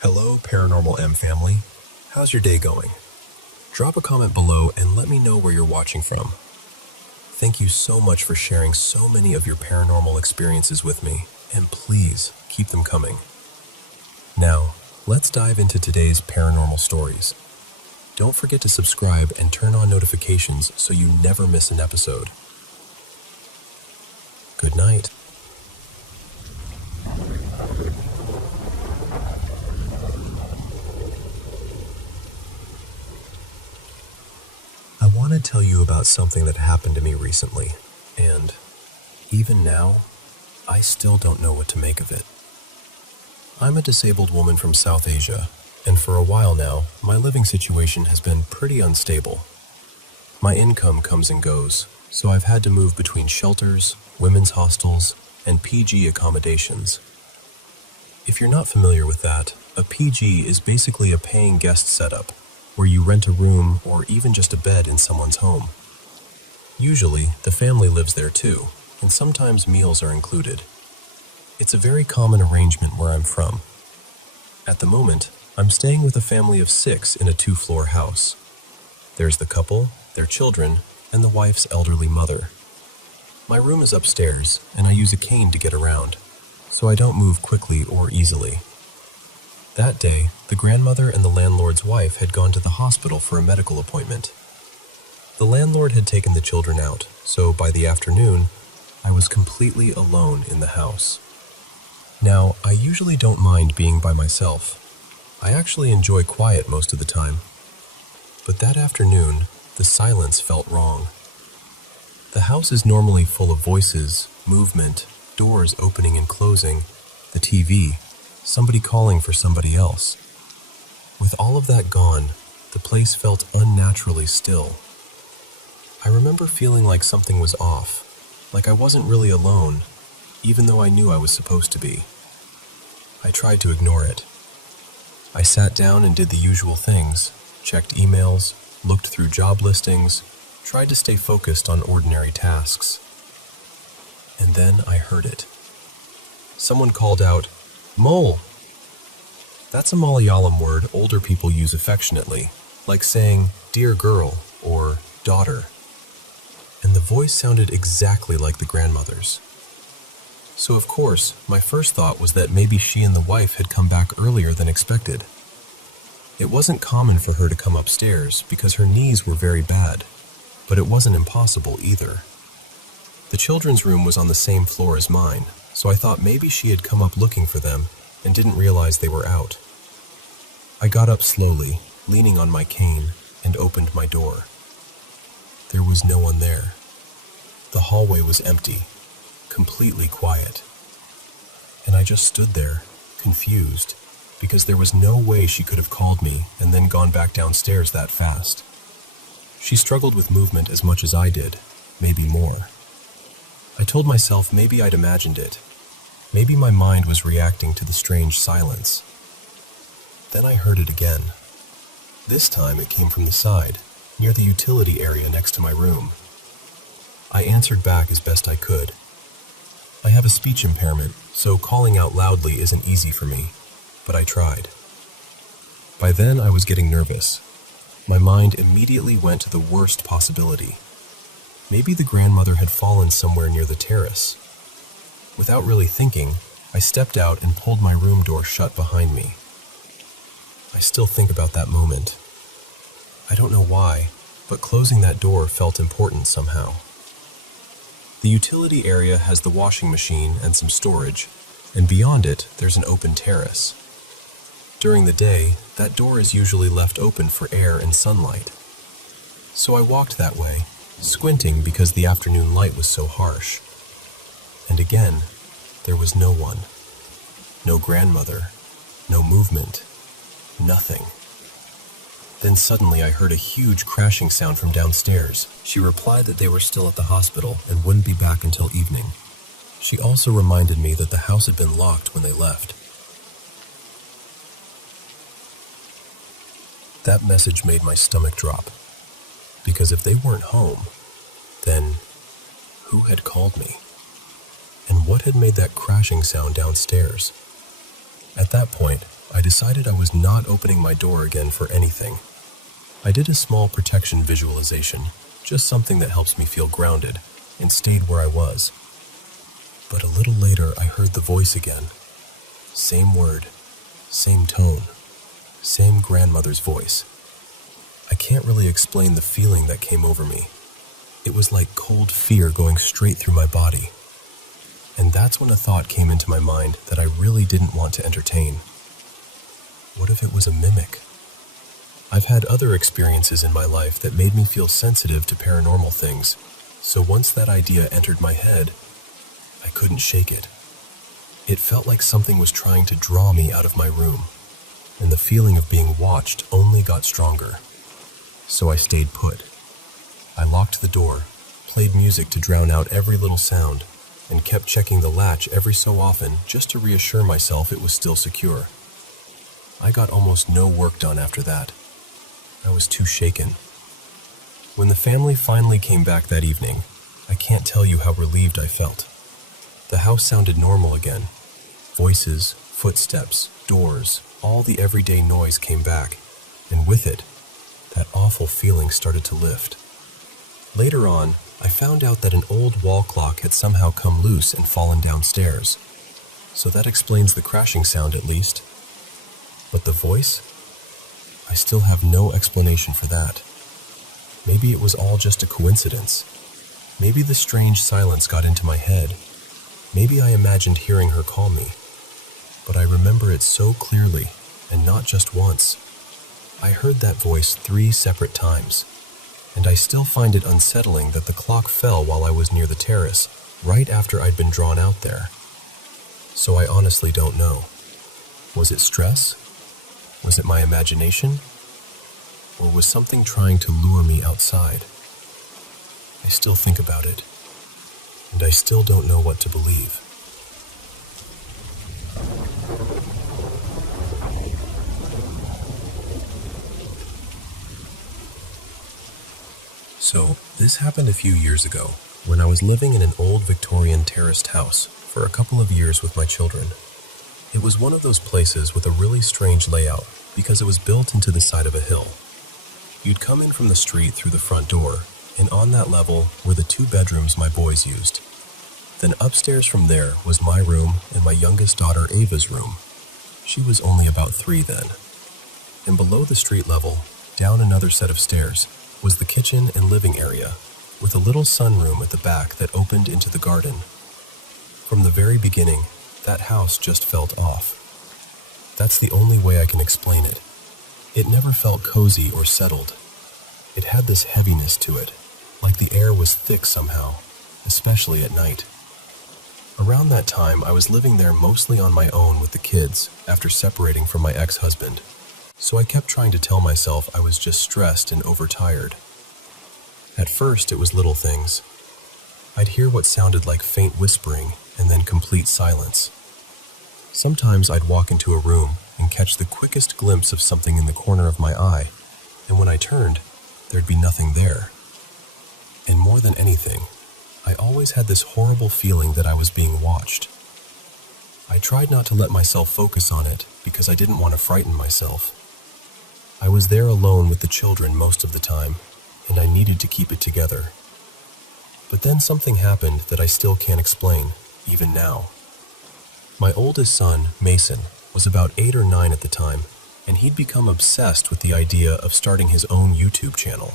Hello, Paranormal M family. How's your day going? Drop a comment below and let me know where you're watching from. Thank you so much for sharing so many of your paranormal experiences with me, and please keep them coming. Now, let's dive into today's paranormal stories. Don't forget to subscribe and turn on notifications so you never miss an episode. Good night. I want to tell you about something that happened to me recently, and even now, I still don't know what to make of it. I'm a disabled woman from South Asia, and for a while now, my living situation has been pretty unstable. My income comes and goes, so I've had to move between shelters, women's hostels, and PG accommodations. If you're not familiar with that, a PG is basically a paying guest setup, where you rent a room or even just a bed in someone's home. Usually, the family lives there too, and sometimes meals are included. It's a very common arrangement where I'm from. At the moment, I'm staying with a family of 6 in a 2-floor house. There's the couple, their children, and the wife's elderly mother. My room is upstairs, and I use a cane to get around, so I don't move quickly or easily. That day, the grandmother and the landlord's wife had gone to the hospital for a medical appointment. The landlord had taken the children out, so by the afternoon, I was completely alone in the house. Now, I usually don't mind being by myself. I actually enjoy quiet most of the time. But that afternoon, the silence felt wrong. The house is normally full of voices, movement, doors opening and closing, the TV, somebody calling for somebody else. With all of that gone, the place felt unnaturally still. I remember feeling like something was off, like I wasn't really alone, even though I knew I was supposed to be. I tried to ignore it. I sat down and did the usual things, checked emails, looked through job listings, tried to stay focused on ordinary tasks. And then I heard it. Someone called out, "Mole!" That's a Malayalam word older people use affectionately, like saying, "dear girl," or "daughter." And the voice sounded exactly like the grandmother's. So of course, my first thought was that maybe she and the wife had come back earlier than expected. It wasn't common for her to come upstairs because her knees were very bad, but it wasn't impossible either. The children's room was on the same floor as mine, so I thought maybe she had come up looking for them and didn't realize they were out. I got up slowly, leaning on my cane, and opened my door. There was no one there. The hallway was empty, completely quiet. And I just stood there, confused, because there was no way she could have called me and then gone back downstairs that fast. She struggled with movement as much as I did, maybe more. I told myself maybe I'd imagined it. Maybe my mind was reacting to the strange silence. Then I heard it again. This time it came from the side, near the utility area next to my room. I answered back as best I could. I have a speech impairment, so calling out loudly isn't easy for me, but I tried. By then I was getting nervous. My mind immediately went to the worst possibility. Maybe the grandmother had fallen somewhere near the terrace. Without really thinking, I stepped out and pulled my room door shut behind me. I still think about that moment. I don't know why, but closing that door felt important somehow. The utility area has the washing machine and some storage, and beyond it, there's an open terrace. During the day, that door is usually left open for air and sunlight. So I walked that way, squinting because the afternoon light was so harsh. And again, there was no one. No grandmother, no movement, nothing. Then suddenly I heard a huge crashing sound from downstairs. She replied that they were still at the hospital and wouldn't be back until evening. She also reminded me that the house had been locked when they left. That message made my stomach drop, because if they weren't home, then who had called me? And what had made that crashing sound downstairs? At that point, I decided I was not opening my door again for anything. I did a small protection visualization, just something that helps me feel grounded, and stayed where I was. But a little later, I heard the voice again. Same word, same tone, same grandmother's voice. I can't really explain the feeling that came over me. It was like cold fear going straight through my body. And that's when a thought came into my mind that I really didn't want to entertain. What if it was a mimic? I've had other experiences in my life that made me feel sensitive to paranormal things, so once that idea entered my head, I couldn't shake it. It felt like something was trying to draw me out of my room, and the feeling of being watched only got stronger. So I stayed put. I locked the door, played music to drown out every little sound, and kept checking the latch every so often just to reassure myself it was still secure. I got almost no work done after that. I was too shaken. When the family finally came back that evening, I can't tell you how relieved I felt. The house sounded normal again. Voices, footsteps, doors, all the everyday noise came back, and with it, that awful feeling started to lift. Later on, I found out that an old wall clock had somehow come loose and fallen downstairs. So that explains the crashing sound at least. But the voice? I still have no explanation for that. Maybe it was all just a coincidence. Maybe the strange silence got into my head. Maybe I imagined hearing her call me. But I remember it so clearly, and not just once. I heard that voice 3 separate times, and I still find it unsettling that the clock fell while I was near the terrace, right after I'd been drawn out there. So I honestly don't know. Was it stress? Was it my imagination? Or was something trying to lure me outside? I still think about it, and I still don't know what to believe. So, this happened a few years ago, when I was living in an old Victorian terraced house for a couple of years with my children. It was one of those places with a really strange layout because it was built into the side of a hill. You'd come in from the street through the front door, and on that level were the 2 bedrooms my boys used. Then upstairs from there was my room and my youngest daughter Ava's room. She was only about 3 then. And below the street level, down another set of stairs, was the kitchen and living area, with a little sunroom at the back that opened into the garden. From the very beginning, that house just felt off. That's the only way I can explain it. It never felt cozy or settled. It had this heaviness to it, like the air was thick somehow, especially at night. Around that time, I was living there mostly on my own with the kids after separating from my ex-husband, so I kept trying to tell myself I was just stressed and overtired. At first, it was little things. I'd hear what sounded like faint whispering and then complete silence. Sometimes I'd walk into a room and catch the quickest glimpse of something in the corner of my eye, and when I turned, there'd be nothing there. And more than anything, I always had this horrible feeling that I was being watched. I tried not to let myself focus on it because I didn't want to frighten myself. I was there alone with the children most of the time, and I needed to keep it together. But then something happened that I still can't explain, even now. My oldest son, Mason, was about 8 or 9 at the time, and he'd become obsessed with the idea of starting his own YouTube channel.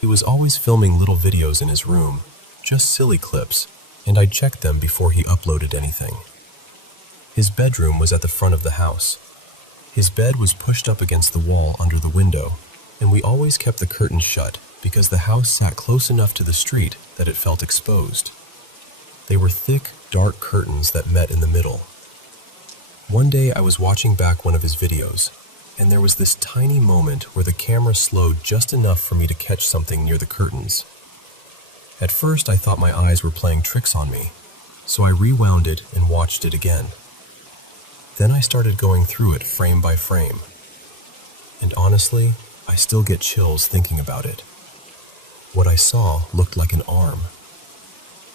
He was always filming little videos in his room, just silly clips, and I'd check them before he uploaded anything. His bedroom was at the front of the house. His bed was pushed up against the wall under the window, and we always kept the curtains shut because the house sat close enough to the street that it felt exposed. They were thick, dark curtains that met in the middle. One day I was watching back one of his videos, and there was this tiny moment where the camera slowed just enough for me to catch something near the curtains. At first I thought my eyes were playing tricks on me, so I rewound it and watched it again. Then I started going through it frame by frame. And honestly, I still get chills thinking about it. What I saw looked like an arm.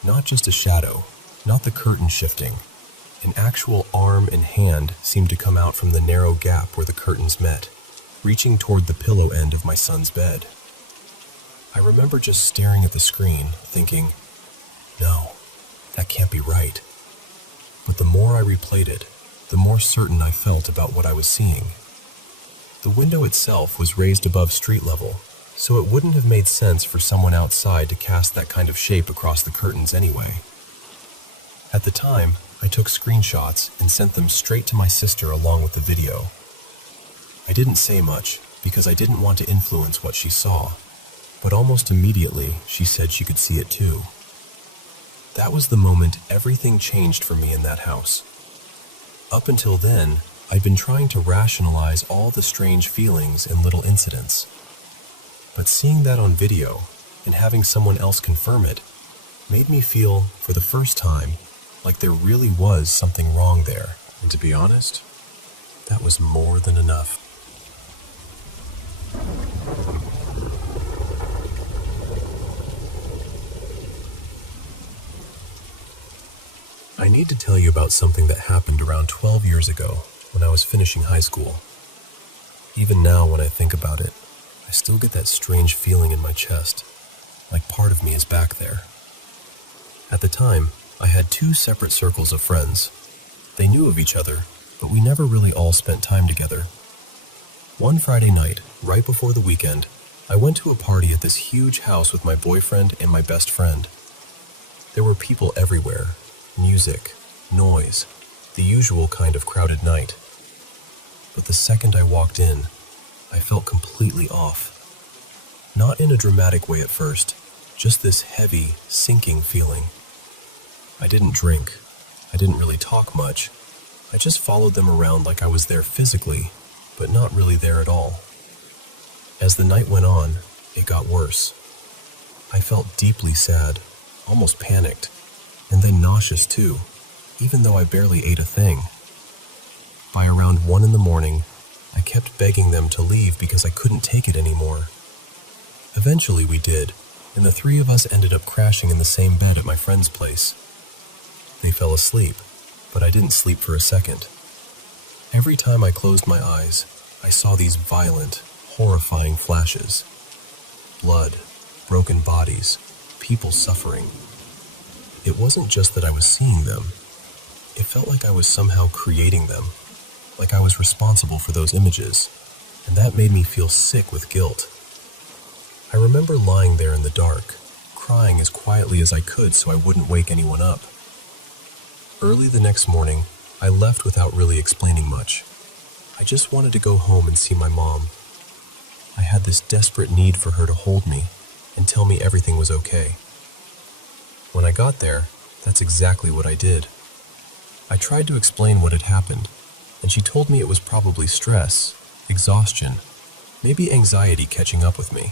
Not just a shadow, not the curtain shifting, An actual arm and hand seemed to come out from the narrow gap where the curtains met, reaching toward the pillow end of my son's bed. I remember just staring at the screen, thinking, no, that can't be right. But the more I replayed it, the more certain I felt about what I was seeing. The window itself was raised above street level, so it wouldn't have made sense for someone outside to cast that kind of shape across the curtains anyway. At the time, I took screenshots and sent them straight to my sister along with the video. I didn't say much because I didn't want to influence what she saw, but almost immediately she said she could see it too. That was the moment everything changed for me in that house. Up until then, I'd been trying to rationalize all the strange feelings and little incidents. But seeing that on video and having someone else confirm it made me feel, for the first time, like there really was something wrong there. And to be honest, that was more than enough. I need to tell you about something that happened around 12 years ago when I was finishing high school. Even now, when I think about it, I still get that strange feeling in my chest, like part of me is back there. At the time, I had 2 separate circles of friends. They knew of each other, but we never really all spent time together. One Friday night, right before the weekend, I went to a party at this huge house with my boyfriend and my best friend. There were people everywhere, music, noise, the usual kind of crowded night. But the second I walked in, I felt completely off. Not in a dramatic way at first, just this heavy, sinking feeling. I didn't drink. I didn't really talk much. I just followed them around like I was there physically, but not really there at all. As the night went on, it got worse. I felt deeply sad, almost panicked, and then nauseous too, even though I barely ate a thing. By around 1 in the morning, I kept begging them to leave because I couldn't take it anymore. Eventually we did, and the 3 of us ended up crashing in the same bed at my friend's place. They fell asleep, but I didn't sleep for a second. Every time I closed my eyes, I saw these violent, horrifying flashes. Blood, broken bodies, people suffering. It wasn't just that I was seeing them. It felt like I was somehow creating them, like I was responsible for those images, and that made me feel sick with guilt. I remember lying there in the dark, crying as quietly as I could so I wouldn't wake anyone up. Early the next morning, I left without really explaining much. I just wanted to go home and see my mom. I had this desperate need for her to hold me and tell me everything was okay. When I got there, that's exactly what I did. I tried to explain what had happened, and she told me it was probably stress, exhaustion, maybe anxiety catching up with me.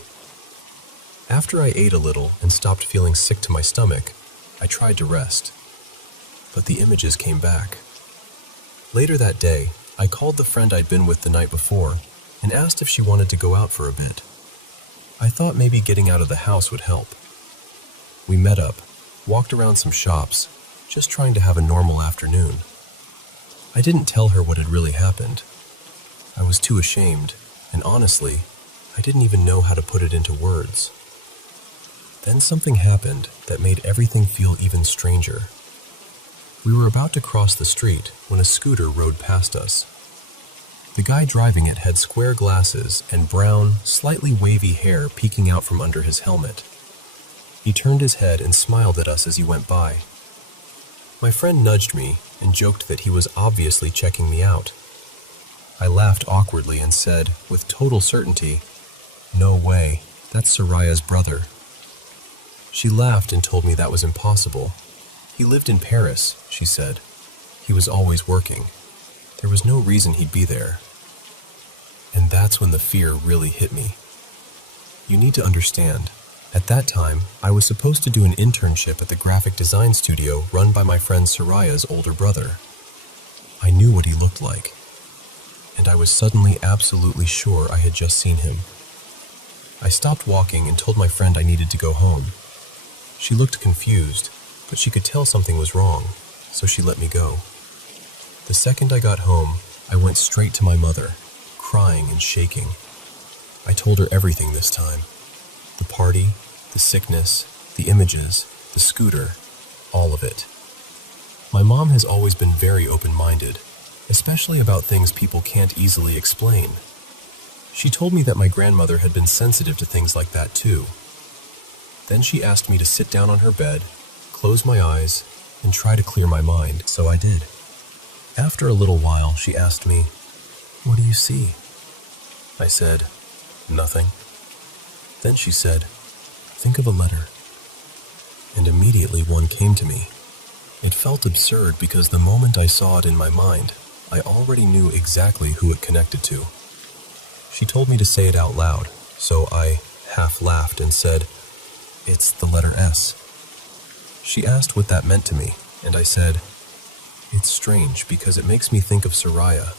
After I ate a little and stopped feeling sick to my stomach, I tried to rest. But the images came back. Later that day, I called the friend I'd been with the night before and asked if she wanted to go out for a bit. I thought maybe getting out of the house would help. We met up, walked around some shops, just trying to have a normal afternoon. I didn't tell her what had really happened. I was too ashamed, and honestly, I didn't even know how to put it into words. Then something happened that made everything feel even stranger. We were about to cross the street when a scooter rode past us. The guy driving it had square glasses and brown, slightly wavy hair peeking out from under his helmet. He turned his head and smiled at us as he went by. My friend nudged me and joked that he was obviously checking me out. I laughed awkwardly and said, with total certainty, "No way, that's Soraya's brother." She laughed and told me that was impossible. He lived in Paris, she said. He was always working. There was no reason he'd be there. And that's when the fear really hit me. You need to understand, at that time, I was supposed to do an internship at the graphic design studio run by my friend Soraya's older brother. I knew what he looked like, and I was suddenly absolutely sure I had just seen him. I stopped walking and told my friend I needed to go home. She looked confused, but she could tell something was wrong, so she let me go. The second I got home, I went straight to my mother, crying and shaking. I told her everything this time. The party, the sickness, the images, the scooter, all of it. My mom has always been very open-minded, especially about things people can't easily explain. She told me that my grandmother had been sensitive to things like that too. Then she asked me to sit down on her bed, close my eyes, and try to clear my mind, so I did. After a little while, she asked me, "What do you see?" I said, "Nothing." Then she said, "Think of a letter." And immediately one came to me. It felt absurd because the moment I saw it in my mind, I already knew exactly who it connected to. She told me to say it out loud, so I half laughed and said, "It's the letter S." She asked what that meant to me, and I said, "It's strange because it makes me think of Soraya,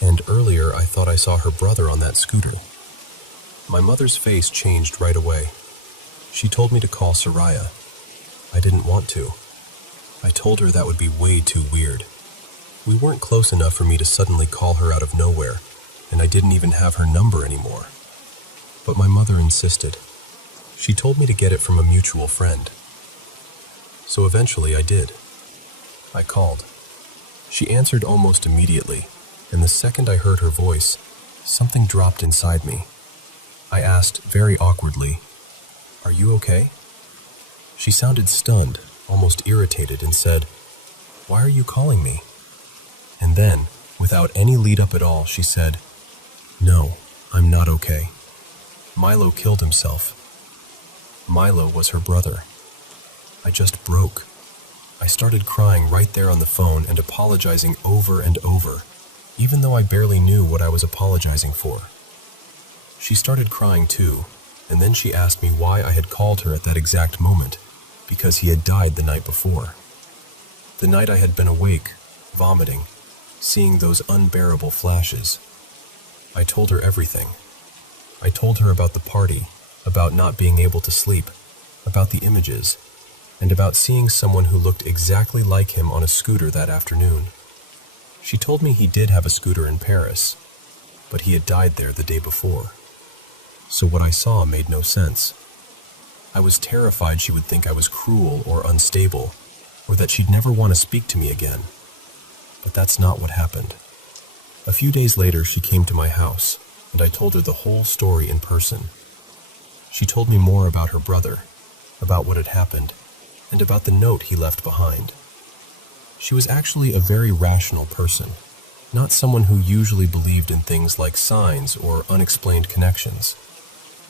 and earlier I thought I saw her brother on that scooter." My mother's face changed right away. She told me to call Soraya. I didn't want to. I told her that would be way too weird. We weren't close enough for me to suddenly call her out of nowhere, and I didn't even have her number anymore. But my mother insisted. She told me to get it from a mutual friend. So eventually I did. I called. She answered almost immediately, and the second I heard her voice, something dropped inside me. I asked very awkwardly, "Are you okay?" She sounded stunned, almost irritated, and said, "Why are you calling me?" And then, without any lead-up at all, she said, "No, I'm not okay. Milo killed himself." Milo was her brother. I just broke. I started crying right there on the phone and apologizing over and over, even though I barely knew what I was apologizing for. She started crying too, and then she asked me why I had called her at that exact moment, because he had died the night before. The night I had been awake, vomiting, seeing those unbearable flashes. I told her everything. I told her about the party, about not being able to sleep, about the images, and about seeing someone who looked exactly like him on a scooter that afternoon. She told me he did have a scooter in Paris, but he had died there the day before. So what I saw made no sense. I was terrified she would think I was cruel or unstable, or that she'd never want to speak to me again. But that's not what happened. A few days later, she came to my house, and I told her the whole story in person. She told me more about her brother, about what had happened, and about the note he left behind. She was actually a very rational person, not someone who usually believed in things like signs or unexplained connections.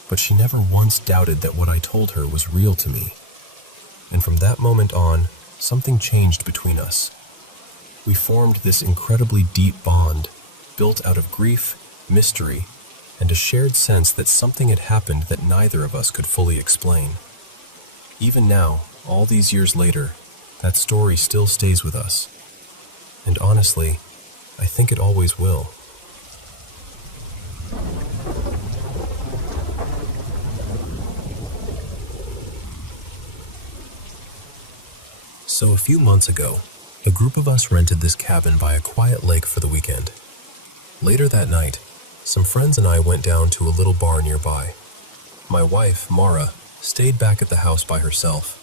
But she never once doubted that what I told her was real to me. And from that moment on, something changed between us. We formed this incredibly deep bond, built out of grief, mystery, and a shared sense that something had happened that neither of us could fully explain. Even now, all these years later, that story still stays with us. And honestly, I think it always will. So a few months ago, a group of us rented this cabin by a quiet lake for the weekend. Later that night, some friends and I went down to a little bar nearby. My wife, Mara, stayed back at the house by herself.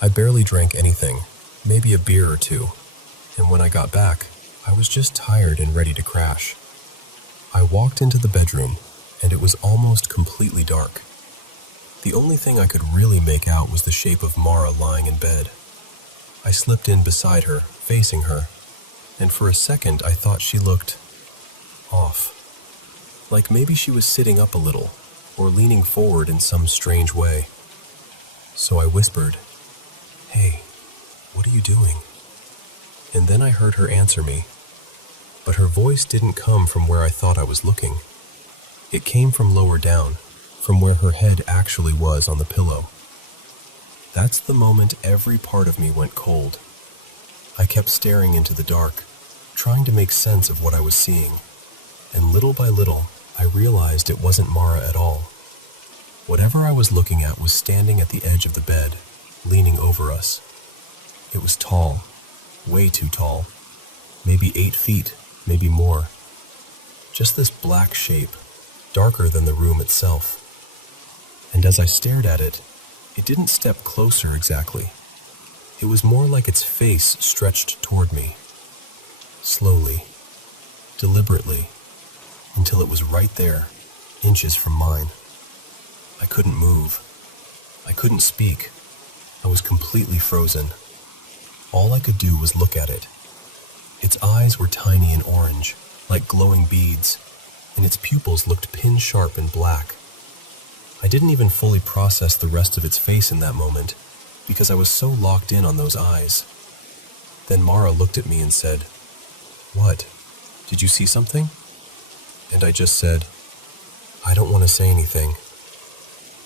I barely drank anything, maybe a beer or two, and when I got back, I was just tired and ready to crash. I walked into the bedroom, and it was almost completely dark. The only thing I could really make out was the shape of Mara lying in bed. I slipped in beside her, facing her, and for a second I thought she looked off. Like maybe she was sitting up a little, or leaning forward in some strange way. So I whispered, "Hey, what are you doing?" And then I heard her answer me, but her voice didn't come from where I thought I was looking. It came from lower down, from where her head actually was on the pillow. That's the moment every part of me went cold. I kept staring into the dark, trying to make sense of what I was seeing, and little by little, I realized it wasn't Mara at all. Whatever I was looking at was standing at the edge of the bed, leaning over us. It was tall, way too tall, maybe 8 feet, maybe more. Just this black shape, darker than the room itself. And as I stared at it, it didn't step closer exactly. It was more like its face stretched toward me. Slowly, deliberately, until it was right there, inches from mine. I couldn't move. I couldn't speak. I was completely frozen. All I could do was look at it. Its eyes were tiny and orange, like glowing beads, and its pupils looked pin-sharp and black. I didn't even fully process the rest of its face in that moment, because I was so locked in on those eyes. Then Mara looked at me and said, "What? Did you see something?" And I just said, "I don't want to say anything."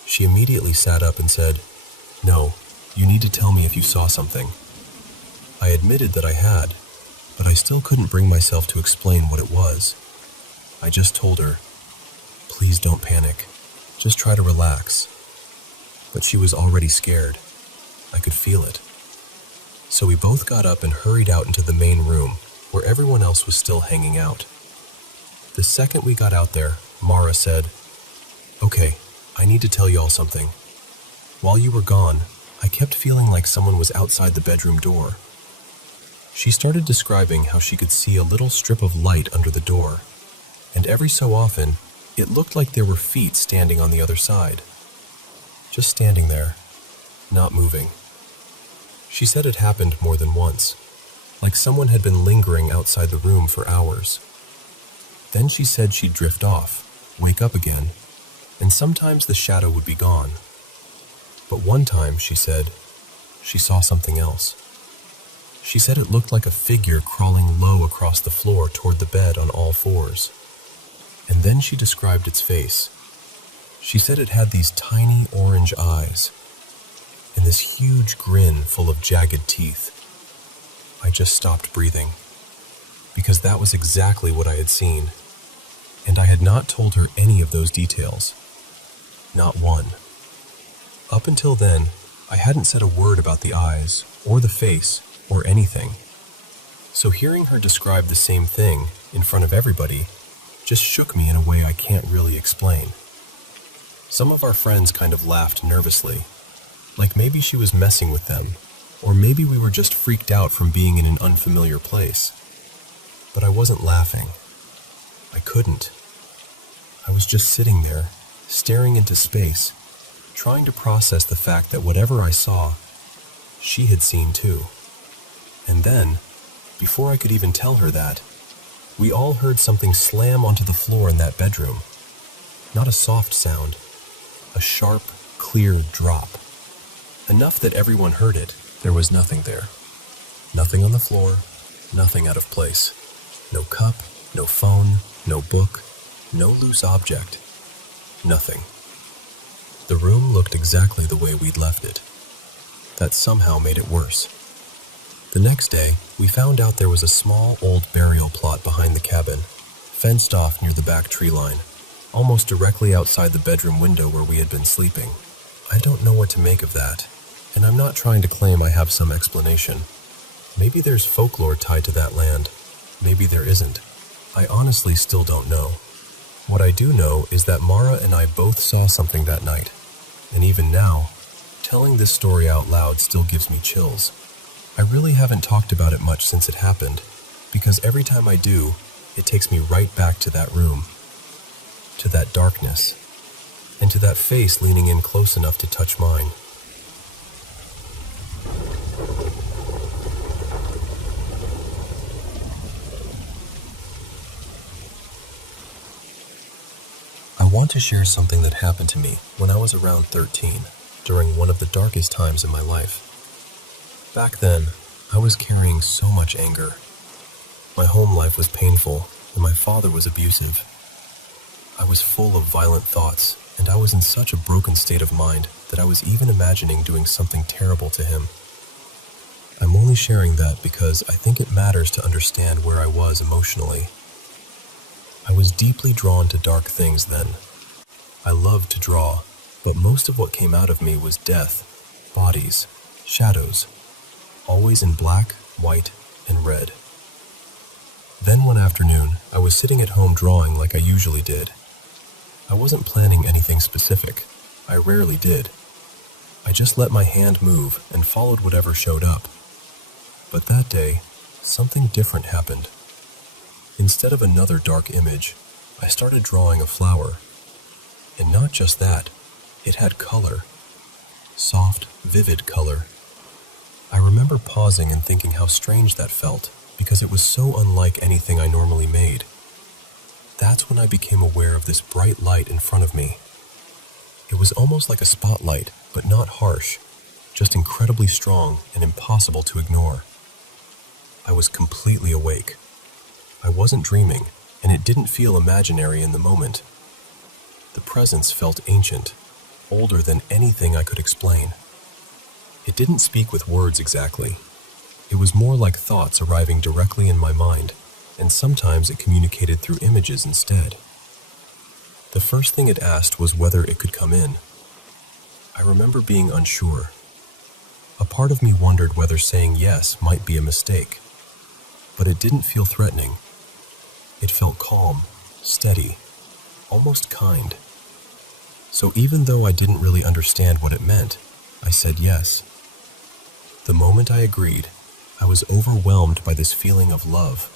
She immediately sat up and said, "No, you need to tell me if you saw something." I admitted that I had, but I still couldn't bring myself to explain what it was. I just told her, "Please don't panic. Just try to relax." But she was already scared. I could feel it. So we both got up and hurried out into the main room, where everyone else was still hanging out. The second we got out there, Mara said, "Okay, I need to tell you all something. While you were gone, I kept feeling like someone was outside the bedroom door." She started describing how she could see a little strip of light under the door, and every so often, it looked like there were feet standing on the other side. Just standing there, not moving. She said it happened more than once, like someone had been lingering outside the room for hours. Then she said she'd drift off, wake up again, and sometimes the shadow would be gone. But one time, she said, she saw something else. She said it looked like a figure crawling low across the floor toward the bed on all fours. And then she described its face. She said it had these tiny orange eyes, and this huge grin full of jagged teeth. I just stopped breathing, because that was exactly what I had seen, and I had not told her any of those details. Not one. Up until then, I hadn't said a word about the eyes, or the face, or anything. So hearing her describe the same thing in front of everybody just shook me in a way I can't really explain. Some of our friends kind of laughed nervously, like maybe she was messing with them, or maybe we were just freaked out from being in an unfamiliar place. But I wasn't laughing. I couldn't. I was just sitting there, staring into space, trying to process the fact that whatever I saw, she had seen too. And then, before I could even tell her that, we all heard something slam onto the floor in that bedroom. Not a soft sound, a sharp, clear drop. Enough that everyone heard it. There was nothing there. Nothing on the floor, nothing out of place. No cup, no phone, no book, no loose object. Nothing. The room looked exactly the way we'd left it. That somehow made it worse. The next day, we found out there was a small old burial plot behind the cabin, fenced off near the back tree line, almost directly outside the bedroom window where we had been sleeping. I don't know what to make of that, and I'm not trying to claim I have some explanation. Maybe there's folklore tied to that land. Maybe there isn't. I honestly still don't know. What I do know is that Mara and I both saw something that night, and even now, telling this story out loud still gives me chills. I really haven't talked about it much since it happened, because every time I do, it takes me right back to that room, to that darkness, and to that face leaning in close enough to touch mine. I want to share something that happened to me when I was around 13, during one of the darkest times in my life. Back then, I was carrying so much anger. My home life was painful, and my father was abusive. I was full of violent thoughts, and I was in such a broken state of mind that I was even imagining doing something terrible to him. I'm only sharing that because I think it matters to understand where I was emotionally. I was deeply drawn to dark things then. I loved to draw, but most of what came out of me was death, bodies, shadows, always in black, white, and red. Then one afternoon, I was sitting at home drawing like I usually did. I wasn't planning anything specific. I rarely did. I just let my hand move and followed whatever showed up. But that day, something different happened. Instead of another dark image, I started drawing a flower. And not just that, it had color. Soft, vivid color. I remember pausing and thinking how strange that felt, because it was so unlike anything I normally made. That's when I became aware of this bright light in front of me. It was almost like a spotlight, but not harsh, just incredibly strong and impossible to ignore. I was completely awake. I wasn't dreaming, and it didn't feel imaginary in the moment. The presence felt ancient, older than anything I could explain. It didn't speak with words exactly. It was more like thoughts arriving directly in my mind, and sometimes it communicated through images instead. The first thing it asked was whether it could come in. I remember being unsure. A part of me wondered whether saying yes might be a mistake, but it didn't feel threatening. It felt calm, steady, almost kind. So even though I didn't really understand what it meant, I said yes. The moment I agreed, I was overwhelmed by this feeling of love.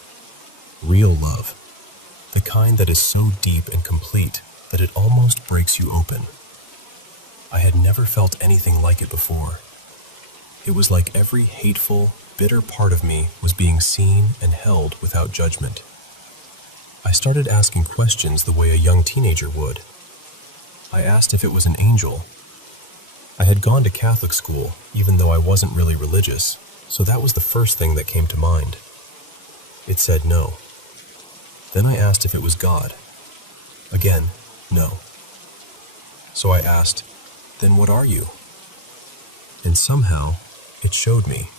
Real love. The kind that is so deep and complete that it almost breaks you open. I had never felt anything like it before. It was like every hateful, bitter part of me was being seen and held without judgment. I started asking questions the way a young teenager would. I asked if it was an angel. I had gone to Catholic school, even though I wasn't really religious, so that was the first thing that came to mind. It said no. Then I asked if it was God. Again, no. So I asked, then what are you? And somehow, it showed me,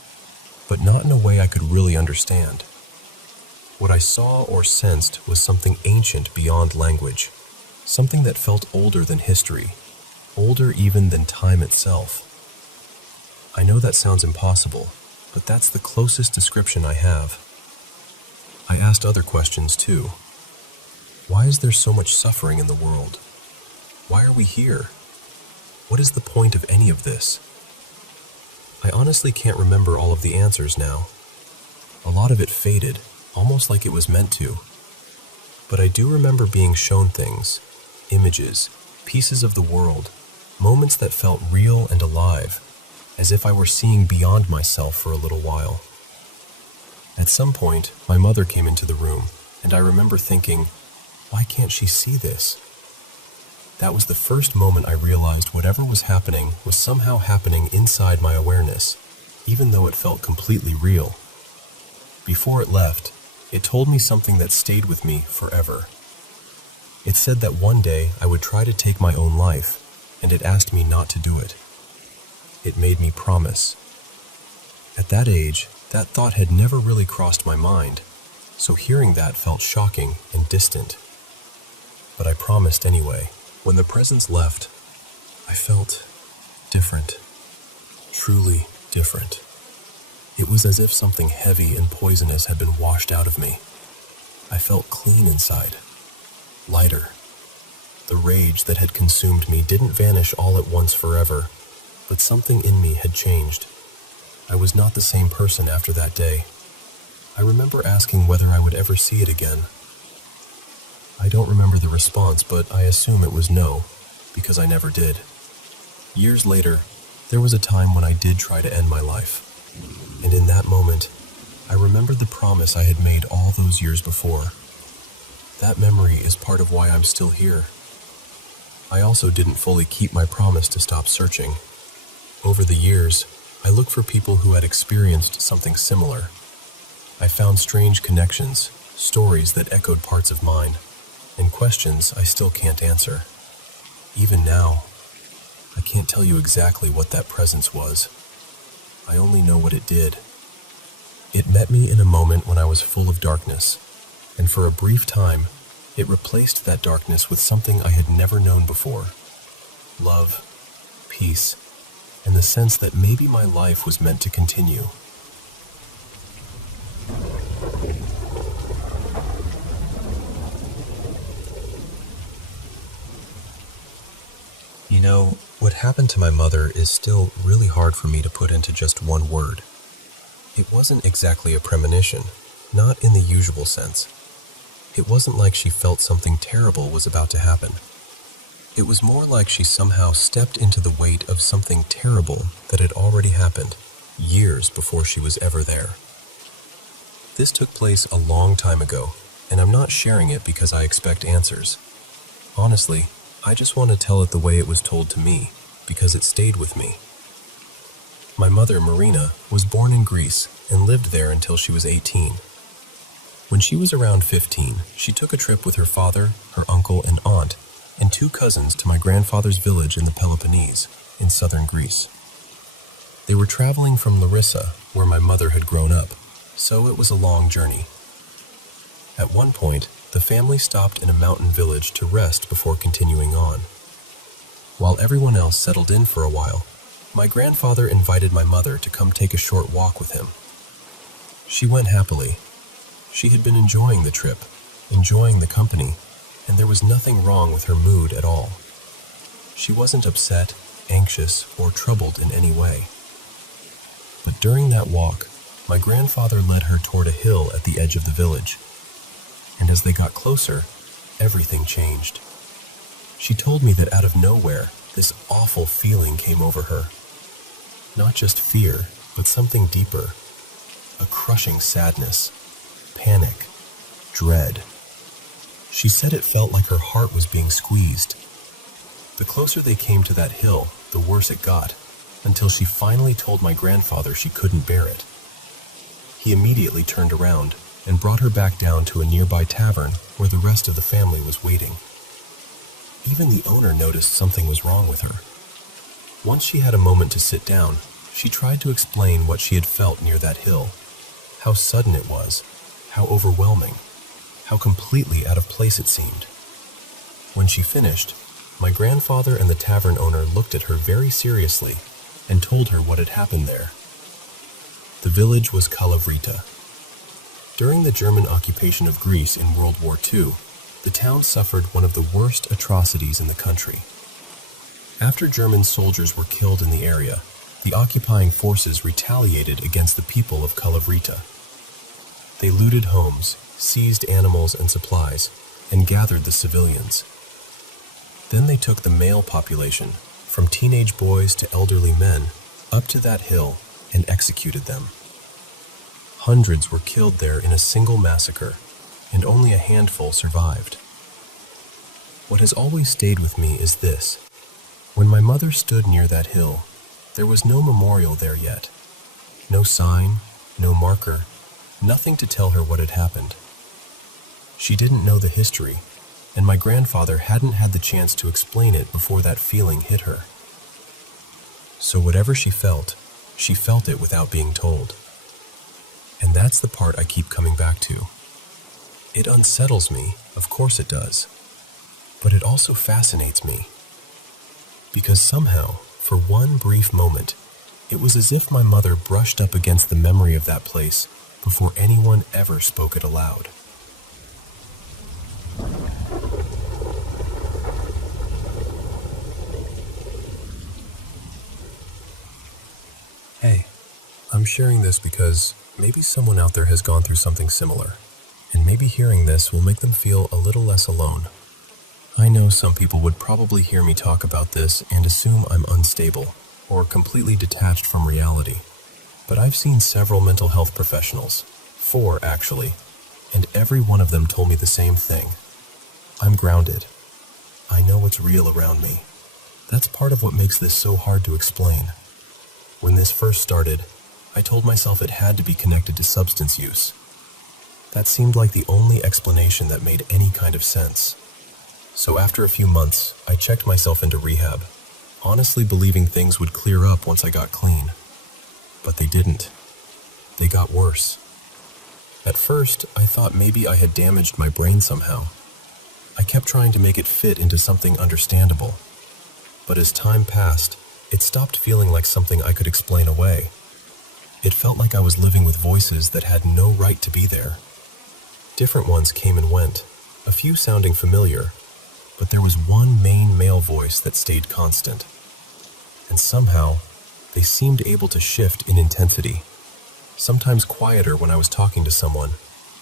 but not in a way I could really understand. What I saw or sensed was something ancient beyond language, something that felt older than history, older even than time itself. I know that sounds impossible, but that's the closest description I have. I asked other questions too. Why is there so much suffering in the world? Why are we here? What is the point of any of this? I honestly can't remember all of the answers now. A lot of it faded, almost like it was meant to. But I do remember being shown things, images, pieces of the world, moments that felt real and alive, as if I were seeing beyond myself for a little while. At some point, my mother came into the room, and I remember thinking, why can't she see this? That was the first moment I realized whatever was happening was somehow happening inside my awareness, even though it felt completely real. Before it left, it told me something that stayed with me forever. It said that one day I would try to take my own life, and it asked me not to do it. It made me promise. At that age, that thought had never really crossed my mind, so hearing that felt shocking and distant. But I promised anyway. When the presence left, I felt different. Truly different. It was as if something heavy and poisonous had been washed out of me. I felt clean inside, lighter. The rage that had consumed me didn't vanish all at once forever, but something in me had changed. I was not the same person after that day. I remember asking whether I would ever see it again. I don't remember the response, but I assume it was no, because I never did. Years later, there was a time when I did try to end my life. And in that moment, I remembered the promise I had made all those years before. That memory is part of why I'm still here. I also didn't fully keep my promise to stop searching. Over the years, I looked for people who had experienced something similar. I found strange connections, stories that echoed parts of mine, and questions I still can't answer. Even now, I can't tell you exactly what that presence was. I only know what it did. It met me in a moment when I was full of darkness, and for a brief time, it replaced that darkness with something I had never known before. Love, peace, and the sense that maybe my life was meant to continue. What happened to my mother is still really hard for me to put into just one word. It wasn't exactly a premonition, not in the usual sense. It wasn't like she felt something terrible was about to happen. It was more like she somehow stepped into the weight of something terrible that had already happened, years before she was ever there. This took place a long time ago, and I'm not sharing it because I expect answers. Honestly, I just want to tell it the way it was told to me, because it stayed with me. My mother, Marina, was born in Greece and lived there until she was 18. When she was around 15, she took a trip with her father, her uncle, and aunt, and 2 cousins to my grandfather's village in the Peloponnese, in southern Greece. They were traveling from Larissa, where my mother had grown up, so it was a long journey. At one point, the family stopped in a mountain village to rest before continuing on. While everyone else settled in for a while, my grandfather invited my mother to come take a short walk with him. She went happily. She had been enjoying the trip, enjoying the company, and there was nothing wrong with her mood at all. She wasn't upset, anxious, or troubled in any way. But during that walk, my grandfather led her toward a hill at the edge of the village. And as they got closer, everything changed. She told me that out of nowhere, this awful feeling came over her. Not just fear, but something deeper. A crushing sadness, panic, dread. She said it felt like her heart was being squeezed. The closer they came to that hill, the worse it got, until she finally told my grandfather she couldn't bear it. He immediately turned around and brought her back down to a nearby tavern where the rest of the family was waiting. Even the owner noticed something was wrong with her. Once she had a moment to sit down, she tried to explain what she had felt near that hill, how sudden it was, how overwhelming, how completely out of place it seemed. When she finished, my grandfather and the tavern owner looked at her very seriously and told her what had happened there. The village was Kalavrita. During the German occupation of Greece in World War II, the town suffered one of the worst atrocities in the country. After German soldiers were killed in the area, the occupying forces retaliated against the people of Kalavrita. They looted homes, seized animals and supplies, and gathered the civilians. Then they took the male population, from teenage boys to elderly men, up to that hill and executed them. Hundreds were killed there in a single massacre, and only a handful survived. What has always stayed with me is this. When my mother stood near that hill, there was no memorial there yet. No sign, no marker, nothing to tell her what had happened. She didn't know the history, and my grandfather hadn't had the chance to explain it before that feeling hit her. So whatever she felt it without being told. And that's the part I keep coming back to. It unsettles me, of course it does. But it also fascinates me. Because somehow, for one brief moment, it was as if my mother brushed up against the memory of that place before anyone ever spoke it aloud. Hey, I'm sharing this because maybe someone out there has gone through something similar, and maybe hearing this will make them feel a little less alone. I know some people would probably hear me talk about this and assume I'm unstable or completely detached from reality, but I've seen several mental health professionals, 4 actually, and every one of them told me the same thing. I'm grounded. I know what's real around me. That's part of what makes this so hard to explain. When this first started, I told myself it had to be connected to substance use. That seemed like the only explanation that made any kind of sense. So after a few months, I checked myself into rehab, honestly believing things would clear up once I got clean. But they didn't. They got worse. At first, I thought maybe I had damaged my brain somehow. I kept trying to make it fit into something understandable. But as time passed, it stopped feeling like something I could explain away. It felt like I was living with voices that had no right to be there. Different ones came and went, a few sounding familiar, but there was one main male voice that stayed constant. and somehow they seemed able to shift in intensity. Sometimes quieter when I was talking to someone,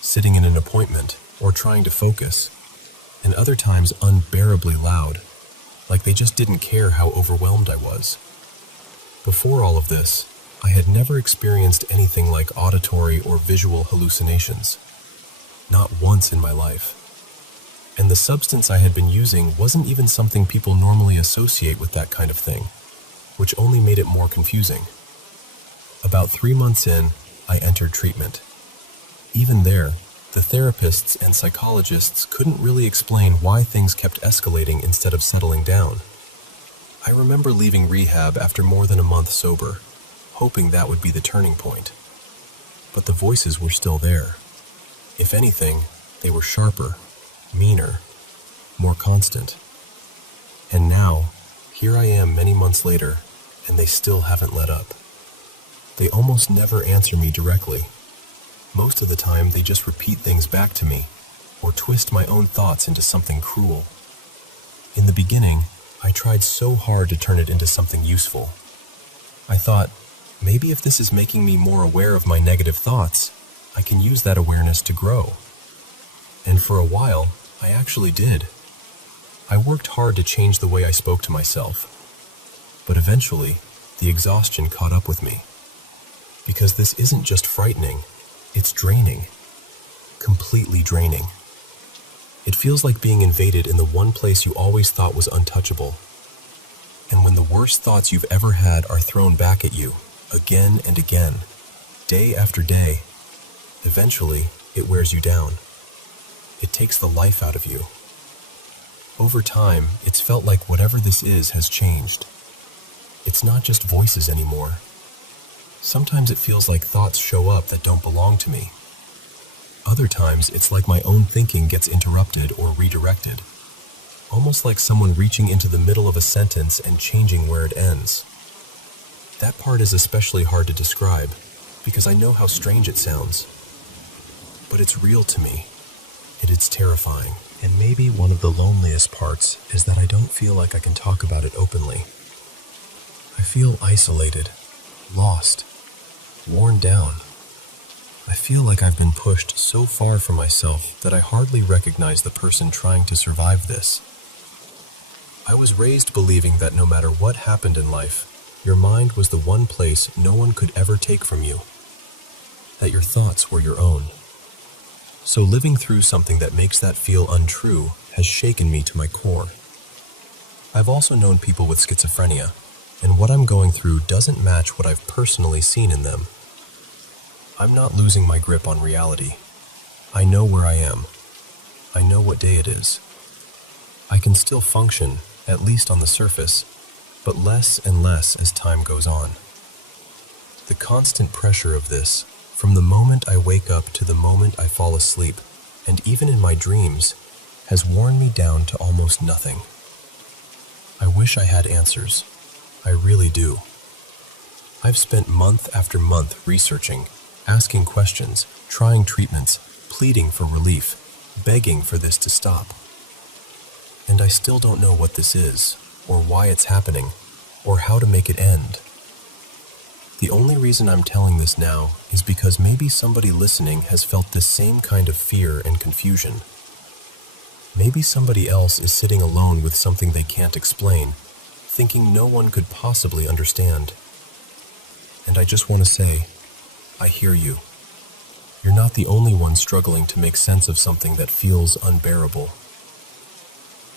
sitting in an appointment, or trying to focus, and other times unbearably loud, like they just didn't care how overwhelmed I was. Before all of this, I had never experienced anything like auditory or visual hallucinations. Not once in my life. And the substance I had been using wasn't even something people normally associate with that kind of thing, which only made it more confusing. About 3 months in, I entered treatment. Even there, the therapists and psychologists couldn't really explain why things kept escalating instead of settling down. I remember leaving rehab after more than a month sober, hoping that would be the turning point. But the voices were still there. If anything, they were sharper, meaner, more constant. And now, here I am many months later, and they still haven't let up. They almost never answer me directly. Most of the time, they just repeat things back to me, or twist my own thoughts into something cruel. In the beginning, I tried so hard to turn it into something useful. I thought, maybe if this is making me more aware of my negative thoughts, I can use that awareness to grow. And for a while, I actually did. I worked hard to change the way I spoke to myself. But eventually, the exhaustion caught up with me. Because this isn't just frightening, it's draining. Completely draining. It feels like being invaded in the one place you always thought was untouchable. And when the worst thoughts you've ever had are thrown back at you, again and again, day after day, eventually it wears you down. It takes the life out of you. Over time, it's felt like whatever this is has changed. It's not just voices anymore. Sometimes it feels like thoughts show up that don't belong to me. Other times, it's like my own thinking gets interrupted or redirected. Almost like someone reaching into the middle of a sentence and changing where it ends. That part is especially hard to describe, because I know how strange it sounds. But it's real to me, and it's terrifying. And maybe one of the loneliest parts is that I don't feel like I can talk about it openly. I feel isolated, lost, worn down. I feel like I've been pushed so far from myself that I hardly recognize the person trying to survive this. I was raised believing that no matter what happened in life, your mind was the one place no one could ever take from you. That your thoughts were your own. So living through something that makes that feel untrue has shaken me to my core. I've also known people with schizophrenia, and what I'm going through doesn't match what I've personally seen in them. I'm not losing my grip on reality. I know where I am. I know what day it is. I can still function, at least on the surface, but less and less as time goes on. The constant pressure of this, from the moment I wake up to the moment I fall asleep, and even in my dreams, has worn me down to almost nothing. I wish I had answers. I really do. I've spent month after month researching, asking questions, trying treatments, pleading for relief, begging for this to stop. And I still don't know what this is, or why it's happening, or how to make it end. The only reason I'm telling this now is because maybe somebody listening has felt this same kind of fear and confusion. Maybe somebody else is sitting alone with something they can't explain, thinking no one could possibly understand. And I just want to say, I hear you. You're not the only one struggling to make sense of something that feels unbearable.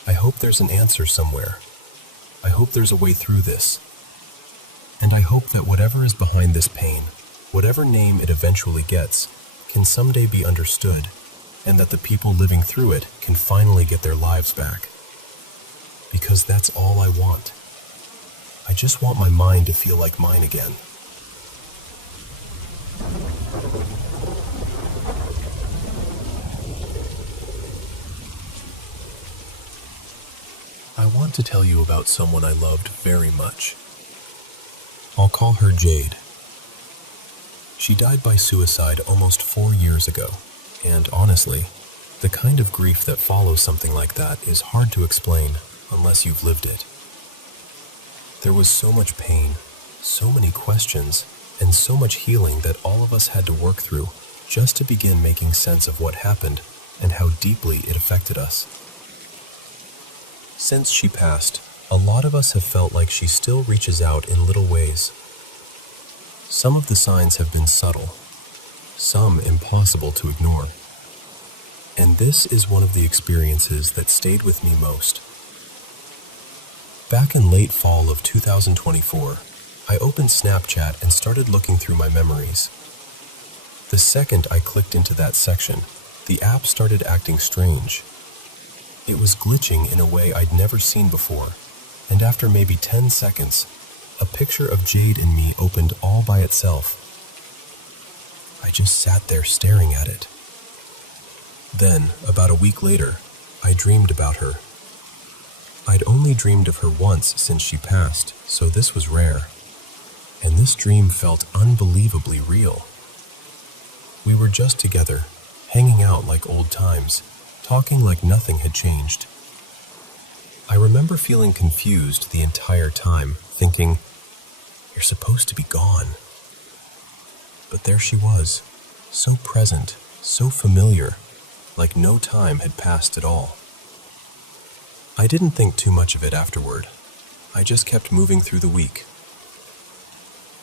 I hope there's an answer somewhere. I hope there's a way through this. And I hope that whatever is behind this pain, whatever name it eventually gets, can someday be understood, and that the people living through it can finally get their lives back. Because that's all I want. I just want my mind to feel like mine again. I want to tell you about someone I loved very much. I'll call her Jade. She died by suicide almost 4 years ago, and honestly, the kind of grief that follows something like that is hard to explain unless you've lived it. There was so much pain, so many questions, and so much healing that all of us had to work through just to begin making sense of what happened and how deeply it affected us. Since she passed, a lot of us have felt like she still reaches out in little ways. Some of the signs have been subtle, some impossible to ignore. And this is one of the experiences that stayed with me most. Back in late fall of 2024, I opened Snapchat and started looking through my memories. The second I clicked into that section, the app started acting strange. It was glitching in a way I'd never seen before, and after maybe 10 seconds, a picture of Jade and me opened all by itself. I just sat there staring at it. Then, about a week later, I dreamed about her. I'd only dreamed of her once since she passed, so this was rare. And this dream felt unbelievably real. We were just together, hanging out like old times, talking like nothing had changed. I remember feeling confused the entire time, thinking, "You're supposed to be gone." But there she was, so present, so familiar, like no time had passed at all. I didn't think too much of it afterward. I just kept moving through the week.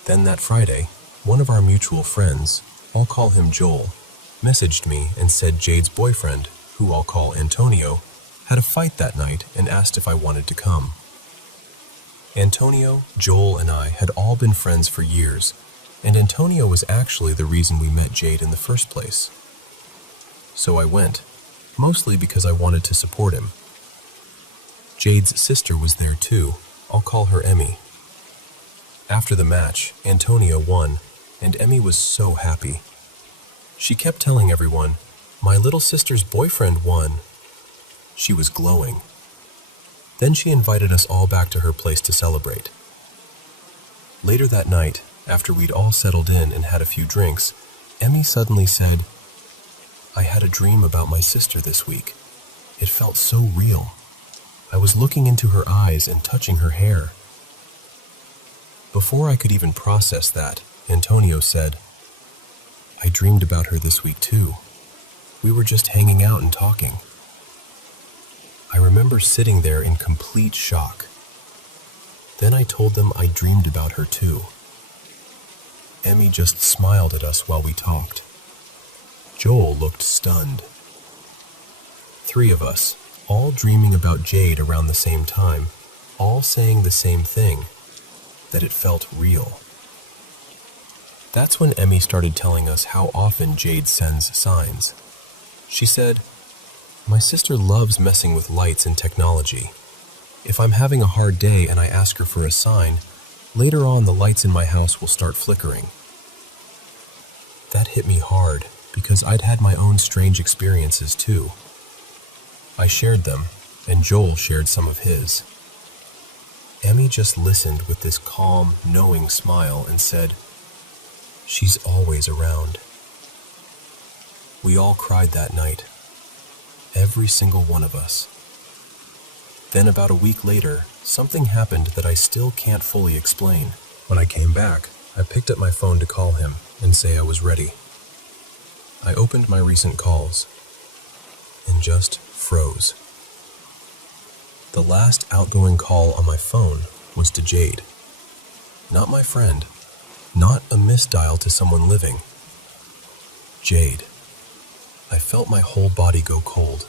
Then that Friday, one of our mutual friends, I'll call him Joel, messaged me and said Jade's boyfriend, who I'll call Antonio, had a fight that night and asked if I wanted to come. Antonio, Joel, and I had all been friends for years, and Antonio was actually the reason we met Jade in the first place. So I went, mostly because I wanted to support him. Jade's sister was there too. I'll call her Emmy. After the match, Antonio won, and Emmy was so happy. She kept telling everyone, "My little sister's boyfriend won." She was glowing. Then she invited us all back to her place to celebrate. Later that night, after we'd all settled in and had a few drinks, Emmy suddenly said, "I had a dream about my sister this week. It felt so real. I was looking into her eyes and touching her hair." Before I could even process that, Antonio said, "I dreamed about her this week too. We were just hanging out and talking." I remember sitting there in complete shock. Then I told them I dreamed about her too. Emmy just smiled at us while we talked. Joel looked stunned. 3 of us, all dreaming about Jade around the same time, all saying the same thing, that it felt real. That's when Emmy started telling us how often Jade sends signs. She said, "My sister loves messing with lights and technology. If I'm having a hard day and I ask her for a sign, later on the lights in my house will start flickering." That hit me hard because I'd had my own strange experiences too. I shared them, and Joel shared some of his. Emmy just listened with this calm, knowing smile and said, "She's always around." We all cried that night. Every single one of us. Then about a week later, something happened that I still can't fully explain. When I came back, I picked up my phone to call him and say I was ready. I opened my recent calls and just froze. The last outgoing call on my phone was to Jade. Not my friend, not a misdial to someone living. Jade. I felt my whole body go cold.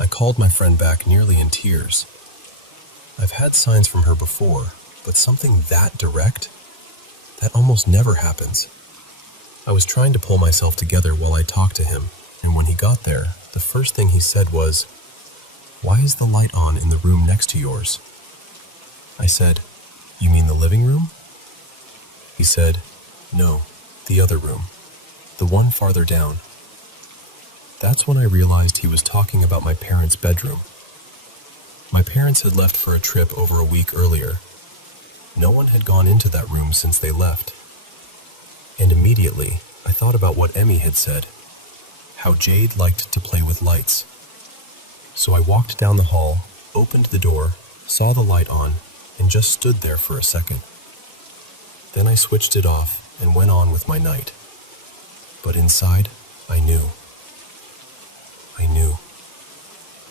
I called my friend back nearly in tears. I've had signs from her before, but something that direct? That almost never happens. I was trying to pull myself together while I talked to him, and when he got there, the first thing he said was, "Why is the light on in the room next to yours?" I said, "You mean the living room?" He said, "No, the other room, the one farther down." That's when I realized he was talking about my parents' bedroom. My parents had left for a trip over a week earlier. No one had gone into that room since they left. And immediately, I thought about what Emmy had said, how Jade liked to play with lights. So I walked down the hall, opened the door, saw the light on, and just stood there for a second. Then I switched it off and went on with my night. But inside, I knew.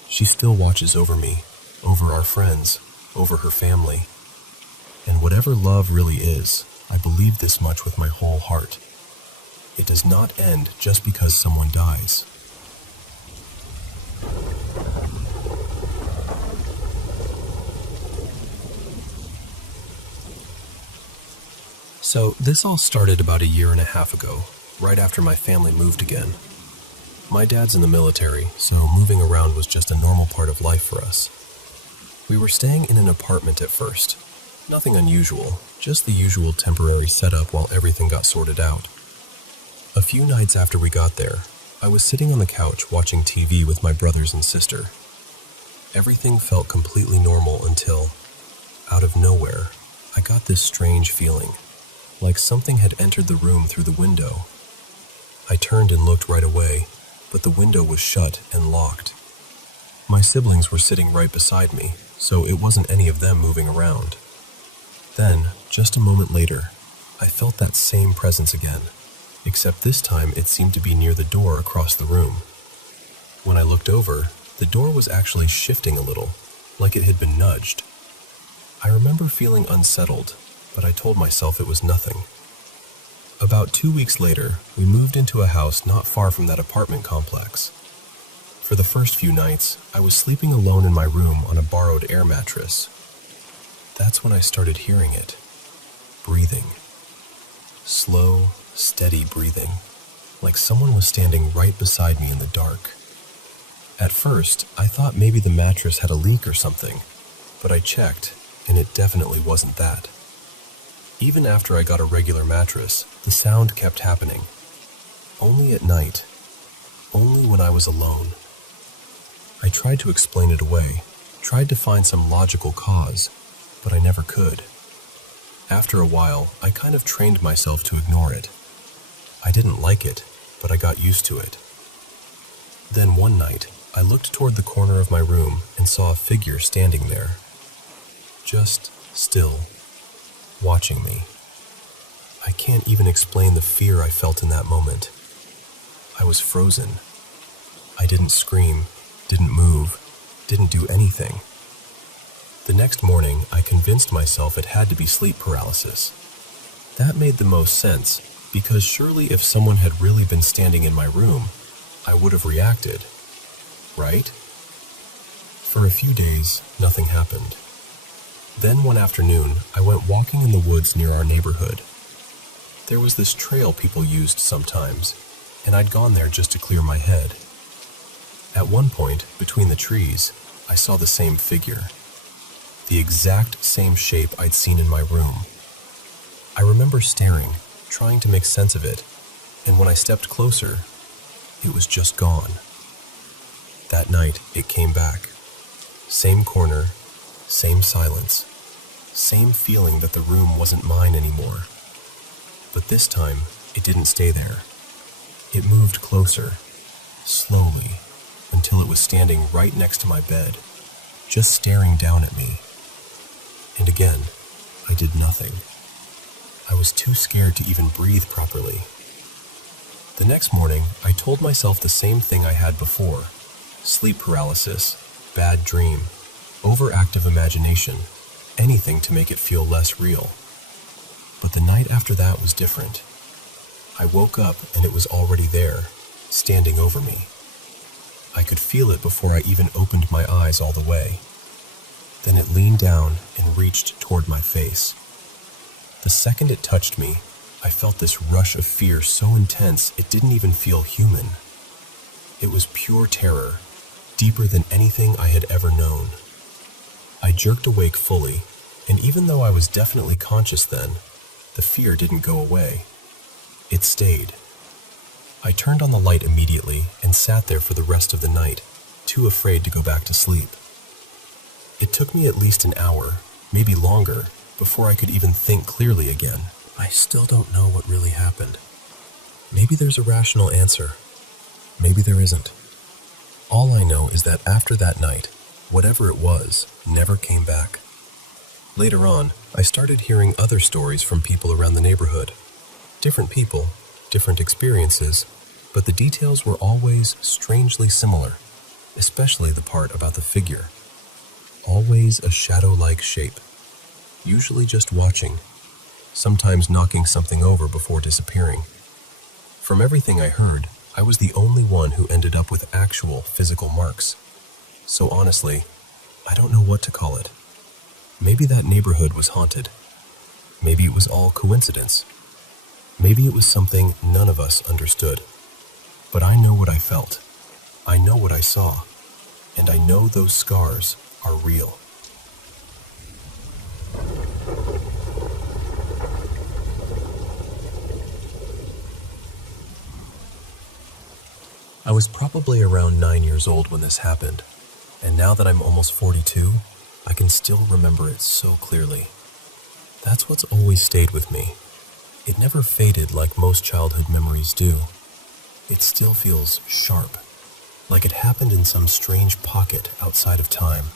She still watches over me, over our friends, over her family. And whatever love really is, I believe this much with my whole heart. It does not end just because someone dies. So this all started about 1.5 years ago, right after my family moved again. My dad's in the military, so moving around was just a normal part of life for us. We were staying in an apartment at first. Nothing unusual, just the usual temporary setup while everything got sorted out. A few nights after we got there, I was sitting on the couch watching TV with my brothers and sister. Everything felt completely normal until, out of nowhere, I got this strange feeling, like something had entered the room through the window. I turned and looked right away, but the window was shut and locked. My siblings were sitting right beside me, so it wasn't any of them moving around. Then, just a moment later, I felt that same presence again, except this time it seemed to be near the door across the room. When I looked over, the door was actually shifting a little, like it had been nudged. I remember feeling unsettled, but I told myself it was nothing. About 2 weeks later, we moved into a house not far from that apartment complex. For the first few nights, I was sleeping alone in my room on a borrowed air mattress. That's when I started hearing it. Breathing. Slow, steady breathing, like someone was standing right beside me in the dark. At first, I thought maybe the mattress had a leak or something, but I checked, and it definitely wasn't that. Even after I got a regular mattress, the sound kept happening. Only at night. Only when I was alone. I tried to explain it away, tried to find some logical cause, but I never could. After a while, I kind of trained myself to ignore it. I didn't like it, but I got used to it. Then one night, I looked toward the corner of my room and saw a figure standing there. Just still. Watching me. I can't even explain the fear I felt in that moment. I was frozen. I didn't scream, didn't move, didn't do anything. The next morning, I convinced myself it had to be sleep paralysis. That made the most sense, because surely if someone had really been standing in my room, I would have reacted, right? For a few days, nothing happened. Then one afternoon, I went walking in the woods near our neighborhood. There was this trail people used sometimes, and I'd gone there just to clear my head. At one point, between the trees, I saw the same figure. The exact same shape I'd seen in my room. I remember staring, trying to make sense of it, and when I stepped closer, it was just gone. That night, it came back. Same corner, same silence, same feeling that the room wasn't mine anymore. But this time, it didn't stay there. It moved closer, slowly, until it was standing right next to my bed, just staring down at me. And again, I did nothing. I was too scared to even breathe properly. The next morning, I told myself the same thing I had before. Sleep paralysis, bad dream, overactive imagination, anything to make it feel less real. But the night after that was different. I woke up and it was already there, standing over me. I could feel it before I even opened my eyes all the way. Then it leaned down and reached toward my face. The second it touched me, I felt this rush of fear so intense it didn't even feel human. It was pure terror, deeper than anything I had ever known. I jerked awake fully, and even though I was definitely conscious then, the fear didn't go away. It stayed. I turned on the light immediately and sat there for the rest of the night, too afraid to go back to sleep. It took me at least an hour, maybe longer, before I could even think clearly again. I still don't know what really happened. Maybe there's a rational answer. Maybe there isn't. All I know is that after that night, whatever it was never came back. Later on, I started hearing other stories from people around the neighborhood. Different people, different experiences, but the details were always strangely similar, especially the part about the figure. Always a shadow-like shape, usually just watching, sometimes knocking something over before disappearing. From everything I heard, I was the only one who ended up with actual physical marks. So honestly, I don't know what to call it. Maybe that neighborhood was haunted. Maybe it was all coincidence. Maybe it was something none of us understood. But I know what I felt. I know what I saw. And I know those scars are real. I was probably around 9 years old when this happened, and now that I'm almost 42, I can still remember it so clearly. That's what's always stayed with me. It never faded like most childhood memories do. It still feels sharp, like it happened in some strange pocket outside of time.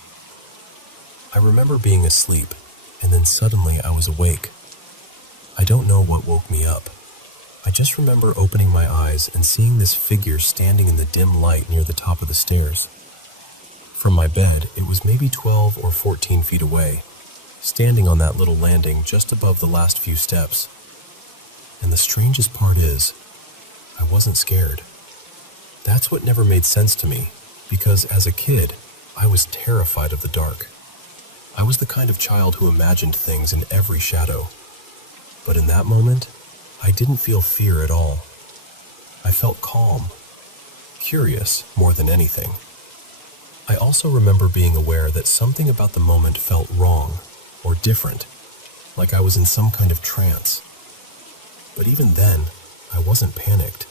I remember being asleep, and then suddenly I was awake. I don't know what woke me up. I just remember opening my eyes and seeing this figure standing in the dim light near the top of the stairs. From my bed, it was maybe 12 or 14 feet away, standing on that little landing just above the last few steps. And the strangest part is, I wasn't scared. That's what never made sense to me, because as a kid, I was terrified of the dark. I was the kind of child who imagined things in every shadow. But in that moment, I didn't feel fear at all. I felt calm, curious more than anything. I also remember being aware that something about the moment felt wrong or different, like I was in some kind of trance. But even then, I wasn't panicked.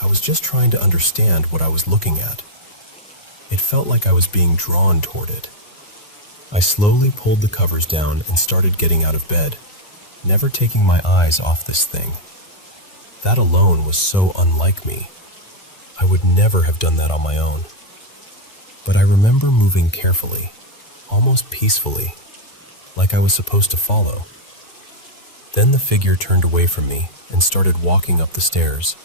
I was just trying to understand what I was looking at. It felt like I was being drawn toward it. I slowly pulled the covers down and started getting out of bed, never taking my eyes off this thing. That alone was so unlike me. I would never have done that on my own. But I remember moving carefully, almost peacefully, like I was supposed to follow. Then the figure turned away from me and started walking up the stairs.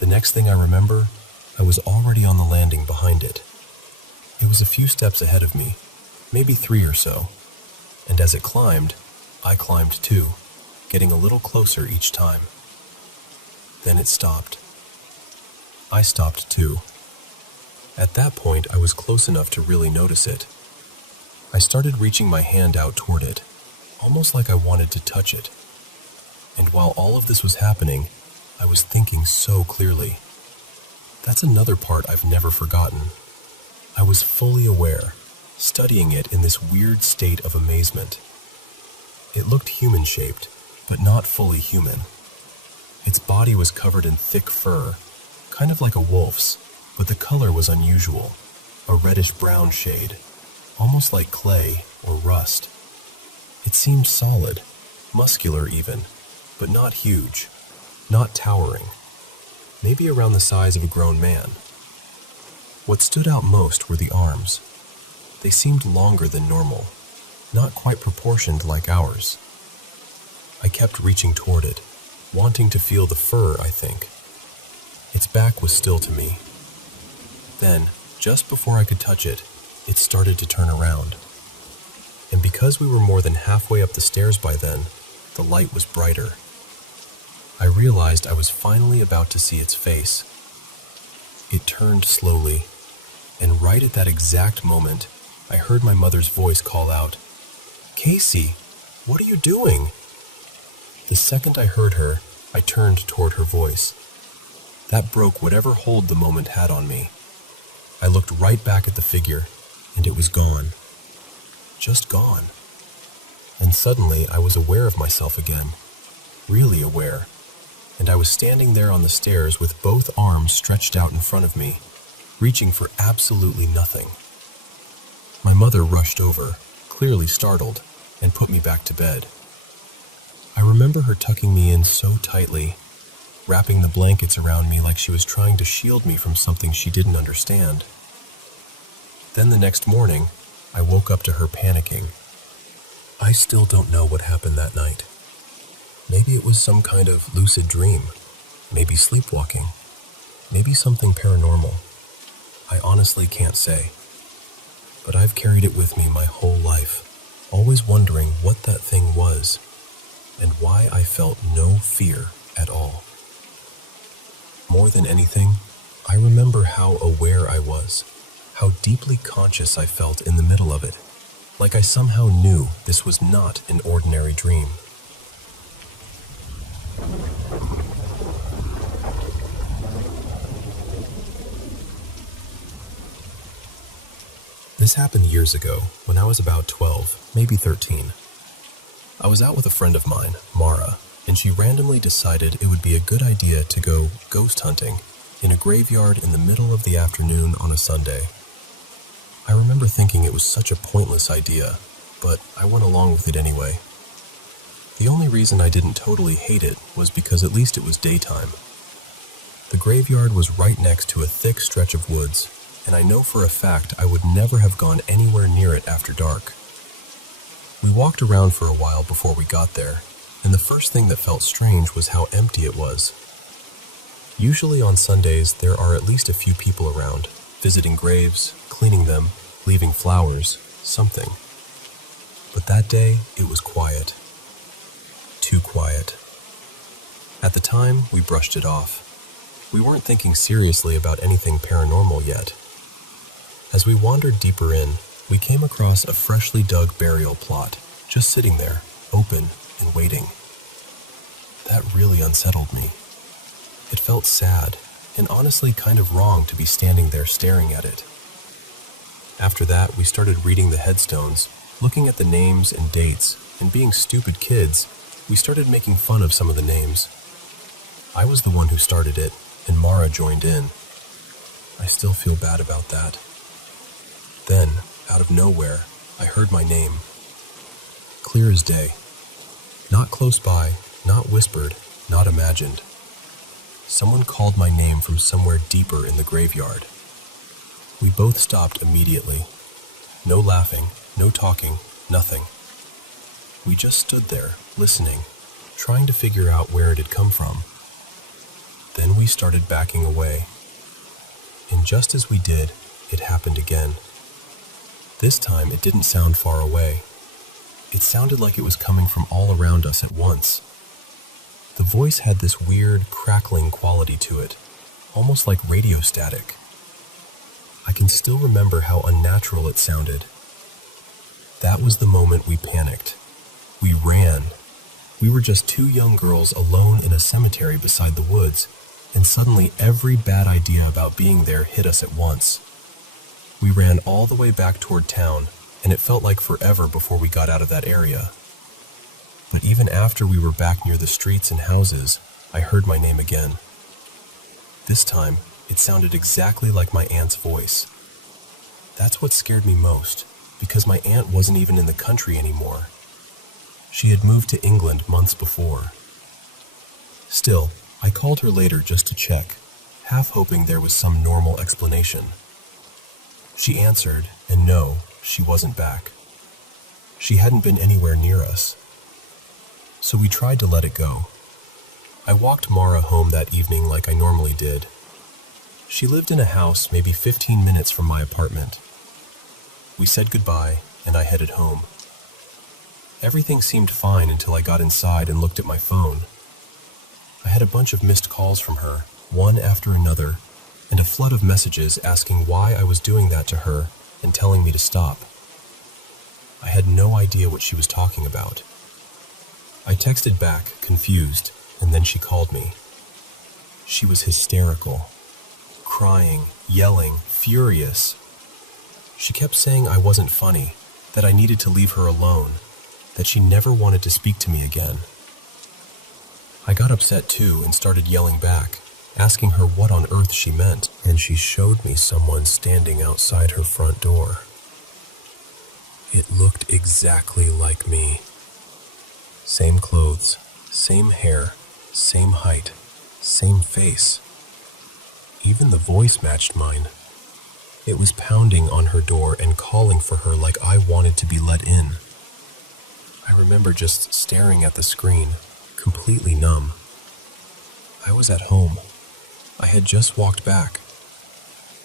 The next thing I remember, I was already on the landing behind it. It was a few steps ahead of me, maybe 3 or so, and as it climbed, I climbed too, getting a little closer each time. Then it stopped. I stopped too. At that point, I was close enough to really notice it. I started reaching my hand out toward it, almost like I wanted to touch it. And while all of this was happening, I was thinking so clearly. That's another part I've never forgotten. I was fully aware, studying it in this weird state of amazement. It looked human-shaped, but not fully human. Its body was covered in thick fur, kind of like a wolf's, but the color was unusual, a reddish-brown shade, almost like clay or rust. It seemed solid, muscular even, but not huge, not towering, maybe around the size of a grown man. What stood out most were the arms. They seemed longer than normal, not quite proportioned like ours. I kept reaching toward it, wanting to feel the fur, I think. Its back was still to me. Then, just before I could touch it, it started to turn around. And because we were more than halfway up the stairs by then, the light was brighter. I realized I was finally about to see its face. It turned slowly, and right at that exact moment, I heard my mother's voice call out, "Casey, what are you doing?" The second I heard her, I turned toward her voice. That broke whatever hold the moment had on me. I looked right back at the figure, and it was gone. Just gone. And suddenly I was aware of myself again, really aware, and I was standing there on the stairs with both arms stretched out in front of me, reaching for absolutely nothing. My mother rushed over, clearly startled, and put me back to bed. I remember her tucking me in so tightly, wrapping the blankets around me like she was trying to shield me from something she didn't understand. Then the next morning, I woke up to her panicking. I still don't know what happened that night. Maybe it was some kind of lucid dream, maybe sleepwalking, maybe something paranormal. I honestly can't say. But I've carried it with me my whole life, always wondering what that thing was and why I felt no fear at all. More than anything, I remember how aware I was, how deeply conscious I felt in the middle of it, like I somehow knew this was not an ordinary dream. This happened years ago, when I was about 12, maybe 13. I was out with a friend of mine, Mara, and she randomly decided it would be a good idea to go ghost hunting in a graveyard in the middle of the afternoon on a Sunday. I remember thinking it was such a pointless idea, but I went along with it anyway. The only reason I didn't totally hate it was because at least it was daytime. The graveyard was right next to a thick stretch of woods, and I know for a fact I would never have gone anywhere near it after dark. We walked around for a while before we got there, and the first thing that felt strange was how empty it was. Usually on Sundays there are at least a few people around, visiting graves, cleaning them, leaving flowers, something. But that day it was quiet. Too quiet. At the time, we brushed it off. We weren't thinking seriously about anything paranormal yet. As we wandered deeper in, we came across a freshly dug burial plot, just sitting there, open and waiting. That really unsettled me. It felt sad, and honestly kind of wrong to be standing there staring at it. After that, we started reading the headstones, looking at the names and dates, and being stupid kids, we started making fun of some of the names. I was the one who started it, and Mara joined in. I still feel bad about that. Then, out of nowhere, I heard my name. Clear as day. Not close by, not whispered, not imagined. Someone called my name from somewhere deeper in the graveyard. We both stopped immediately. No laughing, no talking, nothing. We just stood there, listening, trying to figure out where it had come from. Then we started backing away. And just as we did, it happened again. This time it didn't sound far away. It sounded like it was coming from all around us at once. The voice had this weird, crackling quality to it, almost like radio static. I can still remember how unnatural it sounded. That was the moment we panicked. We ran. We were just two young girls alone in a cemetery beside the woods, and suddenly every bad idea about being there hit us at once. We ran all the way back toward town, and it felt like forever before we got out of that area. But even after we were back near the streets and houses, I heard my name again. This time, it sounded exactly like my aunt's voice. That's what scared me most, because my aunt wasn't even in the country anymore. She had moved to England months before. Still, I called her later just to check, half hoping there was some normal explanation. She answered, and no, she wasn't back. She hadn't been anywhere near us. So we tried to let it go. I walked Mara home that evening like I normally did. She lived in a house maybe 15 minutes from my apartment. We said goodbye, and I headed home. Everything seemed fine until I got inside and looked at my phone. I had a bunch of missed calls from her, one after another, and a flood of messages asking why I was doing that to her and telling me to stop. I had no idea what she was talking about. I texted back, confused, and then she called me. She was hysterical, crying, yelling, furious. She kept saying I wasn't funny, that I needed to leave her alone, that she never wanted to speak to me again. I got upset too and started yelling back, asking her what on earth she meant, and she showed me someone standing outside her front door. It looked exactly like me. Same clothes, same hair, same height, same face. Even the voice matched mine. It was pounding on her door and calling for her like I wanted to be let in. I remember just staring at the screen, completely numb. I was at home. I had just walked back.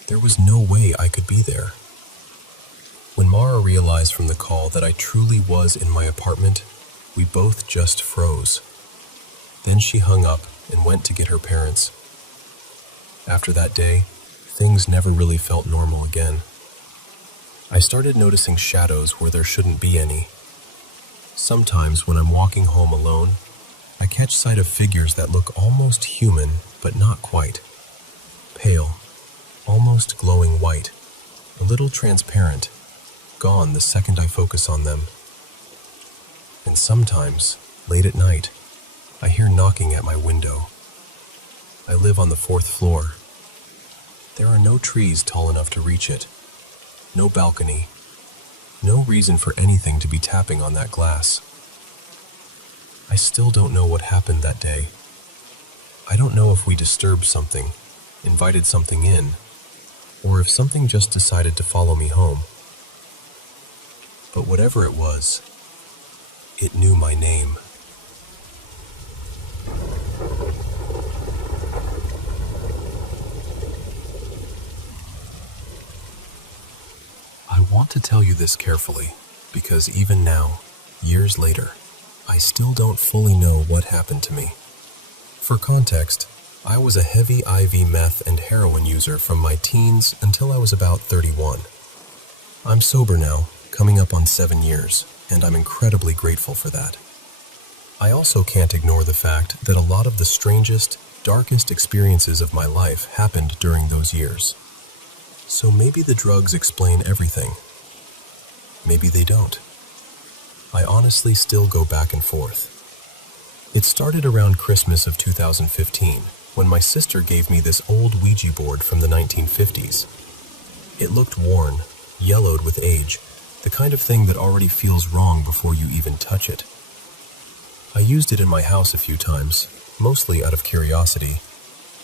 There was no way I could be there. When Mara realized from the call that I truly was in my apartment, we both just froze. Then she hung up and went to get her parents. After that day, things never really felt normal again. I started noticing shadows where there shouldn't be any. Sometimes when I'm walking home alone, I catch sight of figures that look almost human, but not quite. Pale, almost glowing white, a little transparent, gone the second I focus on them. And sometimes, late at night, I hear knocking at my window. I live on the 4th floor. There are no trees tall enough to reach it, no balcony, no reason for anything to be tapping on that glass. I still don't know what happened that day. I don't know if we disturbed something, invited something in, or if something just decided to follow me home. But whatever it was, it knew my name. I want to tell you this carefully, because even now, years later, I still don't fully know what happened to me. For context, I was a heavy IV meth and heroin user from my teens until I was about 31. I'm sober now, coming up on 7 years, and I'm incredibly grateful for that. I also can't ignore the fact that a lot of the strangest, darkest experiences of my life happened during those years. So maybe the drugs explain everything. Maybe they don't. I honestly still go back and forth. It started around Christmas of 2015, when my sister gave me this old Ouija board from the 1950s. It looked worn, yellowed with age, the kind of thing that already feels wrong before you even touch it. I used it in my house a few times, mostly out of curiosity,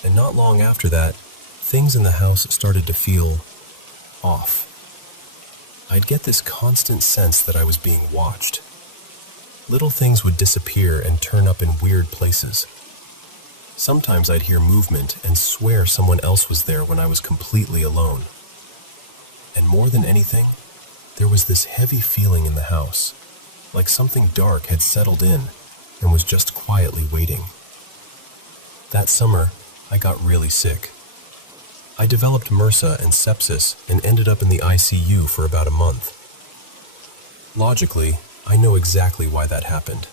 and not long after that, things in the house started to feel off. I'd get this constant sense that I was being watched. Little things would disappear and turn up in weird places. Sometimes I'd hear movement and swear someone else was there when I was completely alone. And more than anything, there was this heavy feeling in the house, like something dark had settled in and was just quietly waiting. That summer, I got really sick. I developed MRSA and sepsis and ended up in the ICU for about a month. Logically, I know exactly why that happened.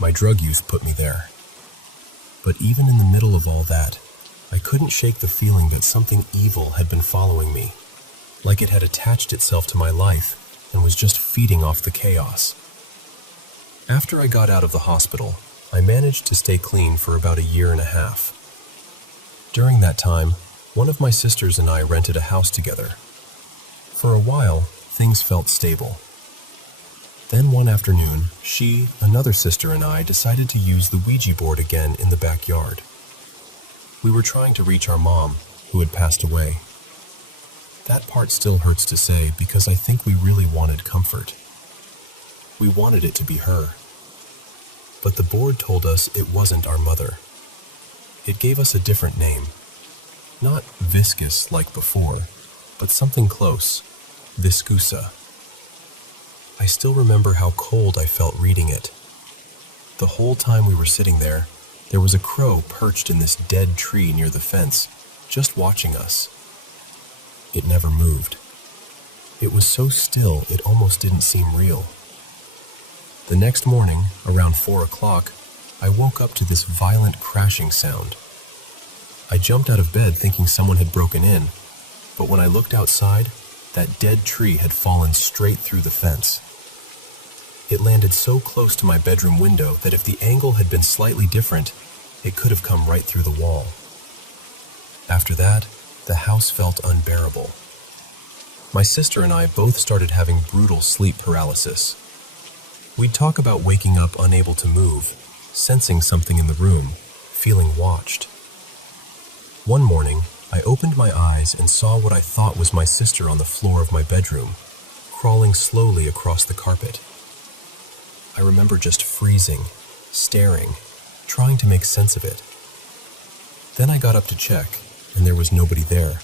My drug use put me there. But even in the middle of all that, I couldn't shake the feeling that something evil had been following me, like it had attached itself to my life and was just feeding off the chaos. After I got out of the hospital, I managed to stay clean for about a year and a half. During that time, one of my sisters and I rented a house together. For a while, things felt stable. Then one afternoon, she, another sister, and I decided to use the Ouija board again in the backyard. We were trying to reach our mom, who had passed away. That part still hurts to say because I think we really wanted comfort. We wanted it to be her. But the board told us it wasn't our mother. It gave us a different name. Not viscous like before, but something close. Viscusa. I still remember how cold I felt reading it. The whole time we were sitting there was a crow perched in this dead tree near the fence, just watching us. It never moved. It was so still it almost didn't seem real. The next morning, around 4 o'clock, I woke up to this violent crashing sound. I jumped out of bed thinking someone had broken in, but when I looked outside, that dead tree had fallen straight through the fence. It landed so close to my bedroom window that if the angle had been slightly different, it could have come right through the wall. After that, the house felt unbearable. My sister and I both started having brutal sleep paralysis. We'd talk about waking up unable to move, sensing something in the room, feeling watched. One morning, I opened my eyes and saw what I thought was my sister on the floor of my bedroom, crawling slowly across the carpet. I remember just freezing, staring, trying to make sense of it. Then I got up to check, and there was nobody there.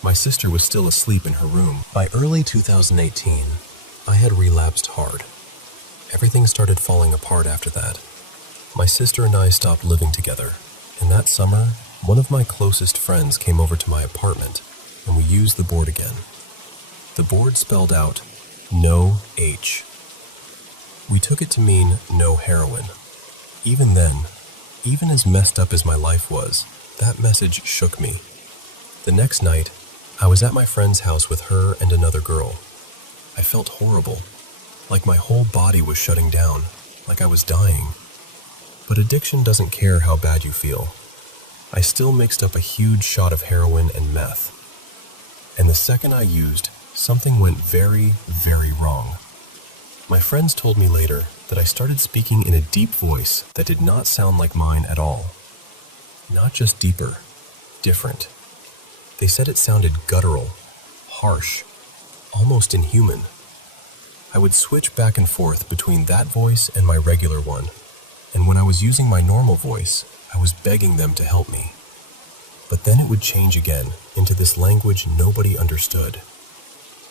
My sister was still asleep in her room. By early 2018, I had relapsed hard. Everything started falling apart after that. My sister and I stopped living together, and that summer, one of my closest friends came over to my apartment, and we used the board again. The board spelled out, "No H." We took it to mean no heroin. Even then, even as messed up as my life was, that message shook me. The next night, I was at my friend's house with her and another girl. I felt horrible, like my whole body was shutting down, like I was dying. But addiction doesn't care how bad you feel. I still mixed up a huge shot of heroin and meth. And the second I used, something went very, very wrong. My friends told me later that I started speaking in a deep voice that did not sound like mine at all. Not just deeper, different. They said it sounded guttural, harsh, almost inhuman. I would switch back and forth between that voice and my regular one, and when I was using my normal voice, I was begging them to help me. But then it would change again into this language nobody understood.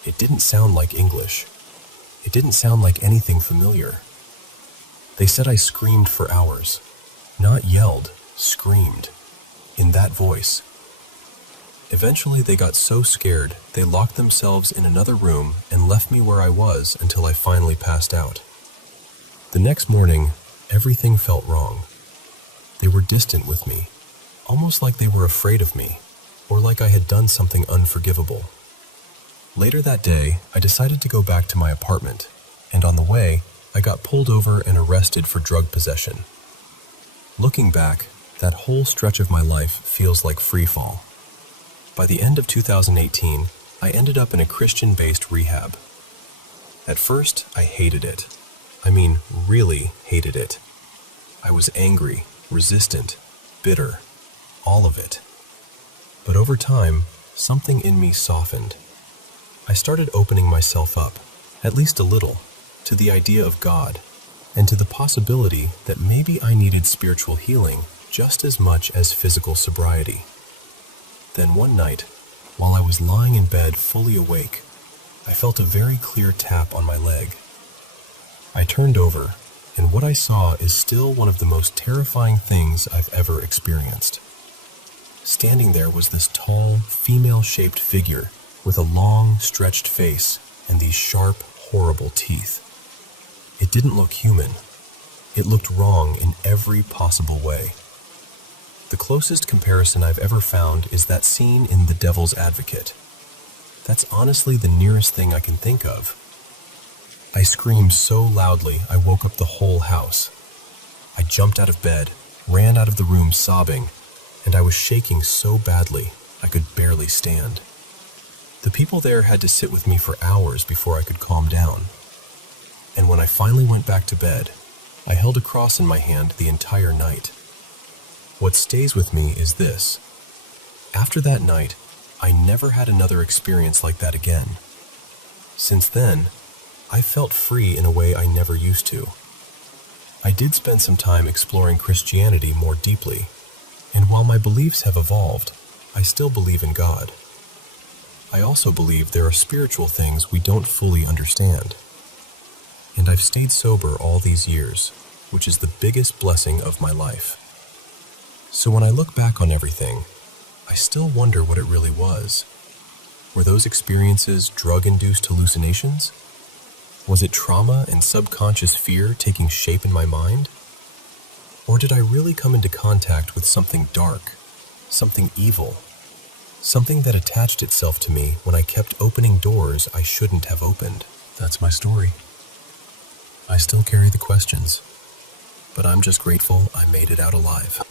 It didn't sound like English. It didn't sound like anything familiar. They said I screamed for hours. Not yelled, screamed. In that voice. Eventually they got so scared, they locked themselves in another room and left me where I was until I finally passed out. The next morning, everything felt wrong. They were distant with me, almost like they were afraid of me, or like I had done something unforgivable. Later that day, I decided to go back to my apartment, and on the way, I got pulled over and arrested for drug possession. Looking back, that whole stretch of my life feels like free fall. By the end of 2018, I ended up in a Christian-based rehab. At first, I hated it. I mean, really hated it. I was angry, resistant, bitter, all of it. But over time, something in me softened. I started opening myself up, at least a little, to the idea of God, and to the possibility that maybe I needed spiritual healing just as much as physical sobriety. Then one night, while I was lying in bed fully awake, I felt a very clear tap on my leg. I turned over, and what I saw is still one of the most terrifying things I've ever experienced. Standing there was this tall, female-shaped figure with a long, stretched face and these sharp, horrible teeth. It didn't look human. It looked wrong in every possible way. The closest comparison I've ever found is that scene in The Devil's Advocate. That's honestly the nearest thing I can think of. I screamed so loudly I woke up the whole house. I jumped out of bed, ran out of the room sobbing, and I was shaking so badly I could barely stand. The people there had to sit with me for hours before I could calm down. And when I finally went back to bed, I held a cross in my hand the entire night. What stays with me is this. After that night, I never had another experience like that again. Since then, I felt free in a way I never used to. I did spend some time exploring Christianity more deeply, and while my beliefs have evolved, I still believe in God. I also believe there are spiritual things we don't fully understand. And I've stayed sober all these years, which is the biggest blessing of my life. So when I look back on everything, I still wonder what it really was. Were those experiences drug-induced hallucinations? Was it trauma and subconscious fear taking shape in my mind? Or did I really come into contact with something dark, something evil, something that attached itself to me when I kept opening doors I shouldn't have opened? That's my story. I still carry the questions, but I'm just grateful I made it out alive.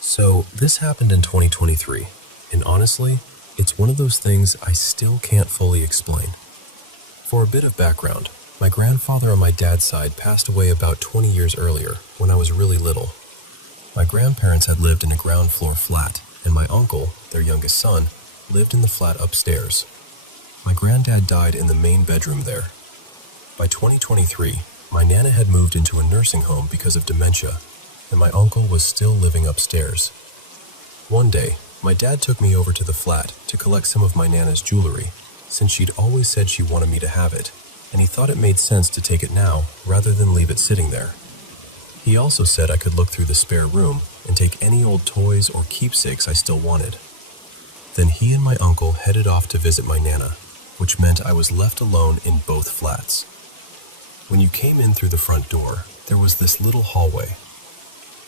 So, this happened in 2023, and honestly, it's one of those things I still can't fully explain. For a bit of background, my grandfather on my dad's side passed away about 20 years earlier, when I was really little. My grandparents had lived in a ground floor flat, and my uncle, their youngest son, lived in the flat upstairs. My granddad died in the main bedroom there. By 2023, my Nana had moved into a nursing home because of dementia, and my uncle was still living upstairs. One day, my dad took me over to the flat to collect some of my Nana's jewelry, since she'd always said she wanted me to have it, and he thought it made sense to take it now rather than leave it sitting there. He also said I could look through the spare room and take any old toys or keepsakes I still wanted. Then he and my uncle headed off to visit my Nana, which meant I was left alone in both flats. When you came in through the front door, there was this little hallway.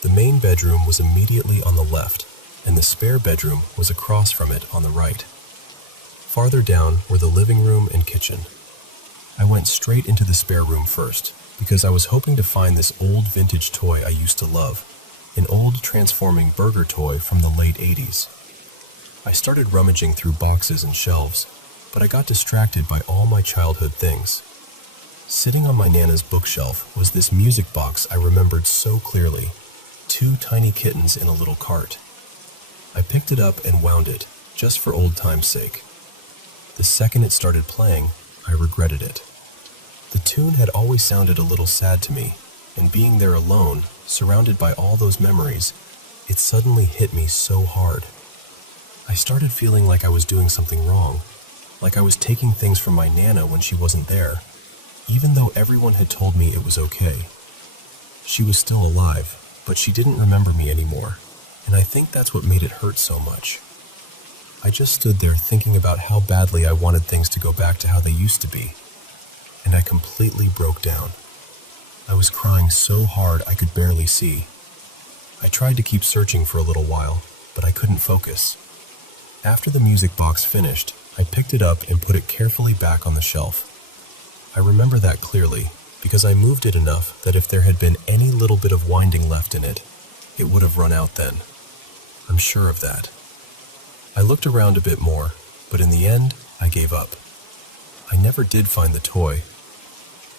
The main bedroom was immediately on the left, and the spare bedroom was across from it on the right. Farther down were the living room and kitchen. I went straight into the spare room first, because I was hoping to find this old vintage toy I used to love, an old transforming burger toy from the late 80s. I started rummaging through boxes and shelves, but I got distracted by all my childhood things. Sitting on my Nana's bookshelf was this music box I remembered so clearly, 2 tiny kittens in a little cart. I picked it up and wound it, just for old time's sake. The second it started playing, I regretted it. The tune had always sounded a little sad to me, and being there alone, surrounded by all those memories, it suddenly hit me so hard. I started feeling like I was doing something wrong, like I was taking things from my Nana when she wasn't there, even though everyone had told me it was okay. She was still alive, but she didn't remember me anymore, and I think that's what made it hurt so much. I just stood there thinking about how badly I wanted things to go back to how they used to be, and I completely broke down. I was crying so hard I could barely see. I tried to keep searching for a little while, but I couldn't focus. After the music box finished, I picked it up and put it carefully back on the shelf. I remember that clearly, because I moved it enough that if there had been any little bit of winding left in it, it would have run out then. I'm sure of that. I looked around a bit more, but in the end, I gave up. I never did find the toy.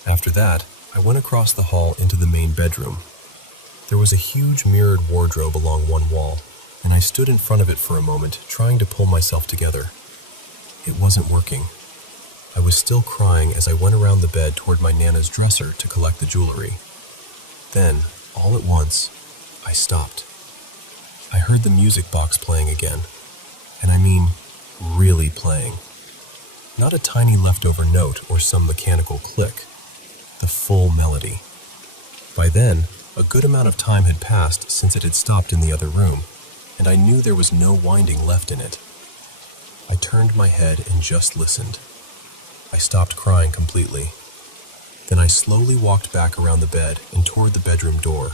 After that, I went across the hall into the main bedroom. There was a huge mirrored wardrobe along one wall, and I stood in front of it for a moment, trying to pull myself together. It wasn't working. I was still crying as I went around the bed toward my Nana's dresser to collect the jewelry. Then, all at once, I stopped. I heard the music box playing again, and I mean, really playing. Not a tiny leftover note or some mechanical click. The full melody. By then, a good amount of time had passed since it had stopped in the other room, and I knew there was no winding left in it. I turned my head and just listened. I stopped crying completely. Then I slowly walked back around the bed and toward the bedroom door,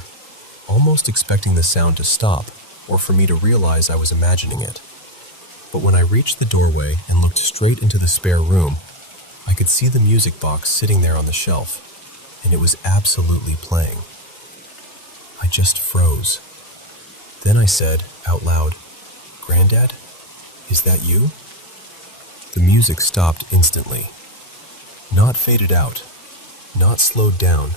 almost expecting the sound to stop or for me to realize I was imagining it. But when I reached the doorway and looked straight into the spare room, I could see the music box sitting there on the shelf, and it was absolutely playing. I just froze. Then I said, out loud, "Granddad, is that you?" The music stopped instantly. Not faded out, not slowed down.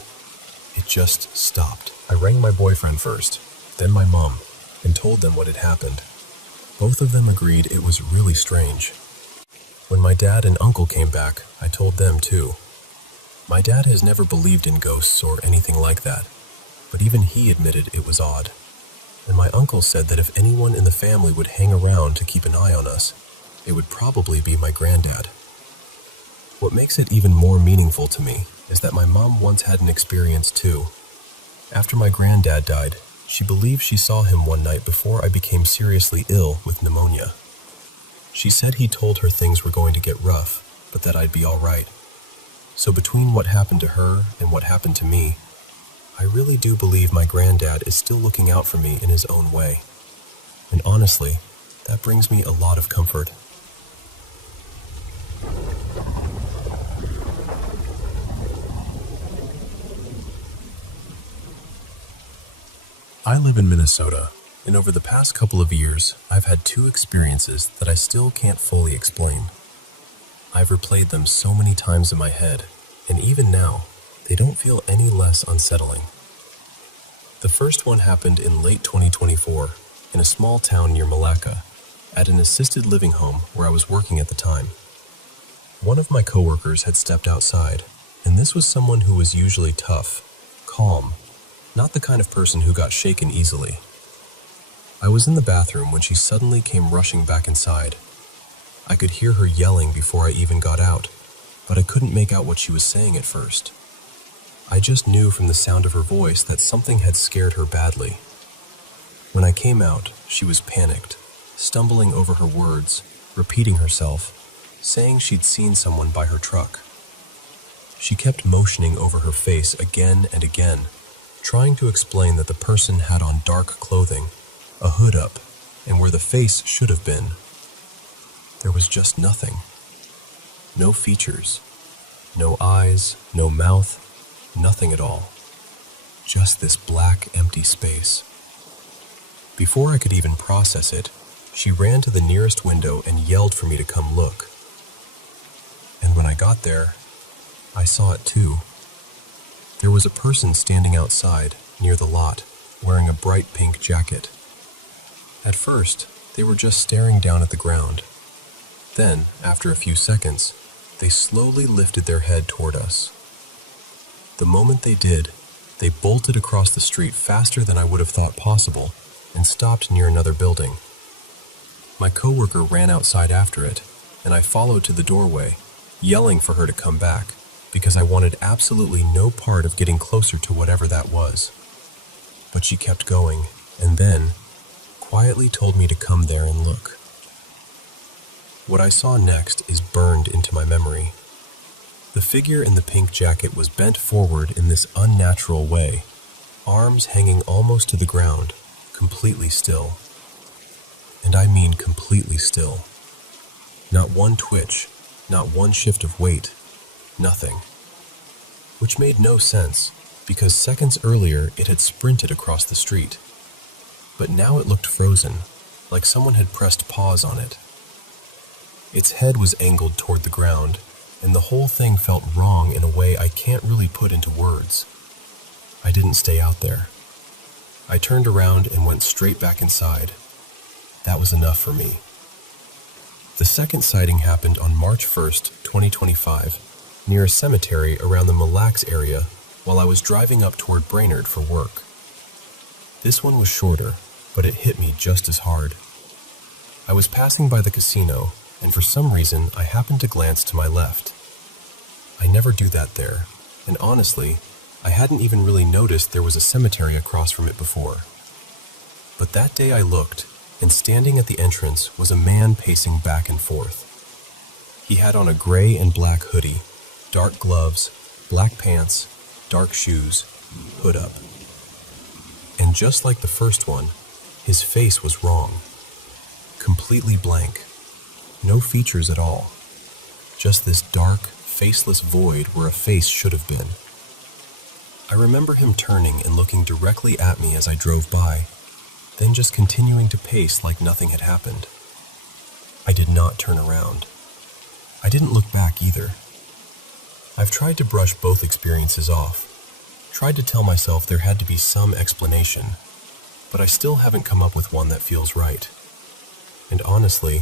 It just stopped. I rang my boyfriend first, then my mom, and told them what had happened. Both of them agreed it was really strange. When my dad and uncle came back, I told them too. My dad has never believed in ghosts or anything like that, but even he admitted it was odd. And my uncle said that if anyone in the family would hang around to keep an eye on us, it would probably be my granddad. What makes it even more meaningful to me is that my mom once had an experience too. After my granddad died, she believed she saw him one night before I became seriously ill with pneumonia. She said he told her things were going to get rough, but that I'd be all right. So between what happened to her and what happened to me, I really do believe my granddad is still looking out for me in his own way. And honestly, that brings me a lot of comfort. I live in Minnesota, and over the past couple of years, I've had 2 experiences that I still can't fully explain. I've replayed them so many times in my head, and even now, they don't feel any less unsettling. The first one happened in late 2024, in a small town near Malacca, at an assisted living home where I was working at the time. One of my coworkers had stepped outside, and this was someone who was usually tough, calm, not the kind of person who got shaken easily. I was in the bathroom when she suddenly came rushing back inside. I could hear her yelling before I even got out, but I couldn't make out what she was saying at first. I just knew from the sound of her voice that something had scared her badly. When I came out, she was panicked, stumbling over her words, repeating herself, saying she'd seen someone by her truck. She kept motioning over her face again and again, trying to explain that the person had on dark clothing, a hood up, and where the face should have been. There was just nothing. No features, no eyes, no mouth, nothing at all. Just this black, empty space. Before I could even process it, she ran to the nearest window and yelled for me to come look. And when I got there, I saw it too. There was a person standing outside, near the lot, wearing a bright pink jacket. At first, they were just staring down at the ground. Then, after a few seconds, they slowly lifted their head toward us. The moment they did, they bolted across the street faster than I would have thought possible and stopped near another building. My coworker ran outside after it, and I followed to the doorway, yelling for her to come back, because I wanted absolutely no part of getting closer to whatever that was. But she kept going, and then quietly told me to come there and look. What I saw next is burned into my memory. The figure in the pink jacket was bent forward in this unnatural way, arms hanging almost to the ground, completely still. And I mean completely still. Not one twitch, not one shift of weight, nothing. Which made no sense, because seconds earlier it had sprinted across the street. But now it looked frozen, like someone had pressed pause on it. Its head was angled toward the ground, and the whole thing felt wrong in a way I can't really put into words. I didn't stay out there. I turned around and went straight back inside. That was enough for me. The second sighting happened on March 1st, 2025, near a cemetery around the Mille Lacs area while I was driving up toward Brainerd for work. This one was shorter, but it hit me just as hard. I was passing by the casino, and for some reason I happened to glance to my left. I never do that there, and honestly, I hadn't even really noticed there was a cemetery across from it before. But that day I looked, and standing at the entrance was a man pacing back and forth. He had on a gray and black hoodie, dark gloves, black pants, dark shoes, hood up. And just like the first one, his face was wrong. Completely blank. No features at all. Just this dark, faceless void where a face should have been. I remember him turning and looking directly at me as I drove by, then just continuing to pace like nothing had happened. I did not turn around. I didn't look back either. I've tried to brush both experiences off, tried to tell myself there had to be some explanation, but I still haven't come up with one that feels right. And honestly,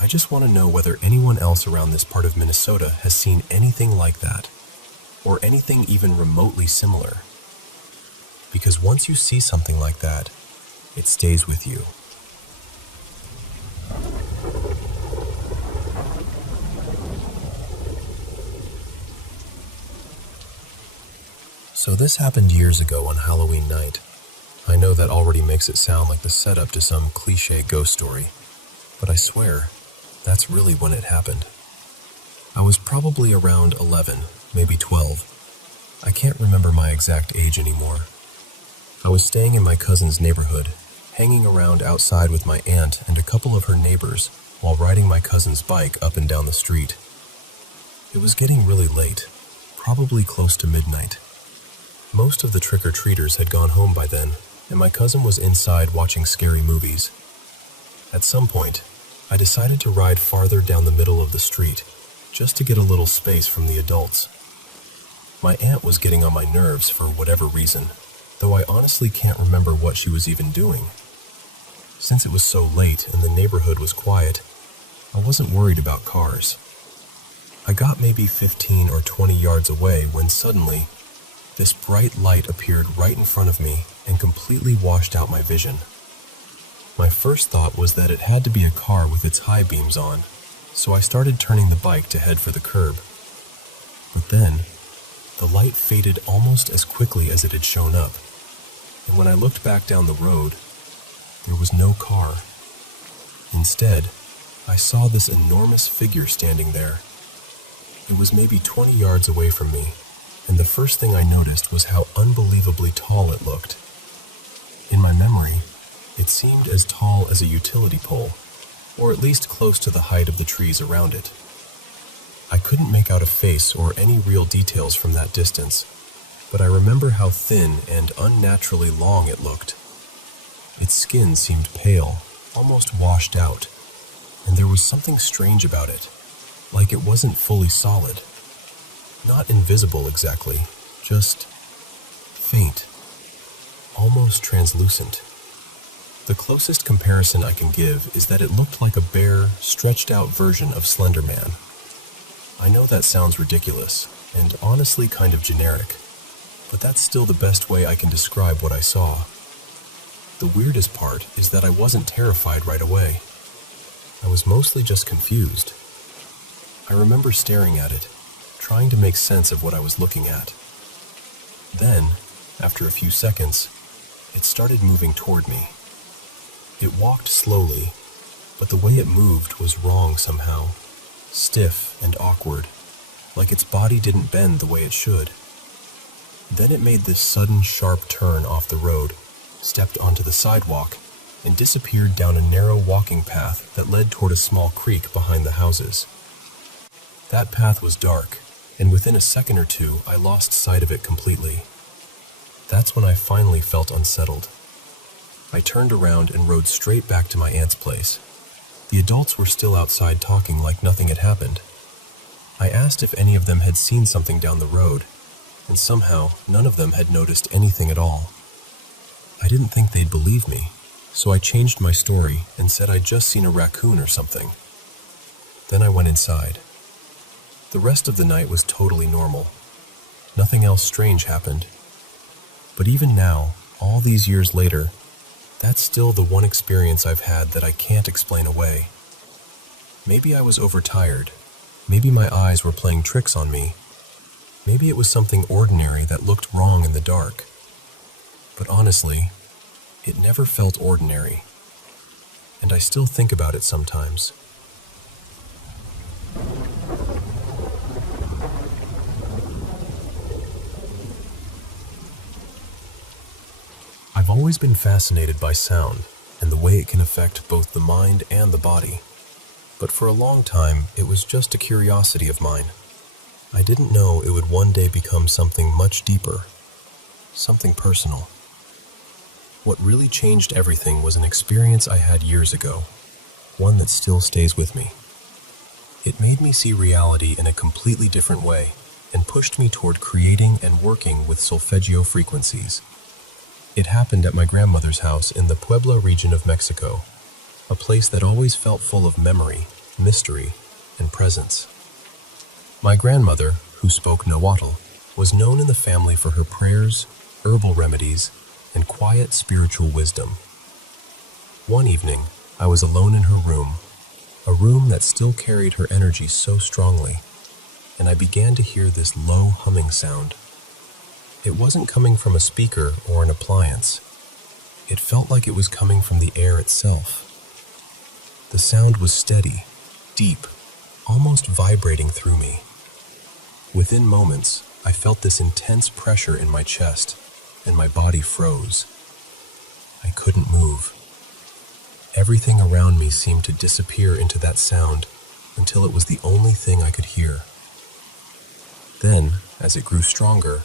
I just want to know whether anyone else around this part of Minnesota has seen anything like that, or anything even remotely similar. Because once you see something like that, it stays with you. So this happened years ago on Halloween night. I know that already makes it sound like the setup to some cliché ghost story, but I swear, that's really when it happened. I was probably around 11, maybe 12. I can't remember my exact age anymore. I was staying in my cousin's neighborhood, hanging around outside with my aunt and a couple of her neighbors while riding my cousin's bike up and down the street. It was getting really late, probably close to midnight. Most of the trick-or-treaters had gone home by then, and my cousin was inside watching scary movies. At some point, I decided to ride farther down the middle of the street, just to get a little space from the adults. My aunt was getting on my nerves for whatever reason, though I honestly can't remember what she was even doing. Since it was so late and the neighborhood was quiet, I wasn't worried about cars. I got maybe 15 or 20 yards away when suddenly, this bright light appeared right in front of me and completely washed out my vision. My first thought was that it had to be a car with its high beams on, so I started turning the bike to head for the curb. But then, the light faded almost as quickly as it had shown up, and when I looked back down the road, there was no car. Instead, I saw this enormous figure standing there. It was maybe 20 yards away from me, and the first thing I noticed was how unbelievably tall it looked. In my memory, it seemed as tall as a utility pole, or at least close to the height of the trees around it. I couldn't make out a face or any real details from that distance, but I remember how thin and unnaturally long it looked. Its skin seemed pale, almost washed out, and there was something strange about it, like it wasn't fully solid. Not invisible exactly, just faint, almost translucent. The closest comparison I can give is that it looked like a bare, stretched-out version of Slender Man. I know that sounds ridiculous, and honestly kind of generic, but that's still the best way I can describe what I saw. The weirdest part is that I wasn't terrified right away. I was mostly just confused. I remember staring at it, trying to make sense of what I was looking at. Then, after a few seconds, it started moving toward me. It walked slowly, but the way it moved was wrong somehow, stiff and awkward, like its body didn't bend the way it should. Then it made this sudden sharp turn off the road, stepped onto the sidewalk, and disappeared down a narrow walking path that led toward a small creek behind the houses. That path was dark, and within a second or two I lost sight of it completely. That's when I finally felt unsettled. I turned around and rode straight back to my aunt's place. The adults were still outside talking like nothing had happened. I asked if any of them had seen something down the road, and somehow none of them had noticed anything at all. I didn't think they'd believe me, so I changed my story and said I'd just seen a raccoon or something. Then I went inside. The rest of the night was totally normal. Nothing else strange happened. But even now, all these years later, that's still the one experience I've had that I can't explain away. Maybe I was overtired. Maybe my eyes were playing tricks on me. Maybe it was something ordinary that looked wrong in the dark. But honestly, it never felt ordinary. And I still think about it sometimes. I've always been fascinated by sound and the way it can affect both the mind and the body. But for a long time, it was just a curiosity of mine. I didn't know it would one day become something much deeper, something personal. What really changed everything was an experience I had years ago, one that still stays with me. It made me see reality in a completely different way and pushed me toward creating and working with solfeggio frequencies. It happened at my grandmother's house in the Puebla region of Mexico, a place that always felt full of memory, mystery, and presence. My grandmother, who spoke Nahuatl, was known in the family for her prayers, herbal remedies, and quiet spiritual wisdom. One evening, I was alone in her room, a room that still carried her energy so strongly, and I began to hear this low humming sound. It wasn't coming from a speaker or an appliance. It felt like it was coming from the air itself. The sound was steady, deep, almost vibrating through me. Within moments, I felt this intense pressure in my chest, and my body froze. I couldn't move. Everything around me seemed to disappear into that sound until it was the only thing I could hear. Then, as it grew stronger,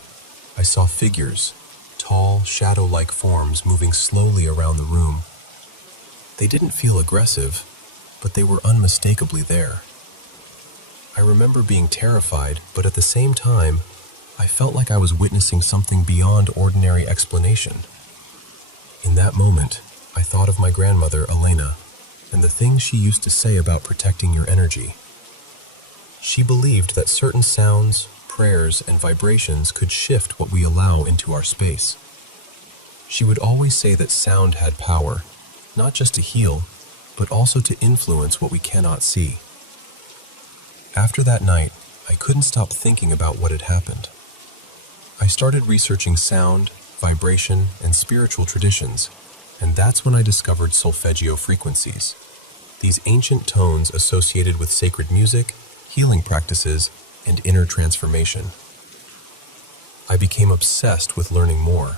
I saw figures, tall, shadow-like forms moving slowly around the room. They didn't feel aggressive, but they were unmistakably there. I remember being terrified, but at the same time, I felt like I was witnessing something beyond ordinary explanation. In that moment, I thought of my grandmother, Elena, and the things she used to say about protecting your energy. She believed that certain sounds, prayers, and vibrations could shift what we allow into our space. She would always say that sound had power, not just to heal, but also to influence what we cannot see. After that night, I couldn't stop thinking about what had happened. I started researching sound, vibration, and spiritual traditions, and that's when I discovered solfeggio frequencies, these ancient tones associated with sacred music, healing practices, and inner transformation. I became obsessed with learning more.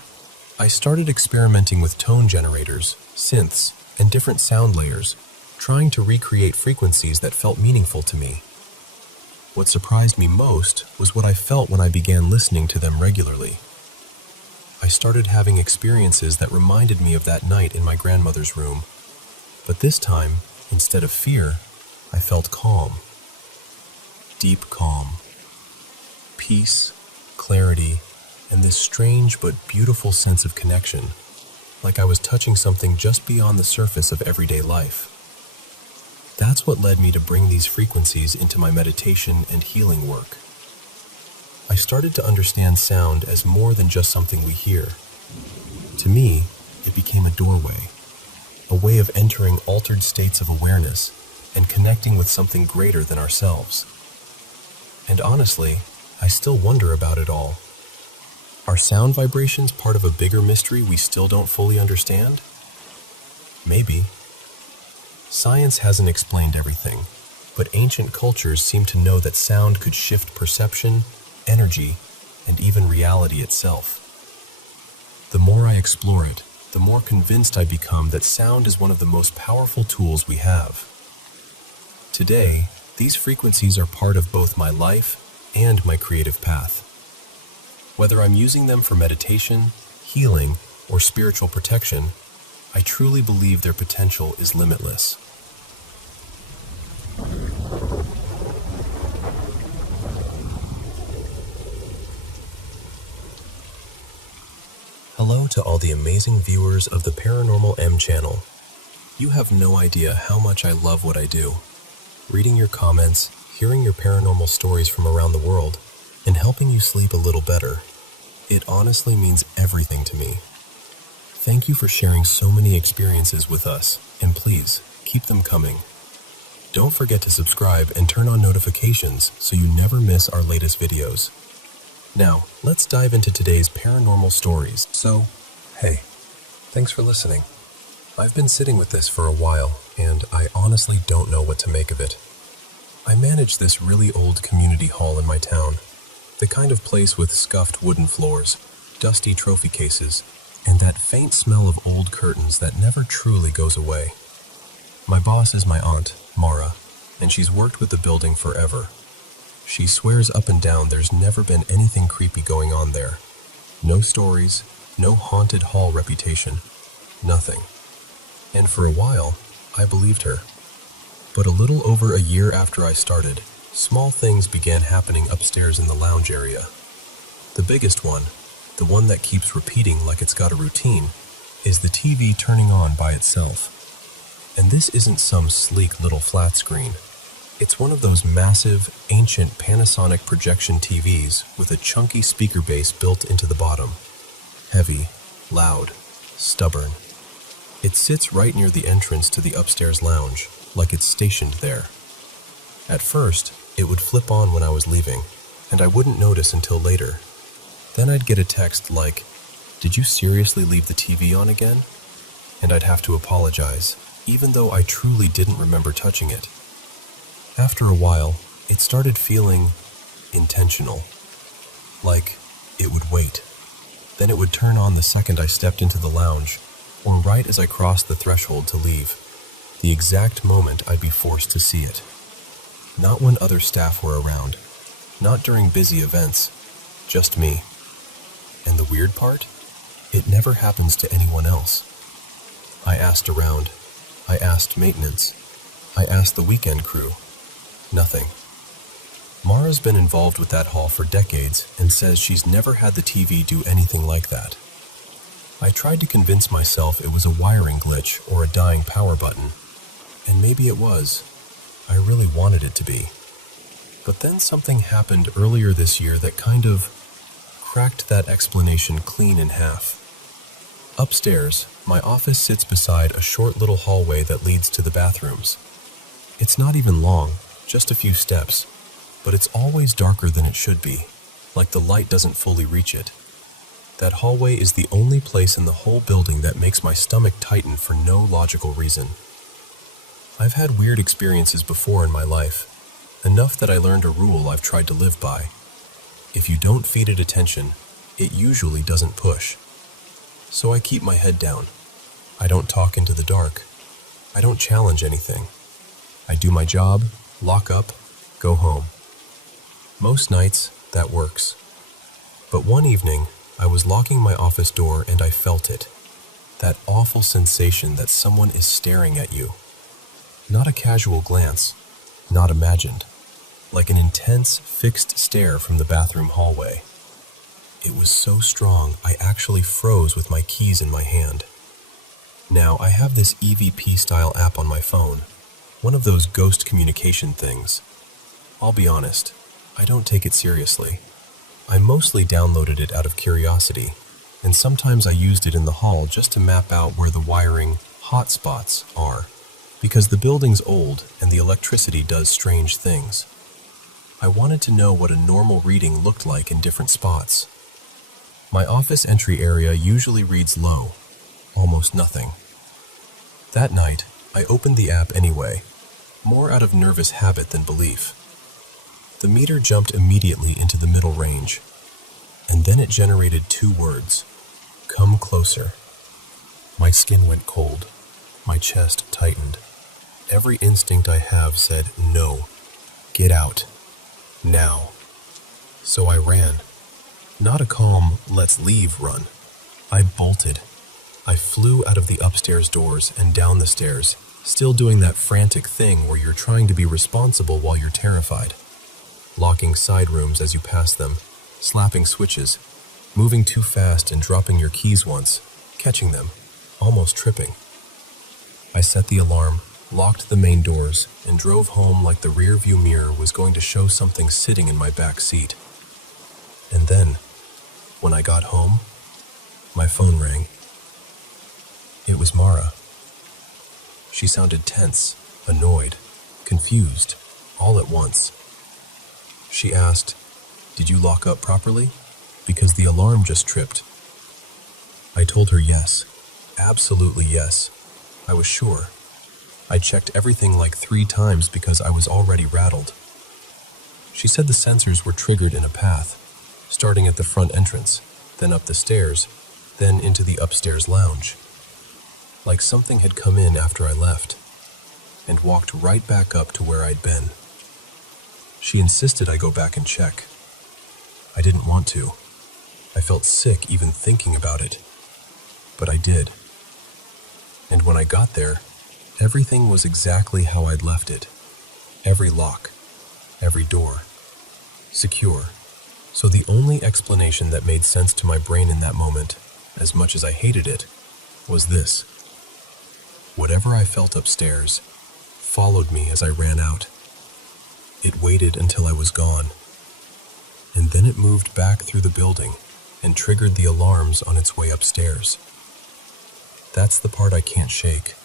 I started experimenting with tone generators, synths, and different sound layers, trying to recreate frequencies that felt meaningful to me. What surprised me most was what I felt when I began listening to them regularly. I started having experiences that reminded me of that night in my grandmother's room. But this time, instead of fear, I felt calm. Deep calm. Peace, clarity, and this strange but beautiful sense of connection, like I was touching something just beyond the surface of everyday life. That's what led me to bring these frequencies into my meditation and healing work. I started to understand sound as more than just something we hear. To me, it became a doorway, a way of entering altered states of awareness and connecting with something greater than ourselves. And honestly, I still wonder about it all. Are sound vibrations part of a bigger mystery we still don't fully understand? Maybe. Science hasn't explained everything, but ancient cultures seem to know that sound could shift perception, energy, and even reality itself. The more I explore it, the more convinced I become that sound is one of the most powerful tools we have. Today, these frequencies are part of both my life and my creative path. Whether I'm using them for meditation, healing, or spiritual protection, I truly believe their potential is limitless. Hello to all the amazing viewers of the Paranormal M channel. You have no idea how much I love what I do. Reading your comments, hearing your paranormal stories from around the world, and helping you sleep a little better. It honestly means everything to me. Thank you for sharing so many experiences with us, and please, keep them coming. Don't forget to subscribe and turn on notifications so you never miss our latest videos. Now, let's dive into today's paranormal stories. So, hey, thanks for listening. I've been sitting with this for a while, and I honestly don't know what to make of it. I manage this really old community hall in my town, the kind of place with scuffed wooden floors, dusty trophy cases, and that faint smell of old curtains that never truly goes away. My boss is my aunt, Mara, and she's worked with the building forever. She swears up and down there's never been anything creepy going on there. No stories, no haunted hall reputation, nothing. And for a while, I believed her. But a little over a year after I started, small things began happening upstairs in the lounge area. The biggest one, the one that keeps repeating like it's got a routine, is the TV turning on by itself. And this isn't some sleek little flat screen. It's one of those massive, ancient Panasonic projection TVs with a chunky speaker base built into the bottom. Heavy, loud, stubborn. It sits right near the entrance to the upstairs lounge, like it's stationed there. At first, it would flip on when I was leaving, and I wouldn't notice until later. Then I'd get a text like, "Did you seriously leave the TV on again?" And I'd have to apologize, even though I truly didn't remember touching it. After a while, it started feeling intentional. Like it would wait. Then it would turn on the second I stepped into the lounge, or right as I crossed the threshold to leave, the exact moment I'd be forced to see it. Not when other staff were around, not during busy events, just me. And the weird part? It never happens to anyone else. I asked around. I asked maintenance. I asked the weekend crew. Nothing. Mara's been involved with that hall for decades and says she's never had the TV do anything like that. I tried to convince myself it was a wiring glitch or a dying power button, and maybe it was. I really wanted it to be. But then something happened earlier this year that kind of cracked that explanation clean in half. Upstairs, my office sits beside a short little hallway that leads to the bathrooms. It's not even long, just a few steps, but it's always darker than it should be, like the light doesn't fully reach it. That hallway is the only place in the whole building that makes my stomach tighten for no logical reason. I've had weird experiences before in my life, enough that I learned a rule I've tried to live by. If you don't feed it attention, it usually doesn't push. So I keep my head down. I don't talk into the dark. I don't challenge anything. I do my job, lock up, go home. Most nights, that works. But one evening, I was locking my office door and I felt it. That awful sensation that someone is staring at you. Not a casual glance, not imagined. Like an intense, fixed stare from the bathroom hallway. It was so strong, I actually froze with my keys in my hand. Now, I have this EVP-style app on my phone, one of those ghost communication things. I'll be honest, I don't take it seriously. I mostly downloaded it out of curiosity, and sometimes I used it in the hall just to map out where the wiring hotspots are, because the building's old and the electricity does strange things. I wanted to know what a normal reading looked like in different spots. My office entry area usually reads low, almost nothing. That night, I opened the app anyway, more out of nervous habit than belief. The meter jumped immediately into the middle range, and then it generated 2 words, "Come closer." My skin went cold, my chest tightened. Every instinct I have said, no, get out, now. So I ran. Not a calm, let's leave run. I bolted. I flew out of the upstairs doors and down the stairs, still doing that frantic thing where you're trying to be responsible while you're terrified. Locking side rooms as you pass them, slapping switches, moving too fast and dropping your keys once, catching them, almost tripping. I set the alarm, locked the main doors, and drove home like the rearview mirror was going to show something sitting in my back seat. And then, when I got home, my phone rang. It was Mara. She sounded tense, annoyed, confused, all at once. She asked, "Did you lock up properly? Because the alarm just tripped." I told her yes, absolutely yes. I was sure. I checked everything like 3 times because I was already rattled. She said the sensors were triggered in a path, starting at the front entrance, then up the stairs, then into the upstairs lounge. Like something had come in after I left, and walked right back up to where I'd been. She insisted I go back and check. I didn't want to. I felt sick even thinking about it. But I did. And when I got there, everything was exactly how I'd left it. Every lock, every door, secure. So the only explanation that made sense to my brain in that moment, as much as I hated it, was this. Whatever I felt upstairs followed me as I ran out. It waited until I was gone, and then it moved back through the building and triggered the alarms on its way upstairs. That's the part I can't shake,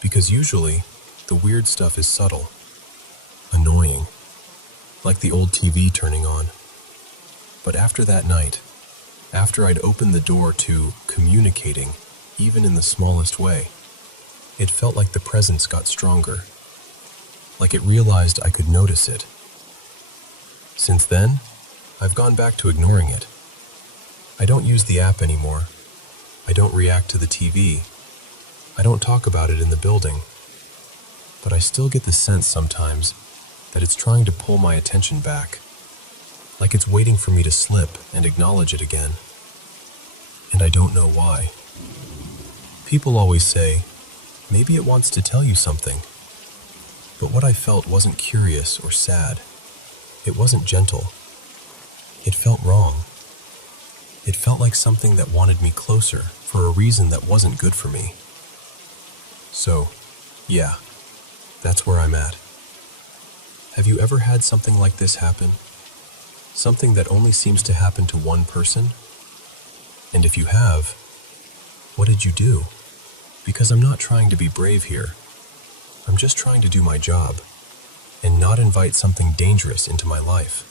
because usually the weird stuff is subtle, annoying, like the old TV turning on. But after that night, after I'd opened the door to communicating, even in the smallest way, it felt like the presence got stronger, like it realized I could notice it. Since then, I've gone back to ignoring it. I don't use the app anymore. I don't react to the TV. I don't talk about it in the building. But I still get the sense sometimes that it's trying to pull my attention back, like it's waiting for me to slip and acknowledge it again. And I don't know why. People always say, maybe it wants to tell you something. But what I felt wasn't curious or sad. It wasn't gentle. It felt wrong. It felt like something that wanted me closer for a reason that wasn't good for me. So, yeah, that's where I'm at. Have you ever had something like this happen? Something that only seems to happen to one person? And if you have, what did you do? Because I'm not trying to be brave here. I'm just trying to do my job and not invite something dangerous into my life.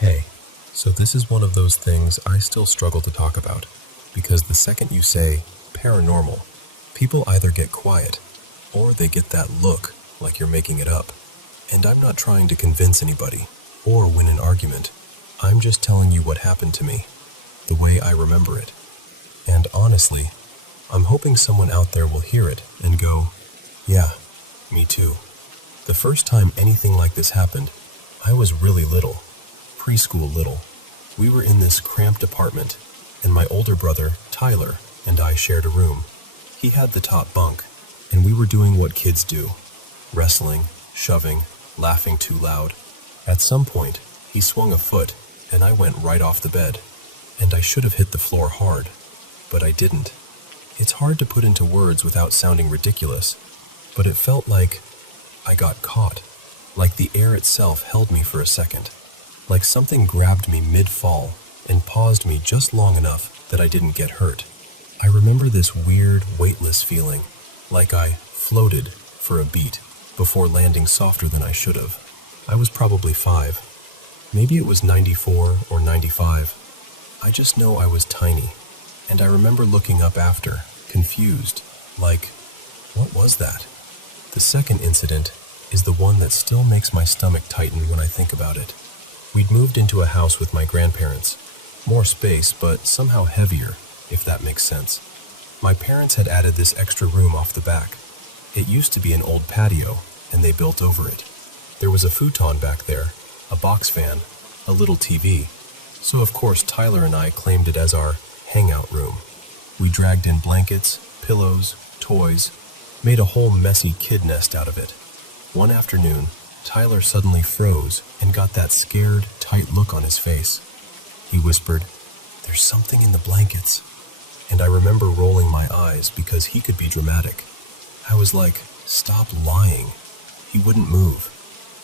Hey, so this is one of those things I still struggle to talk about, because the second you say paranormal, people either get quiet or they get that look like you're making it up. And I'm not trying to convince anybody or win an argument. I'm just telling you what happened to me, the way I remember it. And honestly, I'm hoping someone out there will hear it and go, yeah, me too. The first time anything like this happened, I was really little, preschool little. We were in this cramped apartment, and my older brother, Tyler, and I shared a room. He had the top bunk, and we were doing what kids do, wrestling, shoving, laughing too loud. At some point, he swung a foot, and I went right off the bed. And I should have hit the floor hard, but I didn't. It's hard to put into words without sounding ridiculous, but it felt like I got caught, like the air itself held me for a second, like something grabbed me mid-fall and paused me just long enough that I didn't get hurt. I remember this weird, weightless feeling, like I floated for a beat before landing softer than I should have. I was probably 5. Maybe it was 94 or 95. I just know I was tiny, and I remember looking up after, confused, like, what was that? The second incident is the one that still makes my stomach tighten when I think about it. We'd moved into a house with my grandparents. More space, but somehow heavier, if that makes sense. My parents had added this extra room off the back. It used to be an old patio, and they built over it. There was a futon back there, a box fan, a little TV. So of course Tyler and I claimed it as our hangout room. We dragged in blankets, pillows, toys, made a whole messy kid nest out of it. One afternoon, Tyler suddenly froze and got that scared, tight look on his face. He whispered, "There's something in the blankets." And I remember rolling my eyes because he could be dramatic. I was like, stop lying. He wouldn't move.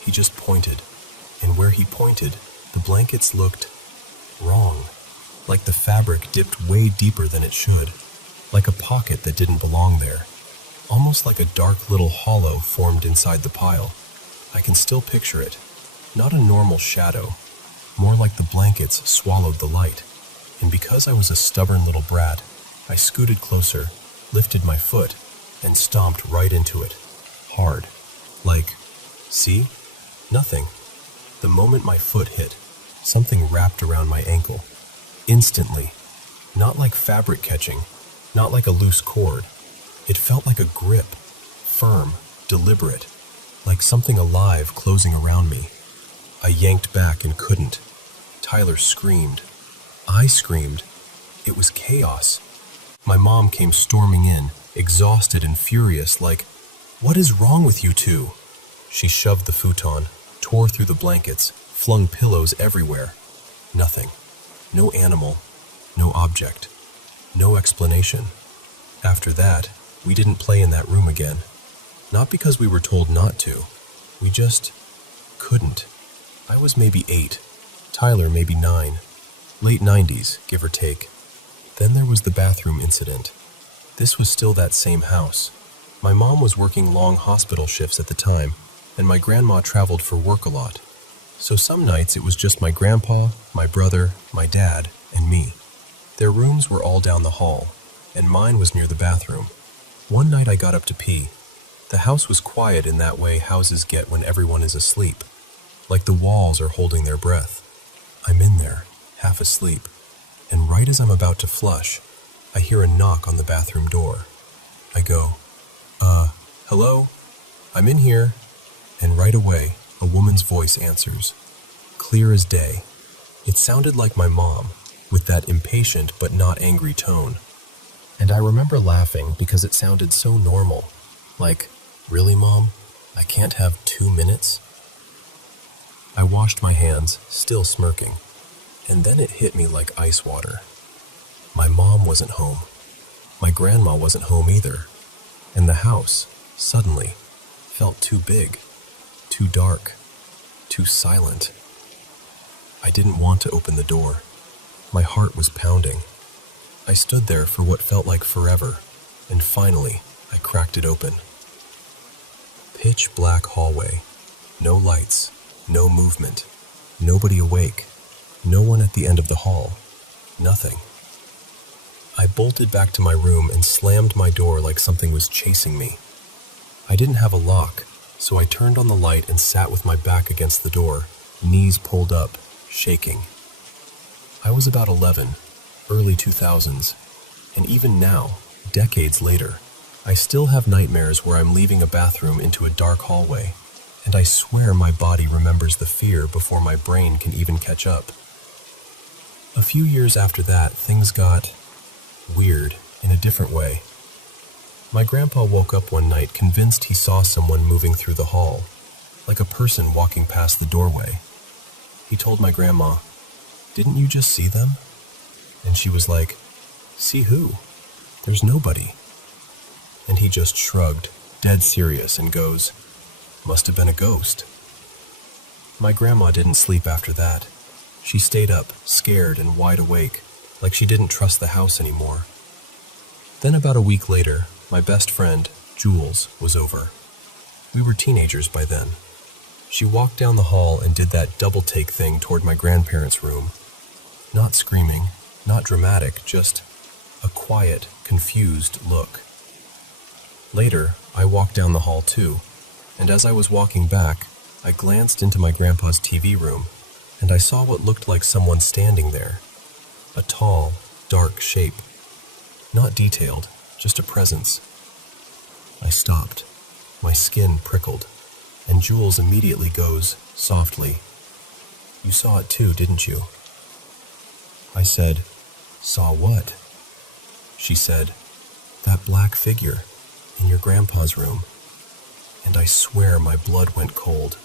He just pointed. And where he pointed, the blankets looked wrong. Like the fabric dipped way deeper than it should. Like a pocket that didn't belong there. Almost like a dark little hollow formed inside the pile. I can still picture it. Not a normal shadow. More like the blankets swallowed the light. And because I was a stubborn little brat, I scooted closer, lifted my foot, and stomped right into it. Hard. Like, see? Nothing. The moment my foot hit, something wrapped around my ankle. Instantly. Not like fabric catching, not like a loose cord. It felt like a grip. Firm, deliberate. Like something alive closing around me. I yanked back and couldn't. Tyler screamed. I screamed. It was chaos. My mom came storming in, exhausted and furious, like, "What is wrong with you two?" She shoved the futon, tore through the blankets, flung pillows everywhere. Nothing. No animal. No object. No explanation. After that, we didn't play in that room again. Not because we were told not to. We just couldn't. I was maybe 8. Tyler maybe 9. Late 90s, give or take. Then there was the bathroom incident. This was still that same house. My mom was working long hospital shifts at the time, and my grandma traveled for work a lot. So some nights it was just my grandpa, my brother, my dad, and me. Their rooms were all down the hall, and mine was near the bathroom. One night I got up to pee. The house was quiet in that way houses get when everyone is asleep. Like the walls are holding their breath. I'm in there, half asleep, and right as I'm about to flush, I hear a knock on the bathroom door. I go, hello? I'm in here. And right away, a woman's voice answers, clear as day. It sounded like my mom, with that impatient but not angry tone. And I remember laughing because it sounded so normal, Like, really, Mom? I can't have 2 minutes? I washed my hands, still smirking, and then it hit me like ice water. My mom wasn't home. My grandma wasn't home either. And the house, suddenly, felt too big, too dark, too silent. I didn't want to open the door. My heart was pounding. I stood there for what felt like forever, and finally, I cracked it open. Pitch black hallway. No lights, no movement, nobody awake, no one at the end of the hall, nothing. I bolted back to my room and slammed my door like something was chasing me. I didn't have a lock, so I turned on the light and sat with my back against the door, knees pulled up, shaking. I was about 11, early 2000s, and even now, decades later, I still have nightmares where I'm leaving a bathroom into a dark hallway, and I swear my body remembers the fear before my brain can even catch up. A few years after that, things got weird in a different way. My grandpa woke up one night convinced he saw someone moving through the hall, like a person walking past the doorway. He told my grandma, "Didn't you just see them?" And she was like, "See who? There's nobody." And he just shrugged, dead serious, and goes, "Must have been a ghost." My grandma didn't sleep after that. She stayed up, scared and wide awake, like she didn't trust the house anymore. Then about a week later, my best friend, Jules, was over. We were teenagers by then. She walked down the hall and did that double-take thing toward my grandparents' room. Not screaming, not dramatic, just a quiet, confused look. Later, I walked down the hall too, and as I was walking back, I glanced into my grandpa's TV room, and I saw what looked like someone standing there. A tall, dark shape. Not detailed, just a presence. I stopped. My skin prickled, and Jules immediately goes, softly, "You saw it too, didn't you?" I said, "Saw what?" She said, "That black figure in your grandpa's room." And I swear my blood went cold,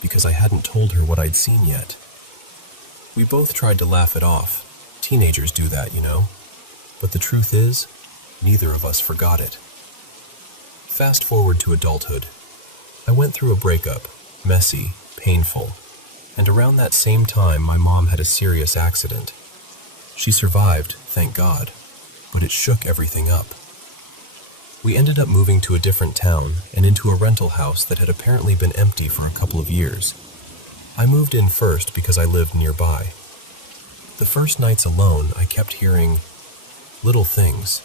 because I hadn't told her what I'd seen yet. We both tried to laugh it off. Teenagers do that, you know. But the truth is, neither of us forgot it. Fast forward to adulthood. I went through a breakup, messy, painful, and around that same time my mom had a serious accident. She survived, thank God, but it shook everything up. We ended up moving to a different town and into a rental house that had apparently been empty for a couple of years. I moved in first because I lived nearby. The first nights alone, I kept hearing little things,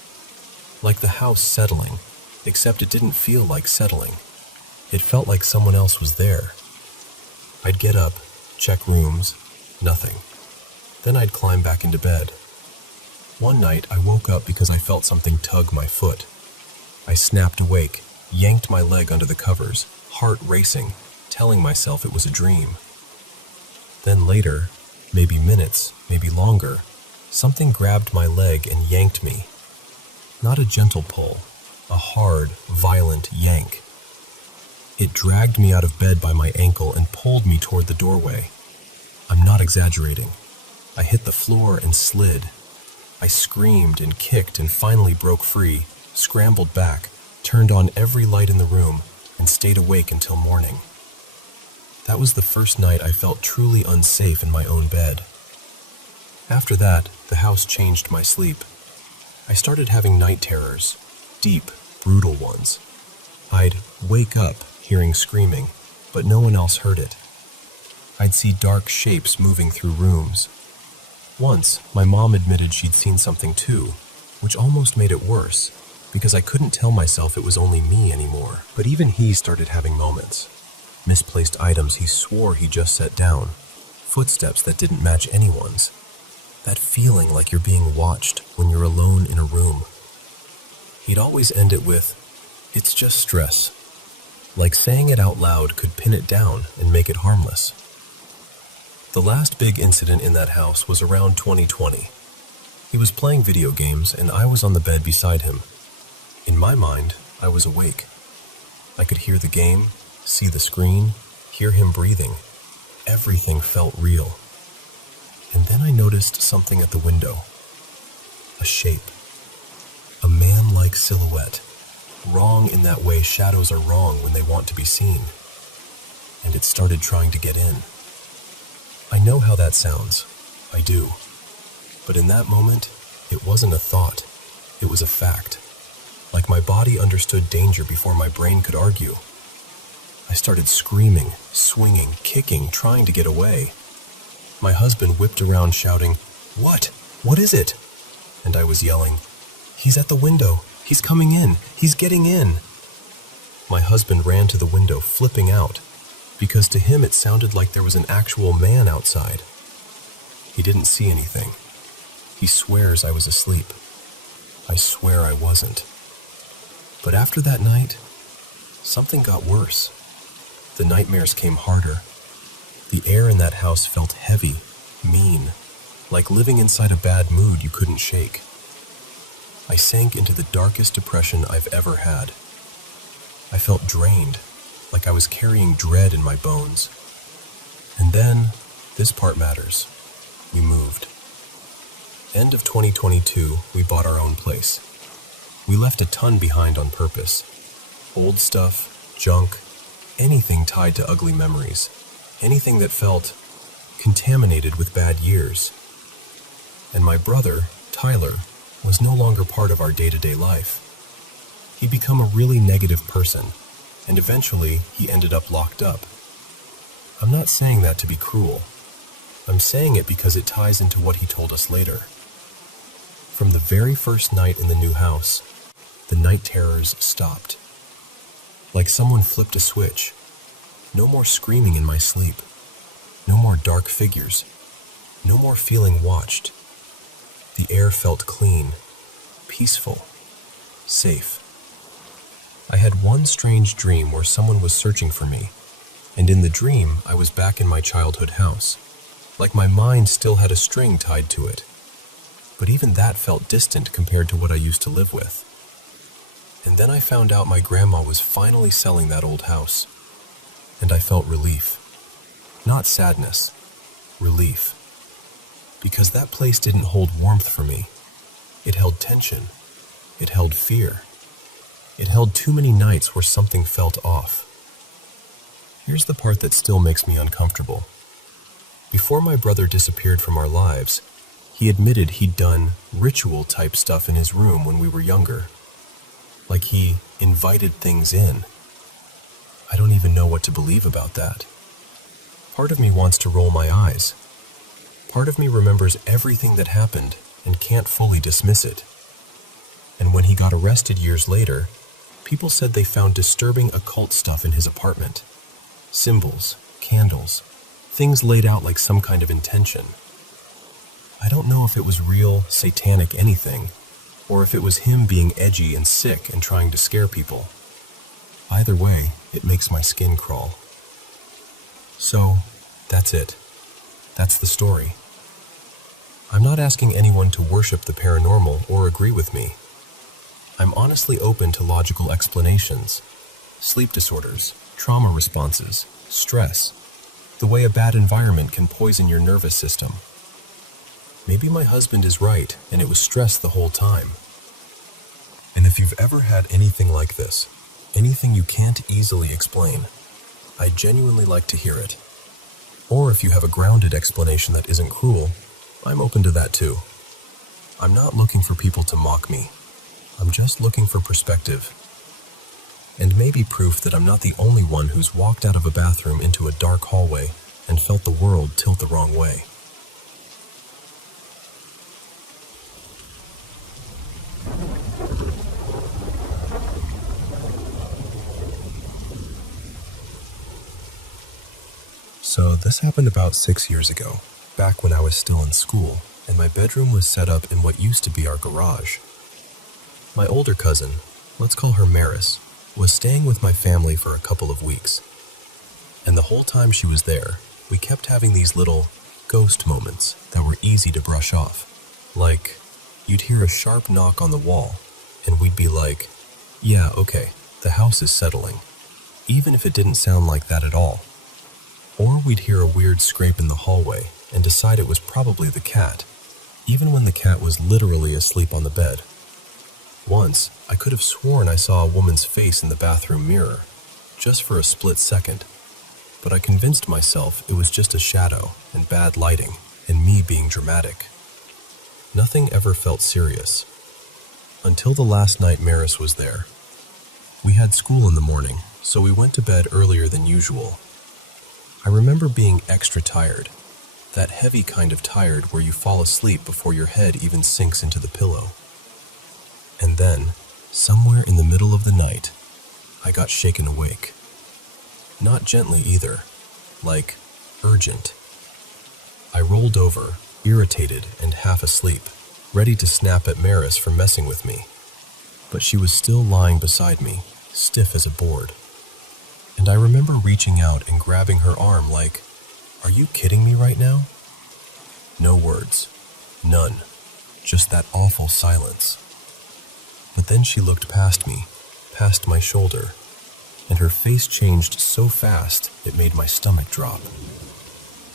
like the house settling, except it didn't feel like settling. It felt like someone else was there. I'd get up, check rooms, nothing. Then I'd climb back into bed. One night, I woke up because I felt something tug my foot. I snapped awake, yanked my leg under the covers, heart racing, telling myself it was a dream. Then later, maybe minutes, maybe longer, something grabbed my leg and yanked me. Not a gentle pull, a hard, violent yank. It dragged me out of bed by my ankle and pulled me toward the doorway. I'm not exaggerating. I hit the floor and slid. I screamed and kicked and finally broke free, scrambled back, turned on every light in the room, and stayed awake until morning. That was the first night I felt truly unsafe in my own bed. After that, the house changed my sleep. I started having night terrors, deep, brutal ones. I'd wake up hearing screaming, but no one else heard it. I'd see dark shapes moving through rooms. Once, my mom admitted she'd seen something too, which almost made it worse, because I couldn't tell myself it was only me anymore. But even he started having moments. Misplaced items he swore he just set down, footsteps that didn't match anyone's. That feeling like you're being watched when you're alone in a room. He'd always end it with, "It's just stress." Like saying it out loud could pin it down and make it harmless. The last big incident in that house was around 2020. He was playing video games and I was on the bed beside him. In my mind, I was awake. I could hear the game, see the screen, hear him breathing. Everything felt real. And then I noticed something at the window. A shape. A man-like silhouette. Wrong in that way shadows are wrong when they want to be seen. And it started trying to get in. I know how that sounds. I do. But in that moment, it wasn't a thought. It was a fact. Like my body understood danger before my brain could argue. I started screaming, swinging, kicking, trying to get away. My husband whipped around shouting, "What? What is it?" And I was yelling, "He's at the window. He's coming in. He's getting in." My husband ran to the window, flipping out, because to him it sounded like there was an actual man outside. He didn't see anything. He swears I was asleep. I swear I wasn't. But after that night, something got worse. The nightmares came harder. The air in that house felt heavy, mean, like living inside a bad mood you couldn't shake. I sank into the darkest depression I've ever had. I felt drained, like I was carrying dread in my bones. And then, this part matters. We moved. End of 2022, we bought our own place. We left a ton behind on purpose. Old stuff, junk, anything tied to ugly memories. Anything that felt contaminated with bad years. And my brother, Tyler, was no longer part of our day-to-day life. He'd become a really negative person, and eventually he ended up locked up. I'm not saying that to be cruel. I'm saying it because it ties into what he told us later. From the very first night in the new house, the night terrors stopped. Like someone flipped a switch. No more screaming in my sleep. No more dark figures. No more feeling watched. The air felt clean, peaceful, safe. I had one strange dream where someone was searching for me, and in the dream I was back in my childhood house, like my mind still had a string tied to it. But even that felt distant compared to what I used to live with. And then I found out my grandma was finally selling that old house, and I felt relief. Not sadness, relief. Because that place didn't hold warmth for me. It held tension. It held fear. It held too many nights where something felt off. Here's the part that still makes me uncomfortable. Before my brother disappeared from our lives, he admitted he'd done ritual-type stuff in his room when we were younger. Like he invited things in. I don't even know what to believe about that. Part of me wants to roll my eyes. Part of me remembers everything that happened and can't fully dismiss it. And when he got arrested years later, people said they found disturbing occult stuff in his apartment. Symbols, candles, things laid out like some kind of intention. I don't know if it was real, satanic anything, or if it was him being edgy and sick and trying to scare people. Either way, it makes my skin crawl. So, that's it. That's the story. I'm not asking anyone to worship the paranormal or agree with me. I'm honestly open to logical explanations. Sleep disorders, trauma responses, stress, the way a bad environment can poison your nervous system. Maybe my husband is right and it was stress the whole time. And if you've ever had anything like this, anything you can't easily explain, I'd genuinely like to hear it. Or if you have a grounded explanation that isn't cruel, I'm open to that too. I'm not looking for people to mock me. I'm just looking for perspective. And maybe proof that I'm not the only one who's walked out of a bathroom into a dark hallway and felt the world tilt the wrong way. So this happened about 6 years ago, back when I was still in school, and my bedroom was set up in what used to be our garage. My older cousin, let's call her Maris, was staying with my family for a couple of weeks. And the whole time she was there, we kept having these little ghost moments that were easy to brush off. Like, you'd hear a sharp knock on the wall, and we'd be like, yeah, okay, the house is settling. even if it didn't sound like that at all. Or we'd hear a weird scrape in the hallway and decide it was probably the cat, even when the cat was literally asleep on the bed. Once, I could have sworn I saw a woman's face in the bathroom mirror, just for a split second, but I convinced myself it was just a shadow and bad lighting and me being dramatic. Nothing ever felt serious, until the last night Maris was there. We had school in the morning, so we went to bed earlier than usual. I remember being extra tired, that heavy kind of tired where you fall asleep before your head even sinks into the pillow. And then, somewhere in the middle of the night, I got shaken awake. Not gently either, like urgent. I rolled over, irritated and half asleep, ready to snap at Maris for messing with me. But she was still lying beside me, stiff as a board. And I remember reaching out and grabbing her arm like, "Are you kidding me right now?" No words. None. Just that awful silence. But then she looked past me, past my shoulder, and her face changed so fast it made my stomach drop.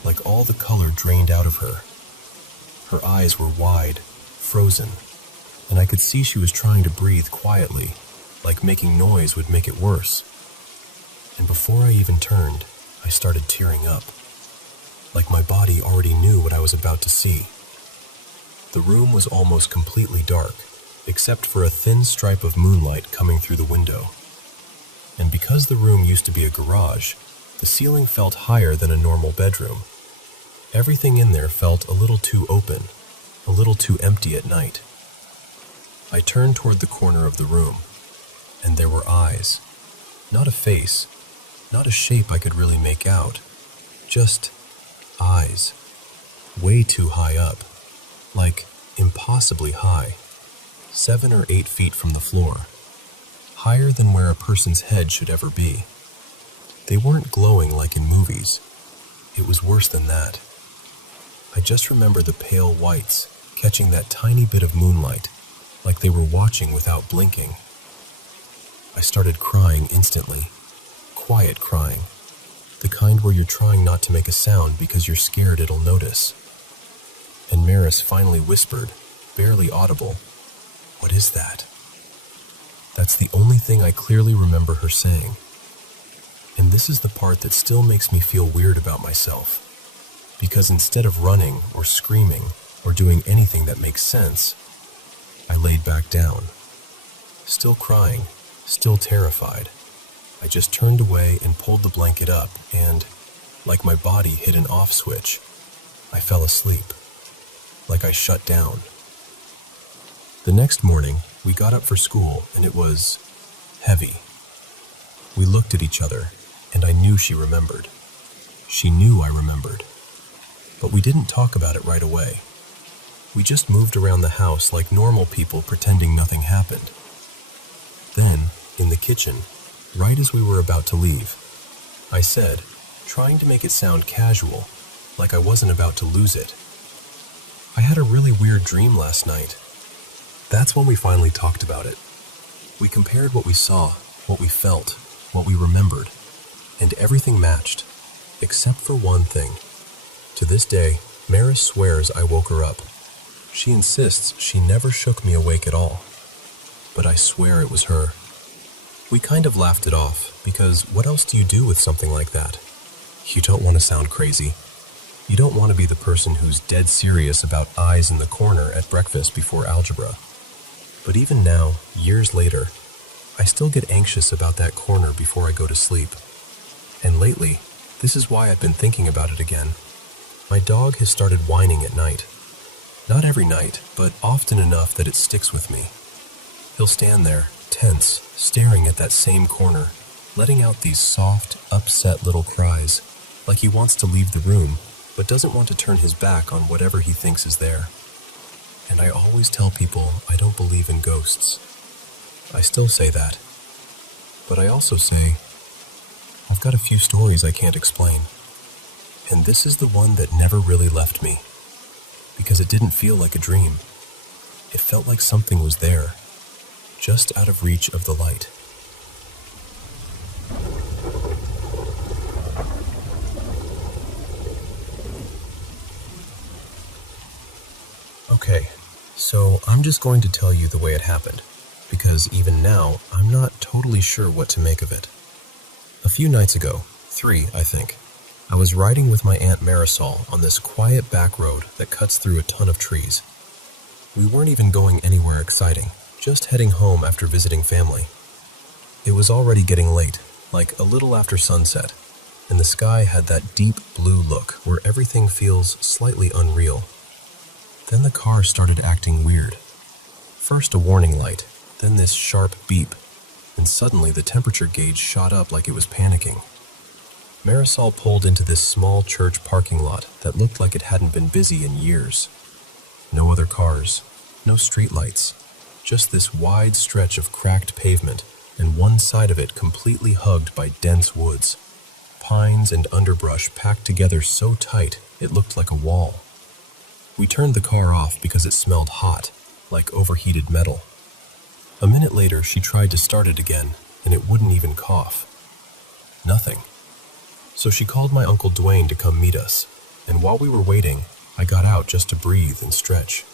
Like all the color drained out of her. Her eyes were wide, frozen, and I could see she was trying to breathe quietly, like making noise would make it worse. And before I even turned, I started tearing up, like my body already knew what I was about to see. The room was almost completely dark, except for a thin stripe of moonlight coming through the window. And because the room used to be a garage, the ceiling felt higher than a normal bedroom. Everything in there felt a little too open, a little too empty at night. I turned toward the corner of the room, and there were eyes. Not a face, not a shape I could really make out, just eyes. Way too high up, like impossibly high, 7 or 8 feet from the floor, higher than where a person's head should ever be. They weren't glowing like in movies. It was worse than that. I just remember the pale whites catching that tiny bit of moonlight, like they were watching without blinking. I started crying instantly. Quiet crying. The kind where you're trying not to make a sound because you're scared it'll notice. And Maris finally whispered, barely audible, "What is that?" That's the only thing I clearly remember her saying. And this is the part that still makes me feel weird about myself. Because instead of running or screaming or doing anything that makes sense, I laid back down. Still crying, still terrified. I just turned away and pulled the blanket up and, like my body hit an off switch, I fell asleep. Like I shut down. The next morning, we got up for school and it was heavy. We looked at each other and I knew she remembered. She knew I remembered. But we didn't talk about it right away. We just moved around the house like normal people pretending nothing happened. Then, in the kitchen, right as we were about to leave, I said, trying to make it sound casual, like I wasn't about to lose it, "I had a really weird dream last night." That's when we finally talked about it. We compared what we saw, what we felt, what we remembered, and everything matched, except for one thing. To this day, Maris swears I woke her up. She insists she never shook me awake at all. But I swear it was her. We kind of laughed it off, because what else do you do with something like that? You don't want to sound crazy. You don't want to be the person who's dead serious about eyes in the corner at breakfast before algebra. But even now, years later, I still get anxious about that corner before I go to sleep. And lately, this is why I've been thinking about it again. My dog has started whining at night. Not every night, but often enough that it sticks with me. He'll stand there, tense, staring at that same corner, letting out these soft, upset little cries, like he wants to leave the room, but doesn't want to turn his back on whatever he thinks is there. And I always tell people I don't believe in ghosts. I still say that. But I also say, I've got a few stories I can't explain. And this is the one that never really left me, because it didn't feel like a dream. It felt like something was there, just out of reach of the light. So I'm just going to tell you the way it happened, because even now, I'm not totally sure what to make of it. A few nights ago, 3, I think, I was riding with my Aunt Marisol on this quiet back road that cuts through a ton of trees. We weren't even going anywhere exciting, just heading home after visiting family. It was already getting late, like a little after sunset, and the sky had that deep blue look where everything feels slightly unreal. Then the car started acting weird. First a warning light, then this sharp beep, and suddenly the temperature gauge shot up like it was panicking. Marisol pulled into this small church parking lot that looked like it hadn't been busy in years. No other cars, no streetlights, just this wide stretch of cracked pavement and one side of it completely hugged by dense woods. Pines and underbrush packed together so tight it looked like a wall. We turned the car off because it smelled hot, like overheated metal. A minute later, she tried to start it again, and it wouldn't even cough. Nothing. So she called my Uncle Dwayne to come meet us, and while we were waiting, I got out just to breathe and stretch.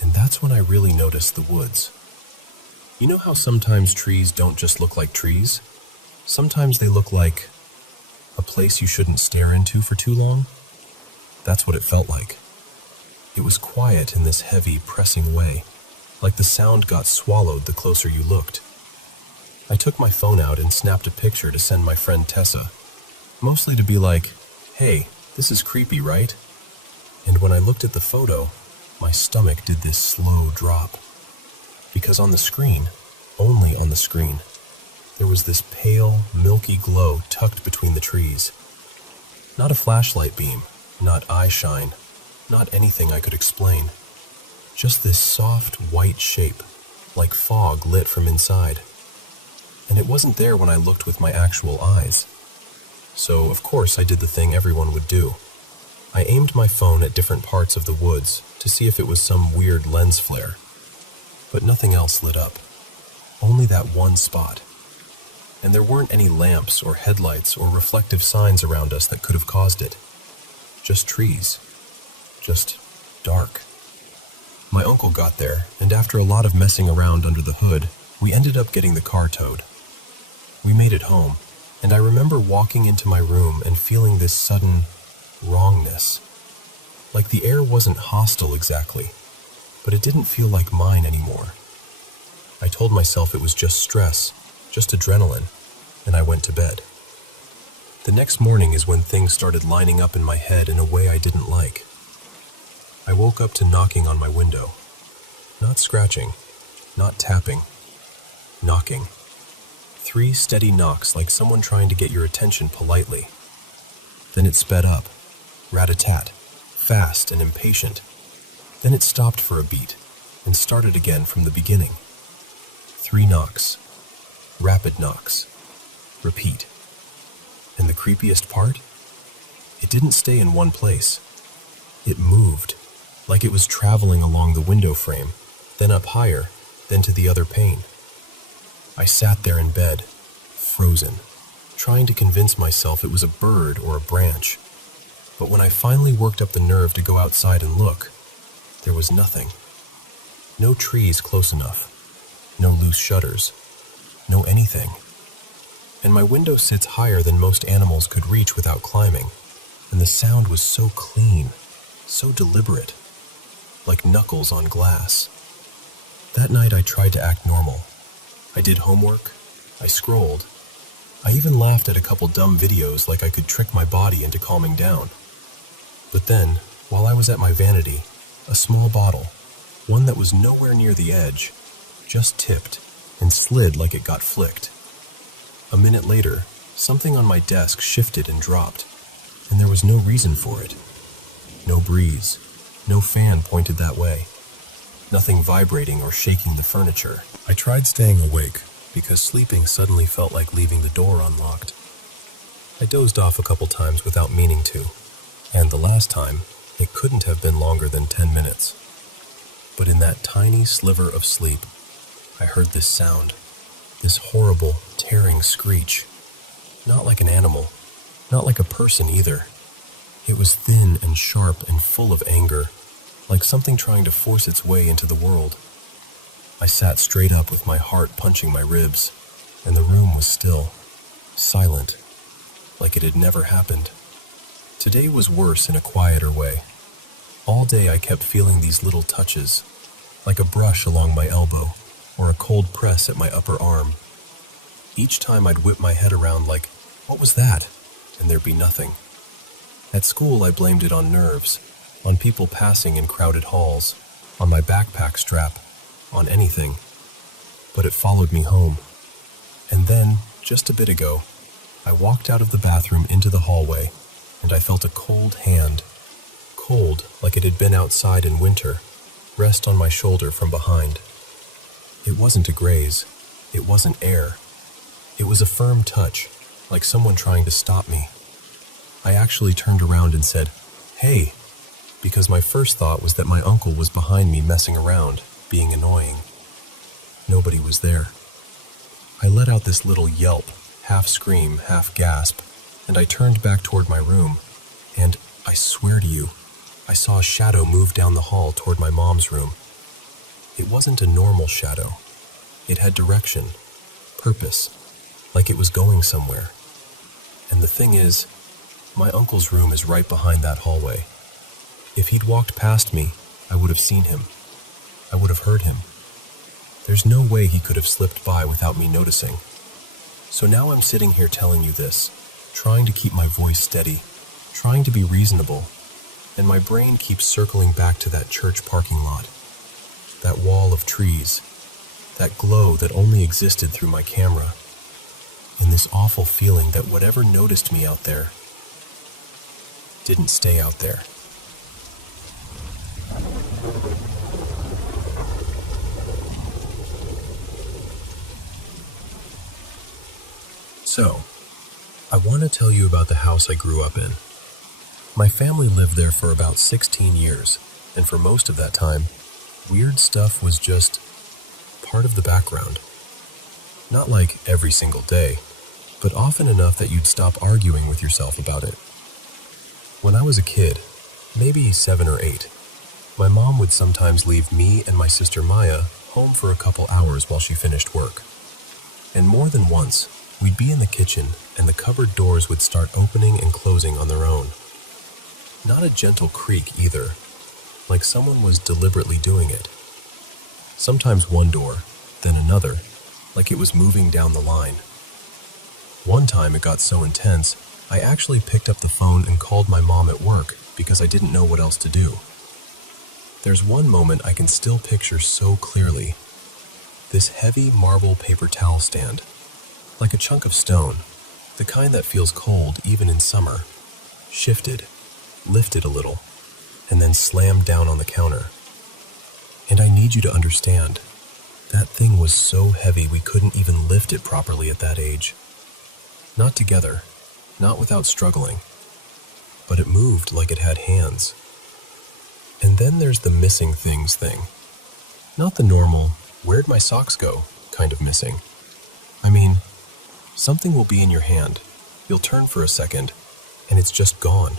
And that's when I really noticed the woods. You know how sometimes trees don't just look like trees? Sometimes they look like a place you shouldn't stare into for too long? That's what it felt like. It was quiet in this heavy, pressing way, like the sound got swallowed the closer you looked. I took my phone out and snapped a picture to send my friend Tessa, mostly to be like, hey, this is creepy, right? And when I looked at the photo, my stomach did this slow drop. Because on the screen, only on the screen, there was this pale, milky glow tucked between the trees. Not a flashlight beam, not eye shine, not anything I could explain. Just this soft, white shape, like fog lit from inside. And it wasn't there when I looked with my actual eyes. So, of course, I did the thing everyone would do. I aimed my phone at different parts of the woods to see if it was some weird lens flare. But nothing else lit up. Only that one spot. And there weren't any lamps or headlights or reflective signs around us that could have caused it. Just trees. Just dark. My uncle got there, and after a lot of messing around under the hood, we ended up getting the car towed. We made it home, and I remember walking into my room and feeling this sudden wrongness. Like the air wasn't hostile exactly, but it didn't feel like mine anymore. I told myself it was just stress, just adrenaline, and I went to bed. The next morning is when things started lining up in my head in a way I didn't like. I woke up to knocking on my window. Not scratching, not tapping, knocking. 3 steady knocks like someone trying to get your attention politely. Then it sped up, rat-a-tat, fast and impatient. Then it stopped for a beat and started again from the beginning. 3 knocks, rapid knocks, repeat. And the creepiest part? It didn't stay in one place. It moved, like it was traveling along the window frame, then up higher, then to the other pane. I sat there in bed, frozen, trying to convince myself it was a bird or a branch. But when I finally worked up the nerve to go outside and look, there was nothing. No trees close enough, no loose shutters, no anything. And my window sits higher than most animals could reach without climbing, and the sound was so clean, so deliberate, like knuckles on glass. That night I tried to act normal. I did homework, I scrolled. I even laughed at a couple dumb videos like I could trick my body into calming down. But then, while I was at my vanity, a small bottle, one that was nowhere near the edge, just tipped and slid like it got flicked. A minute later, something on my desk shifted and dropped, and there was no reason for it. No breeze, no fan pointed that way. Nothing vibrating or shaking the furniture. I tried staying awake, because sleeping suddenly felt like leaving the door unlocked. I dozed off a couple times without meaning to, and the last time, it couldn't have been longer than 10 minutes. But in that tiny sliver of sleep, I heard this sound, this horrible, tearing screech. Not like an animal, not like a person either. It was thin and sharp and full of anger, like something trying to force its way into the world. I sat straight up with my heart punching my ribs, and the room was still, silent, like it had never happened. Today was worse in a quieter way. All day I kept feeling these little touches, like a brush along my elbow or a cold press at my upper arm. Each time I'd whip my head around like, what was that? And there'd be nothing. At school I blamed it on nerves, on people passing in crowded halls, on my backpack strap, on anything. But it followed me home. And then, just a bit ago, I walked out of the bathroom into the hallway, and I felt a cold hand, cold like it had been outside in winter, rest on my shoulder from behind. It wasn't a graze. It wasn't air. It was a firm touch, like someone trying to stop me. I actually turned around and said, "Hey," because my first thought was that my uncle was behind me messing around, being annoying. Nobody was there. I let out this little yelp, half scream, half gasp, and I turned back toward my room, and, I swear to you, I saw a shadow move down the hall toward my mom's room. It wasn't a normal shadow. It had direction, purpose, like it was going somewhere. And the thing is, my uncle's room is right behind that hallway. If he'd walked past me, I would have seen him. I would have heard him. There's no way he could have slipped by without me noticing. So now I'm sitting here telling you this, trying to keep my voice steady, trying to be reasonable, and my brain keeps circling back to that church parking lot, that wall of trees, that glow that only existed through my camera, and this awful feeling that whatever noticed me out there didn't stay out there. So, I want to tell you about the house I grew up in. My family lived there for about 16 years, and for most of that time, weird stuff was just part of the background. Not like every single day, but often enough that you'd stop arguing with yourself about it. When I was a kid, maybe 7 or 8, my mom would sometimes leave me and my sister Maya home for a couple hours while she finished work. And more than once, we'd be in the kitchen and the cupboard doors would start opening and closing on their own. Not a gentle creak either, like someone was deliberately doing it. Sometimes one door, then another, like it was moving down the line. One time it got so intense, I actually picked up the phone and called my mom at work because I didn't know what else to do. There's one moment I can still picture so clearly. This heavy marble paper towel stand, like a chunk of stone, the kind that feels cold even in summer, shifted, lifted a little, and then slammed down on the counter. And I need you to understand, that thing was so heavy we couldn't even lift it properly at that age. Not together, not without struggling, but it moved like it had hands. And then there's the missing things thing. Not the normal, where'd my socks go kind of missing. I mean, something will be in your hand, you'll turn for a second, and it's just gone.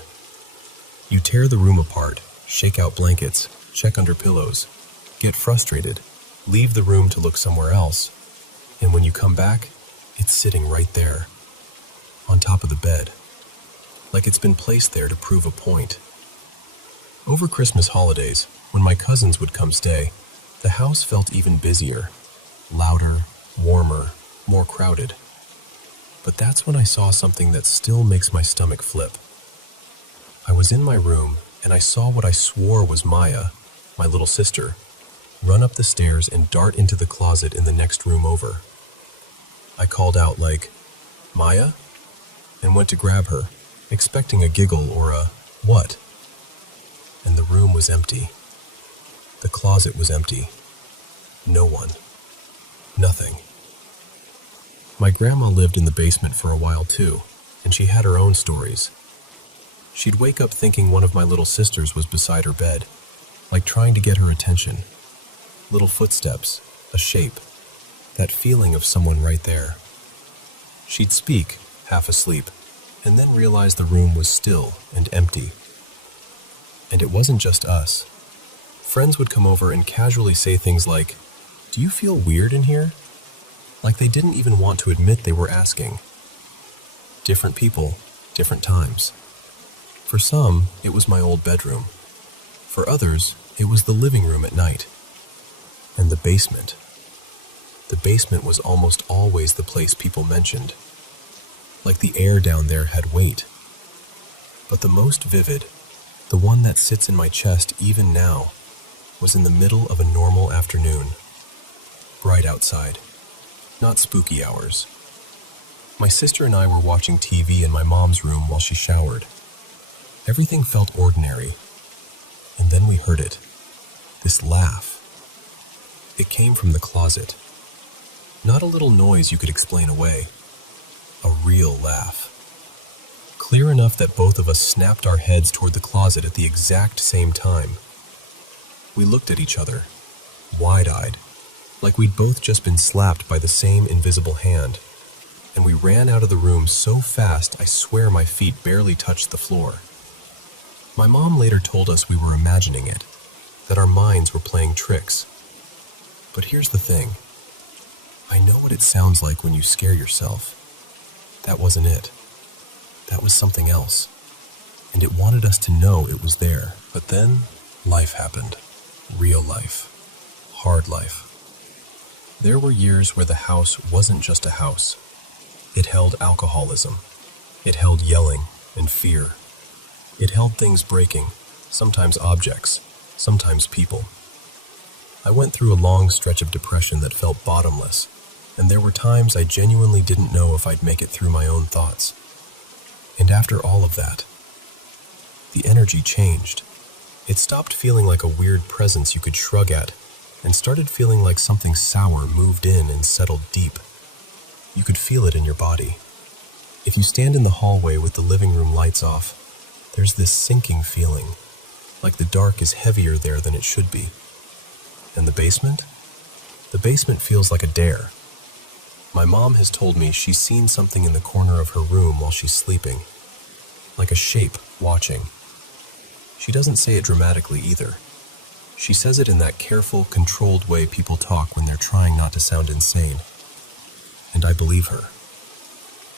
You tear the room apart, shake out blankets, check under pillows, get frustrated, leave the room to look somewhere else, and when you come back, it's sitting right there, on top of the bed, like it's been placed there to prove a point. Over Christmas holidays, when my cousins would come stay, the house felt even busier, louder, warmer, more crowded. But that's when I saw something that still makes my stomach flip. I was in my room, and I saw what I swore was Maya, my little sister, run up the stairs and dart into the closet in the next room over. I called out like, "Maya?" and went to grab her, expecting a giggle or a "what?" And the room was empty. The closet was empty. No one. Nothing. My grandma lived in the basement for a while too, and she had her own stories. She'd wake up thinking one of my little sisters was beside her bed, like trying to get her attention. Little footsteps, a shape, that feeling of someone right there. She'd speak, half asleep, and then realize the room was still and empty. And it wasn't just us. Friends would come over and casually say things like, "Do you feel weird in here?" Like they didn't even want to admit they were asking. Different people, different times. For some, it was my old bedroom. For others, it was the living room at night. And the basement. The basement was almost always the place people mentioned. Like the air down there had weight. But the most vivid, the one that sits in my chest even now, was in the middle of a normal afternoon. Bright outside. Not spooky hours. My sister and I were watching TV in my mom's room while she showered. Everything felt ordinary. And then we heard it. This laugh. It came from the closet. Not a little noise you could explain away. A real laugh. Clear enough that both of us snapped our heads toward the closet at the exact same time. We looked at each other, wide-eyed, like we'd both just been slapped by the same invisible hand, and we ran out of the room so fast I swear my feet barely touched the floor. My mom later told us we were imagining it, that our minds were playing tricks. But here's the thing. I know what it sounds like when you scare yourself. That wasn't it. That was something else. And it wanted us to know it was there. But then, life happened. Real life. Hard life. There were years where the house wasn't just a house. It held alcoholism. It held yelling and fear. It held things breaking, sometimes objects, sometimes people. I went through a long stretch of depression that felt bottomless, and there were times I genuinely didn't know if I'd make it through my own thoughts. And after all of that, the energy changed. It stopped feeling like a weird presence you could shrug at, and started feeling like something sour moved in and settled deep. You could feel it in your body. If you stand in the hallway with the living room lights off, there's this sinking feeling, like the dark is heavier there than it should be. And the basement? The basement feels like a dare. My mom has told me she's seen something in the corner of her room while she's sleeping, like a shape watching. She doesn't say it dramatically either. She says it in that careful, controlled way people talk when they're trying not to sound insane. And I believe her.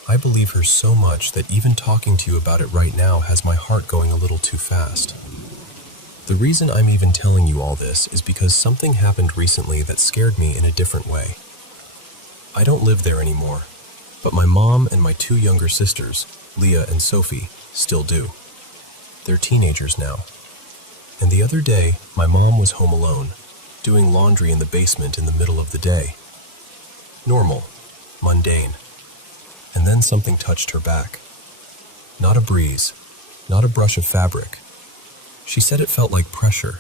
I believe her so much that even talking to you about it right now has my heart going a little too fast. The reason I'm even telling you all this is because something happened recently that scared me in a different way. I don't live there anymore, but my mom and my two younger sisters, Leah and Sophie, still do. They're teenagers now. And the other day, my mom was home alone, doing laundry in the basement in the middle of the day. Normal, mundane. And then something touched her back. Not a breeze, not a brush of fabric. She said it felt like pressure,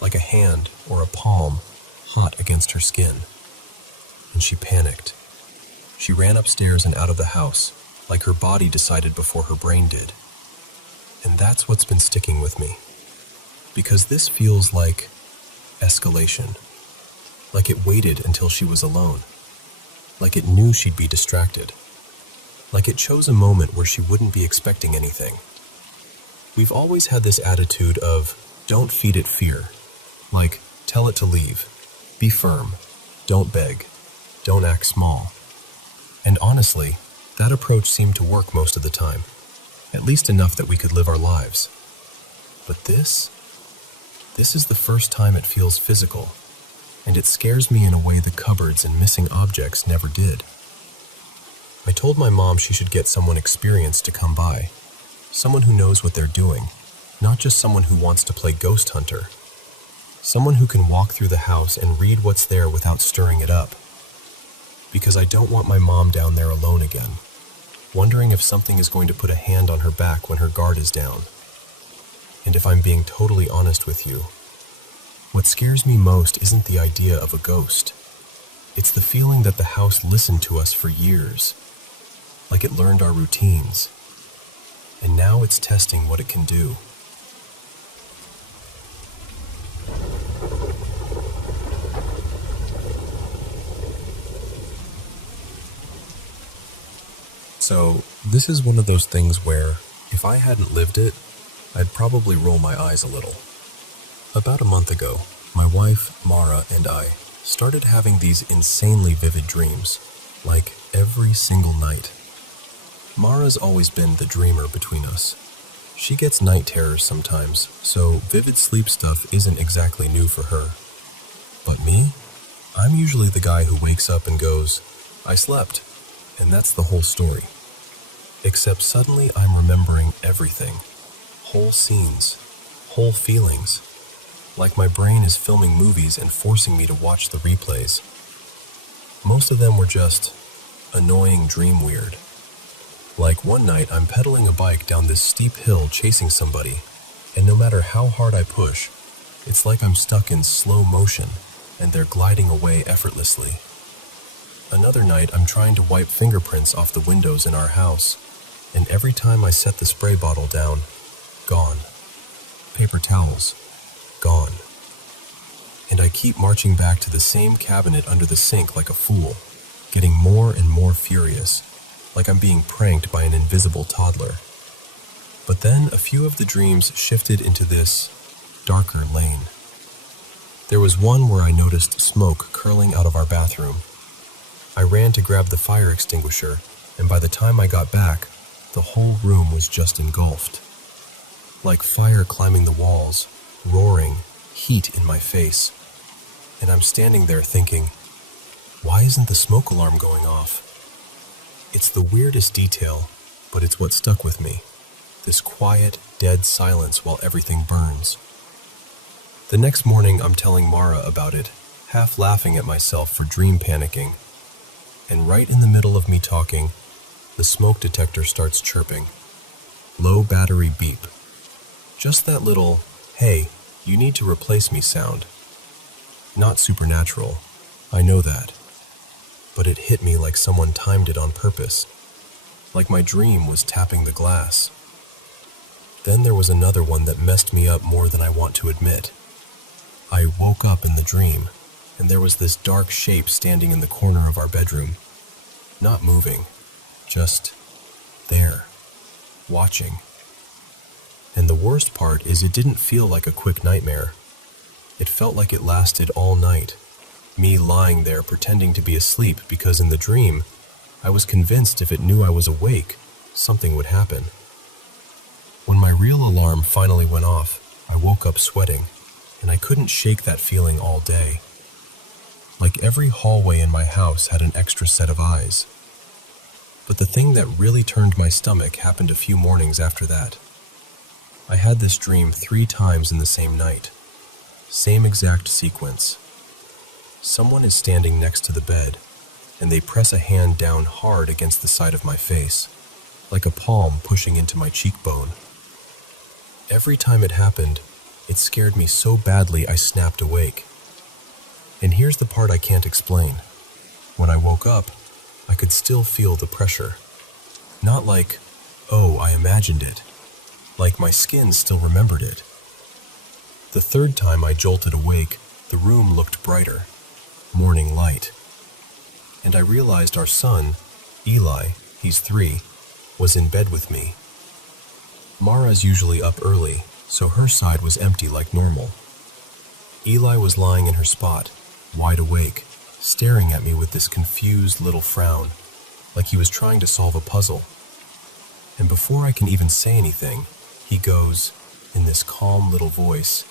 like a hand or a palm hot against her skin. And she panicked. She ran upstairs and out of the house, like her body decided before her brain did. And that's what's been sticking with me. Because this feels like escalation. Like it waited until she was alone. Like it knew she'd be distracted. Like it chose a moment where she wouldn't be expecting anything. We've always had this attitude of, don't feed it fear. Like, tell it to leave. Be firm. Don't beg. Don't act small. And honestly, that approach seemed to work most of the time. At least enough that we could live our lives. But this is the first time it feels physical. And it scares me in a way the cupboards and missing objects never did. I told my mom she should get someone experienced to come by. Someone who knows what they're doing, not just someone who wants to play ghost hunter. Someone who can walk through the house and read what's there without stirring it up. Because I don't want my mom down there alone again, wondering if something is going to put a hand on her back when her guard is down. And if I'm being totally honest with you, what scares me most isn't the idea of a ghost. It's the feeling that the house listened to us for years, like it learned our routines. And now it's testing what it can do. So, this is one of those things where, if I hadn't lived it, I'd probably roll my eyes a little. About a month ago, my wife, Mara, and I started having these insanely vivid dreams, like every single night. Mara's always been the dreamer between us. She gets night terrors sometimes, so vivid sleep stuff isn't exactly new for her. But me? I'm usually the guy who wakes up and goes, "I slept," and that's the whole story. Except suddenly I'm remembering everything. Whole scenes, whole feelings. Like my brain is filming movies and forcing me to watch the replays. Most of them were just annoying dream weird. Like one night I'm pedaling a bike down this steep hill chasing somebody, and no matter how hard I push, it's like I'm stuck in slow motion and they're gliding away effortlessly. Another night I'm trying to wipe fingerprints off the windows in our house, and every time I set the spray bottle down, gone. Paper towels, gone. And I keep marching back to the same cabinet under the sink like a fool, getting more and more furious, like I'm being pranked by an invisible toddler. But then a few of the dreams shifted into this darker lane. There was one where I noticed smoke curling out of our bathroom. I ran to grab the fire extinguisher, and by the time I got back, the whole room was just engulfed. Like fire climbing the walls, roaring, heat in my face. And I'm standing there thinking, why isn't the smoke alarm going off? It's the weirdest detail, but it's what stuck with me. This quiet, dead silence while everything burns. The next morning I'm telling Mara about it, half laughing at myself for dream panicking. And right in the middle of me talking, the smoke detector starts chirping. Low battery beep. Just that little, "Hey, you need to replace me" sound. Not supernatural, I know that. But it hit me like someone timed it on purpose. Like my dream was tapping the glass. Then there was another one that messed me up more than I want to admit. I woke up in the dream, and there was this dark shape standing in the corner of our bedroom. Not moving, just there, watching. And the worst part is it didn't feel like a quick nightmare. It felt like it lasted all night, me lying there pretending to be asleep because in the dream, I was convinced if it knew I was awake, something would happen. When my real alarm finally went off, I woke up sweating, and I couldn't shake that feeling all day. Like every hallway in my house had an extra set of eyes. But the thing that really turned my stomach happened a few mornings after that. I had this dream 3 times in the same night. Same exact sequence. Someone is standing next to the bed, and they press a hand down hard against the side of my face, like a palm pushing into my cheekbone. Every time it happened, it scared me so badly I snapped awake. And here's the part I can't explain. When I woke up, I could still feel the pressure. Not like, oh, I imagined it. Like my skin still remembered it. The 3rd time I jolted awake, the room looked brighter. Morning light. And I realized our son, Eli, he's 3, was in bed with me. Mara's usually up early, so her side was empty like normal. Eli was lying in her spot, wide awake, staring at me with this confused little frown, like he was trying to solve a puzzle. And before I can even say anything, he goes, in this calm little voice,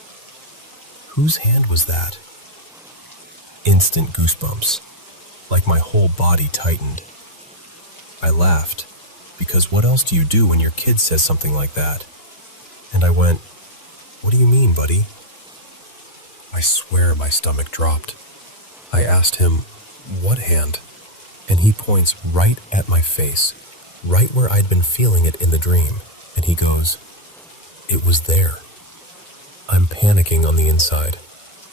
"Whose hand was that?" Instant goosebumps, like my whole body tightened. I laughed, because what else do you do when your kid says something like that? And I went, "What do you mean, buddy?" I swear my stomach dropped. I asked him, "What hand?" And he points right at my face, right where I'd been feeling it in the dream, and he goes, "It was there." I'm panicking on the inside,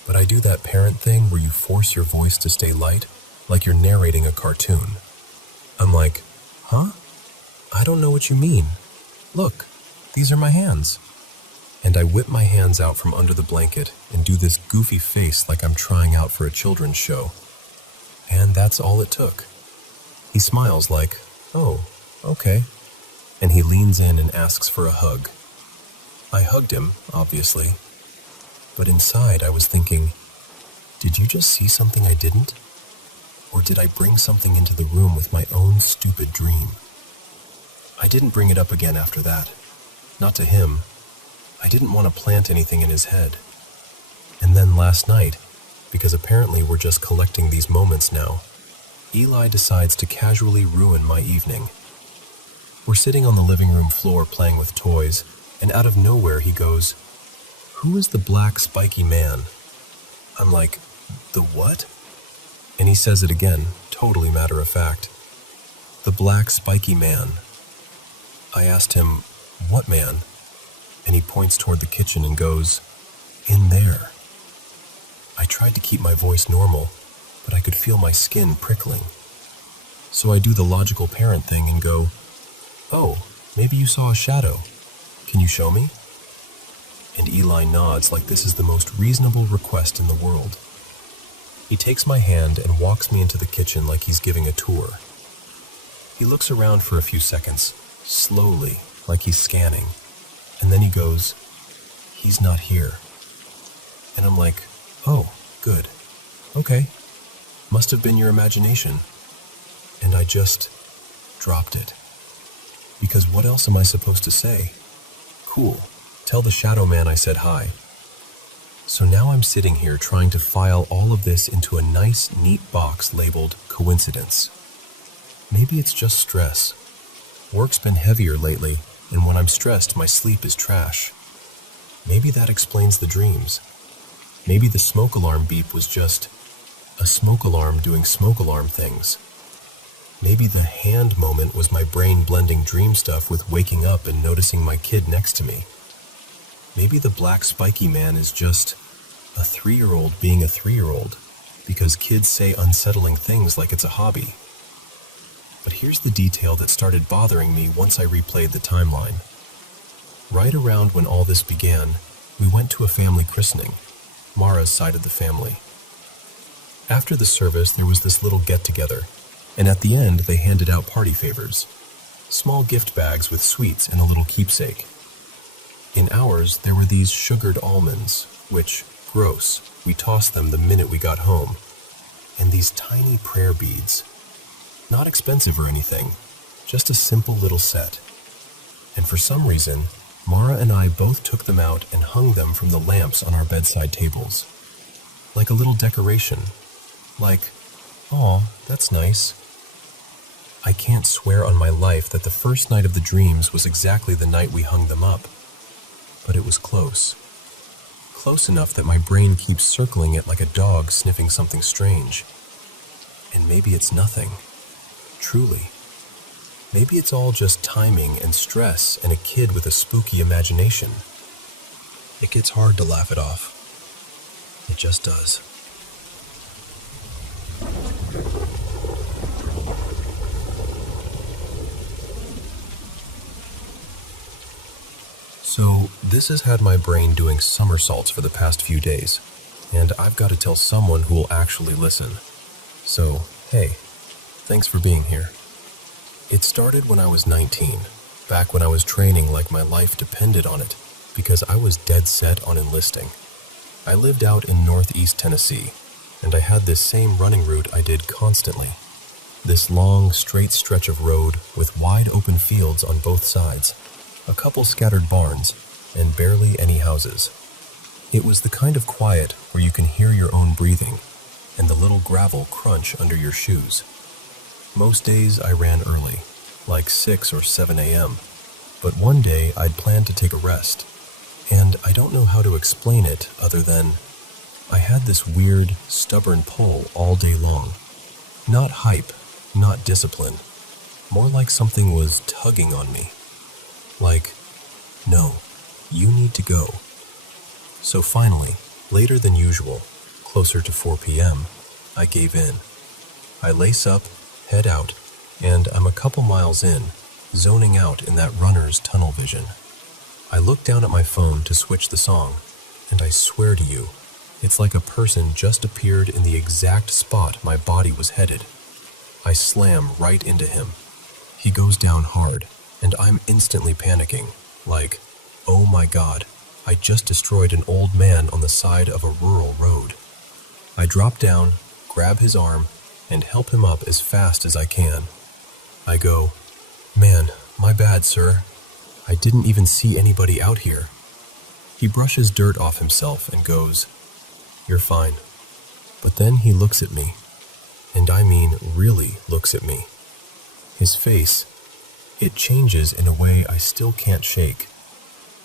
but I do that parent thing where you force your voice to stay light, like you're narrating a cartoon. I'm like, "Huh? I don't know what you mean. Look, these are my hands." And I whip my hands out from under the blanket and do this goofy face like I'm trying out for a children's show. And that's all it took. He smiles like, "Oh, okay." And he leans in and asks for a hug. I hugged him, obviously. But inside I was thinking, did you just see something I didn't? Or did I bring something into the room with my own stupid dream? I didn't bring it up again after that. Not to him. I didn't want to plant anything in his head. And then last night, because apparently we're just collecting these moments now, Eli decides to casually ruin my evening. We're sitting on the living room floor playing with toys, and out of nowhere he goes, "Who is the black spiky man?" I'm like, "The what?" And he says it again, totally matter of fact. "The black spiky man." I asked him, "What man?" And he points toward the kitchen and goes, "In there." I tried to keep my voice normal, but I could feel my skin prickling. So I do the logical parent thing and go, "Oh, maybe you saw a shadow. Can you show me?" And Eli nods like this is the most reasonable request in the world. He takes my hand and walks me into the kitchen like he's giving a tour. He looks around for a few seconds, slowly, like he's scanning, and then he goes, "He's not here." And I'm like, "Oh, good. Okay. Must have been your imagination." And I just dropped it. Because what else am I supposed to say? Cool. Tell the shadow man I said hi. So now I'm sitting here trying to file all of this into a nice, neat box labeled coincidence. Maybe it's just stress. Work's been heavier lately, and when I'm stressed, my sleep is trash. Maybe that explains the dreams. Maybe the smoke alarm beep was just a smoke alarm doing smoke alarm things. Maybe the hand moment was my brain blending dream stuff with waking up and noticing my kid next to me. Maybe the black spiky man is just a 3-year-old being a 3-year-old because kids say unsettling things like it's a hobby. But here's the detail that started bothering me once I replayed the timeline. Right around when all this began, we went to a family christening, Mara's side of the family. After the service, there was this little get-together, and at the end they handed out party favors, small gift bags with sweets and a little keepsake. In ours, there were these sugared almonds, which, gross, we tossed them the minute we got home, and these tiny prayer beads. Not expensive or anything, just a simple little set. And for some reason, Mara and I both took them out and hung them from the lamps on our bedside tables. Like a little decoration. Like, "Aw, that's nice." I can't swear on my life that the first night of the dreams was exactly the night we hung them up. But it was close. Close enough that my brain keeps circling it like a dog sniffing something strange. And maybe it's nothing. Truly. Maybe it's all just timing and stress and a kid with a spooky imagination. It gets hard to laugh it off. It just does. So, this has had my brain doing somersaults for the past few days, and I've got to tell someone who will actually listen. So, hey, thanks for being here. It started when I was 19, back when I was training like my life depended on it, because I was dead set on enlisting. I lived out in northeast Tennessee, and I had this same running route I did constantly. This long, straight stretch of road with wide open fields on both sides, a couple scattered barns, and barely any houses. It was the kind of quiet where you can hear your own breathing, and the little gravel crunch under your shoes. Most days I ran early, like 6 or 7 a.m., but one day I'd planned to take a rest, and I don't know how to explain it other than I had this weird, stubborn pull all day long. Not hype, not discipline, more like something was tugging on me. Like, no, you need to go. So finally, later than usual, closer to 4 p.m., I gave in. I lace up, head out, and I'm a couple miles in, zoning out in that runner's tunnel vision. I look down at my phone to switch the song, and I swear to you, it's like a person just appeared in the exact spot my body was headed. I slam right into him. He goes down hard, and I'm instantly panicking, like, oh my God, I just destroyed an old man on the side of a rural road. I drop down, grab his arm, and help him up as fast as I can. I go, "Man, my bad, sir. I didn't even see anybody out here." He brushes dirt off himself and goes, "You're fine." But then he looks at me, and I mean really looks at me. His face, it changes in a way I still can't shake.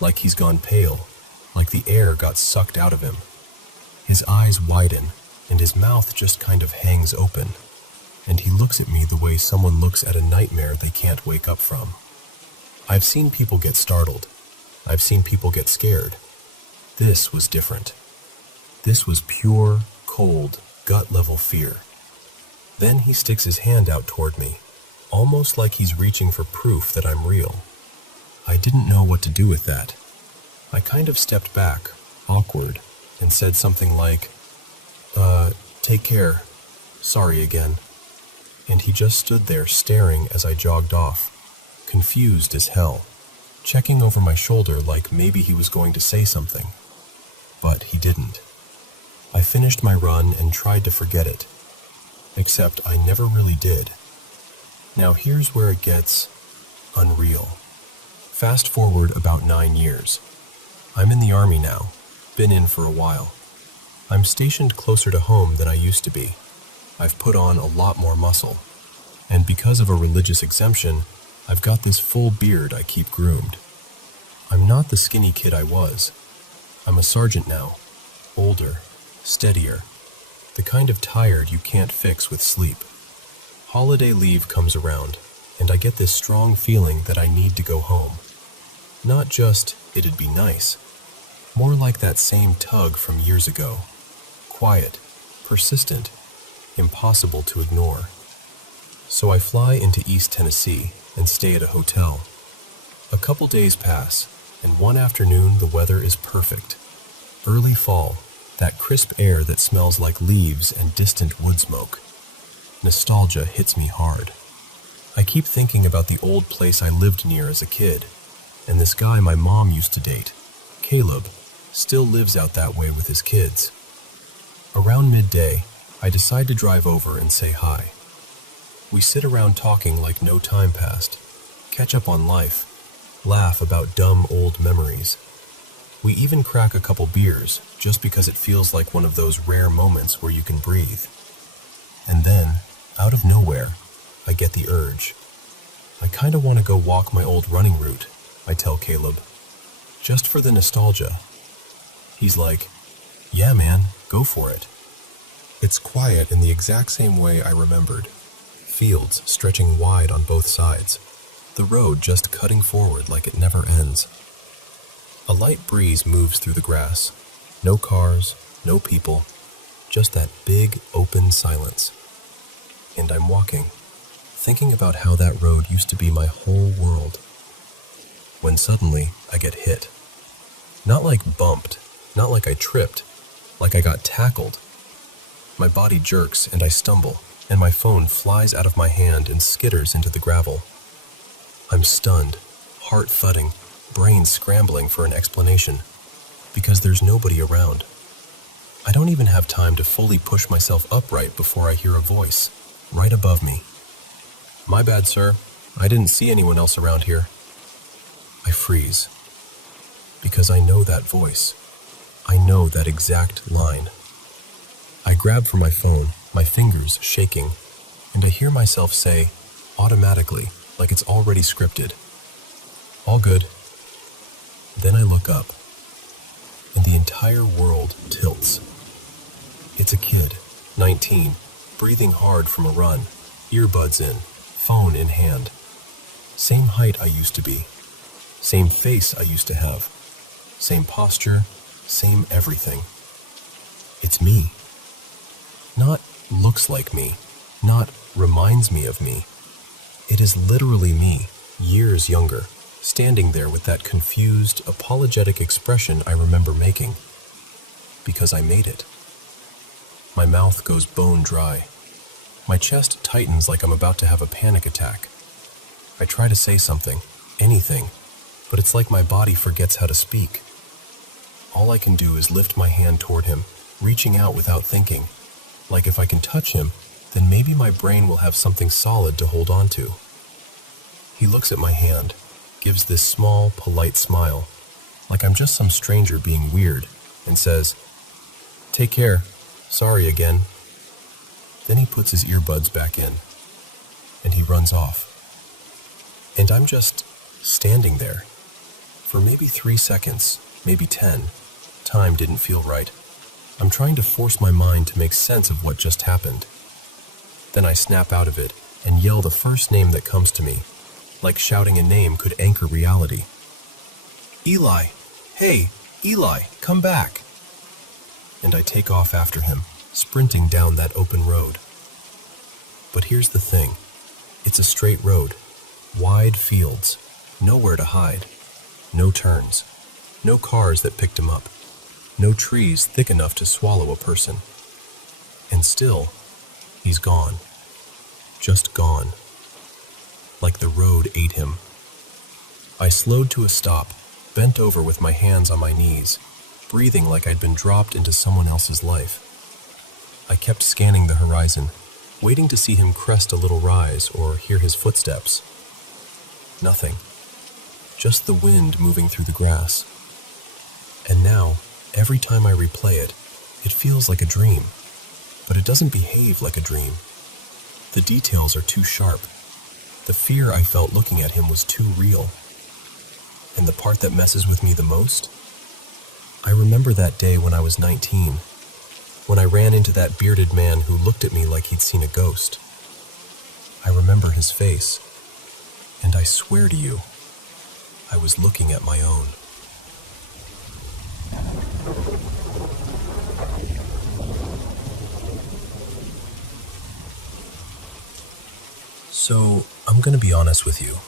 Like he's gone pale, like the air got sucked out of him. His eyes widen, and his mouth just kind of hangs open, and he looks at me the way someone looks at a nightmare they can't wake up from. I've seen people get startled. I've seen people get scared. This was different. This was pure, cold, gut-level fear. Then he sticks his hand out toward me, almost like he's reaching for proof that I'm real. I didn't know what to do with that. I kind of stepped back, awkward, and said something like, "Take care. Sorry again." And he just stood there staring as I jogged off, confused as hell, checking over my shoulder like maybe he was going to say something. But he didn't. I finished my run and tried to forget it, except I never really did. Now here's where it gets unreal. Fast forward about 9 years. I'm in the army now, been in for a while. I'm stationed closer to home than I used to be. I've put on a lot more muscle, and because of a religious exemption, I've got this full beard I keep groomed. I'm not the skinny kid I was. I'm a sergeant now, older, steadier, the kind of tired you can't fix with sleep. Holiday leave comes around, and I get this strong feeling that I need to go home. Not just, it'd be nice. More like that same tug from years ago. Quiet, persistent, impossible to ignore. So I fly into East Tennessee and stay at a hotel. A couple days pass, and one afternoon the weather is perfect. Early fall, that crisp air that smells like leaves and distant wood smoke. Nostalgia hits me hard. I keep thinking about the old place I lived near as a kid, and this guy my mom used to date, Caleb, still lives out that way with his kids. Around midday, I decide to drive over and say hi. We sit around talking like no time passed, catch up on life, laugh about dumb old memories. We even crack a couple beers just because it feels like one of those rare moments where you can breathe. And then, out of nowhere, I get the urge. I kinda want to go walk my old running route, I tell Caleb. Just for the nostalgia. He's like, "Yeah man, go for it." It's quiet in the exact same way I remembered. Fields stretching wide on both sides. The road just cutting forward like it never ends. A light breeze moves through the grass. No cars, no people, just that big, open silence. And I'm walking, thinking about how that road used to be my whole world. When suddenly, I get hit. Not like bumped, not like I tripped, like I got tackled. My body jerks and I stumble, and my phone flies out of my hand and skitters into the gravel. I'm stunned, heart thudding, brain scrambling for an explanation, because there's nobody around. I don't even have time to fully push myself upright before I hear a voice, right above me. "My bad, sir. I didn't see anyone else around here." I freeze, because I know that voice. I know that exact line. I grab for my phone, my fingers shaking, and I hear myself say, automatically, like it's already scripted, "All good." Then I look up, and the entire world tilts. It's a kid, 19, breathing hard from a run, earbuds in, phone in hand. Same height I used to be, same face I used to have, same posture, same everything. It's me. Not looks like me, not reminds me of me. It is literally me, years younger, standing there with that confused, apologetic expression I remember making. Because I made it. My mouth goes bone dry. My chest tightens like I'm about to have a panic attack. I try to say something, anything, but it's like my body forgets how to speak. All I can do is lift my hand toward him, reaching out without thinking. Like if I can touch him, then maybe my brain will have something solid to hold on to. He looks at my hand, gives this small, polite smile, like I'm just some stranger being weird, and says, "Take care. Sorry again." Then he puts his earbuds back in, and he runs off. And I'm just standing there. For maybe 3 seconds, maybe 10. Time didn't feel right. I'm trying to force my mind to make sense of what just happened. Then I snap out of it and yell the first name that comes to me, like shouting a name could anchor reality. "Eli! Hey, Eli, come back!" And I take off after him, sprinting down that open road. But here's the thing. It's a straight road, wide fields, nowhere to hide, no turns, no cars that picked him up, no trees thick enough to swallow a person. And still, he's gone. Just gone. Like the road ate him. I slowed to a stop, bent over with my hands on my knees, breathing like I'd been dropped into someone else's life. I kept scanning the horizon, waiting to see him crest a little rise or hear his footsteps. Nothing. Just the wind moving through the grass. And now, every time I replay it, it feels like a dream. But it doesn't behave like a dream. The details are too sharp. The fear I felt looking at him was too real. And the part that messes with me the most? I remember that day when I was 19, when I ran into that bearded man who looked at me like he'd seen a ghost. I remember his face, and I swear to you, I was looking at my own. So, I'm gonna be honest with you.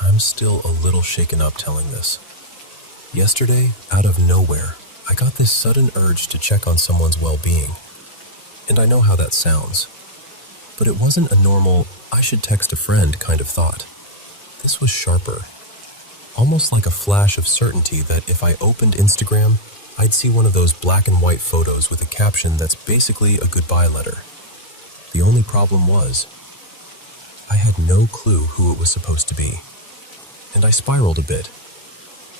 I'm still a little shaken up telling this. Yesterday, out of nowhere, I got this sudden urge to check on someone's well-being. And I know how that sounds. But it wasn't a normal, I should text a friend kind of thought. This was sharper. Almost like a flash of certainty that if I opened Instagram, I'd see one of those black and white photos with a caption that's basically a goodbye letter. The only problem was, I had no clue who it was supposed to be. And I spiraled a bit.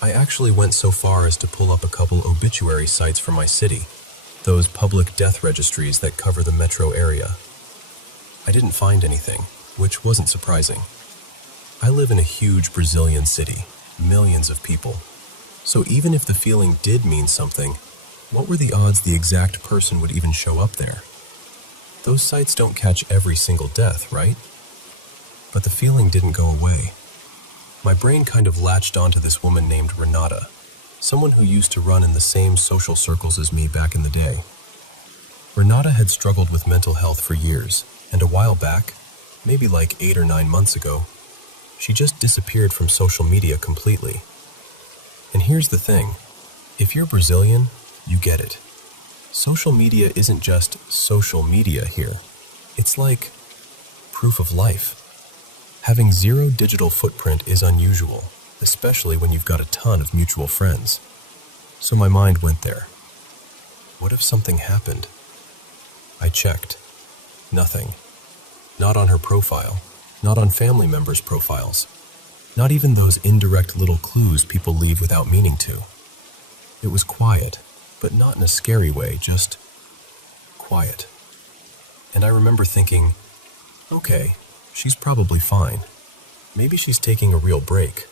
I actually went so far as to pull up a couple obituary sites for my city, those public death registries that cover the metro area. I didn't find anything, which wasn't surprising. I live in a huge Brazilian city, millions of people. So even if the feeling did mean something, what were the odds the exact person would even show up there? Those sites don't catch every single death, right? But the feeling didn't go away. My brain kind of latched onto this woman named Renata, someone who used to run in the same social circles as me back in the day. Renata had struggled with mental health for years, and a while back, maybe like 8 or 9 months ago, she just disappeared from social media completely. And here's the thing, if you're Brazilian, you get it. Social media isn't just social media here. It's like proof of life. Having zero digital footprint is unusual, especially when you've got a ton of mutual friends. So my mind went there. What if something happened? I checked. Nothing. Not on her profile. Not on family members' profiles. Not even those indirect little clues people leave without meaning to. It was quiet, but not in a scary way, just quiet. And I remember thinking, okay, she's probably fine. Maybe she's taking a real break.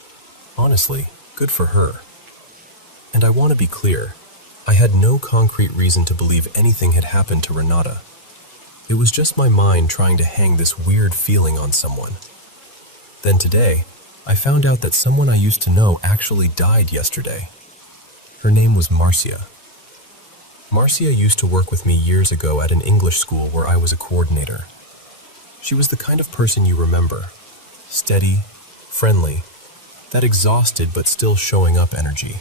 Honestly, good for her. And I want to be clear, I had no concrete reason to believe anything had happened to Renata. It was just my mind trying to hang this weird feeling on someone. Then today, I found out that someone I used to know actually died yesterday. Her name was Marcia. Marcia used to work with me years ago at an English school where I was a coordinator. She was the kind of person you remember. Steady, friendly, that exhausted but still showing up energy.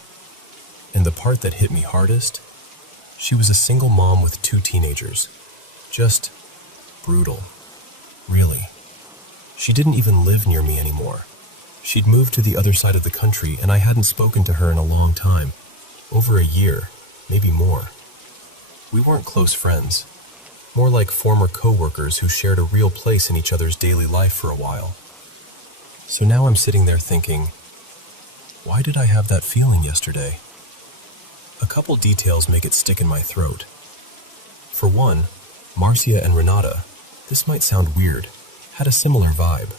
And the part that hit me hardest? She was a single mom with 2 teenagers. Just brutal. Really. She didn't even live near me anymore. She'd moved to the other side of the country and I hadn't spoken to her in a long time. over a year, maybe more. We weren't close friends, more like former co-workers who shared a real place in each other's daily life for a while. So now I'm sitting there thinking, why did I have that feeling yesterday? A couple details make it stick in my throat. For one, Marcia and Renata, this might sound weird, had a similar vibe.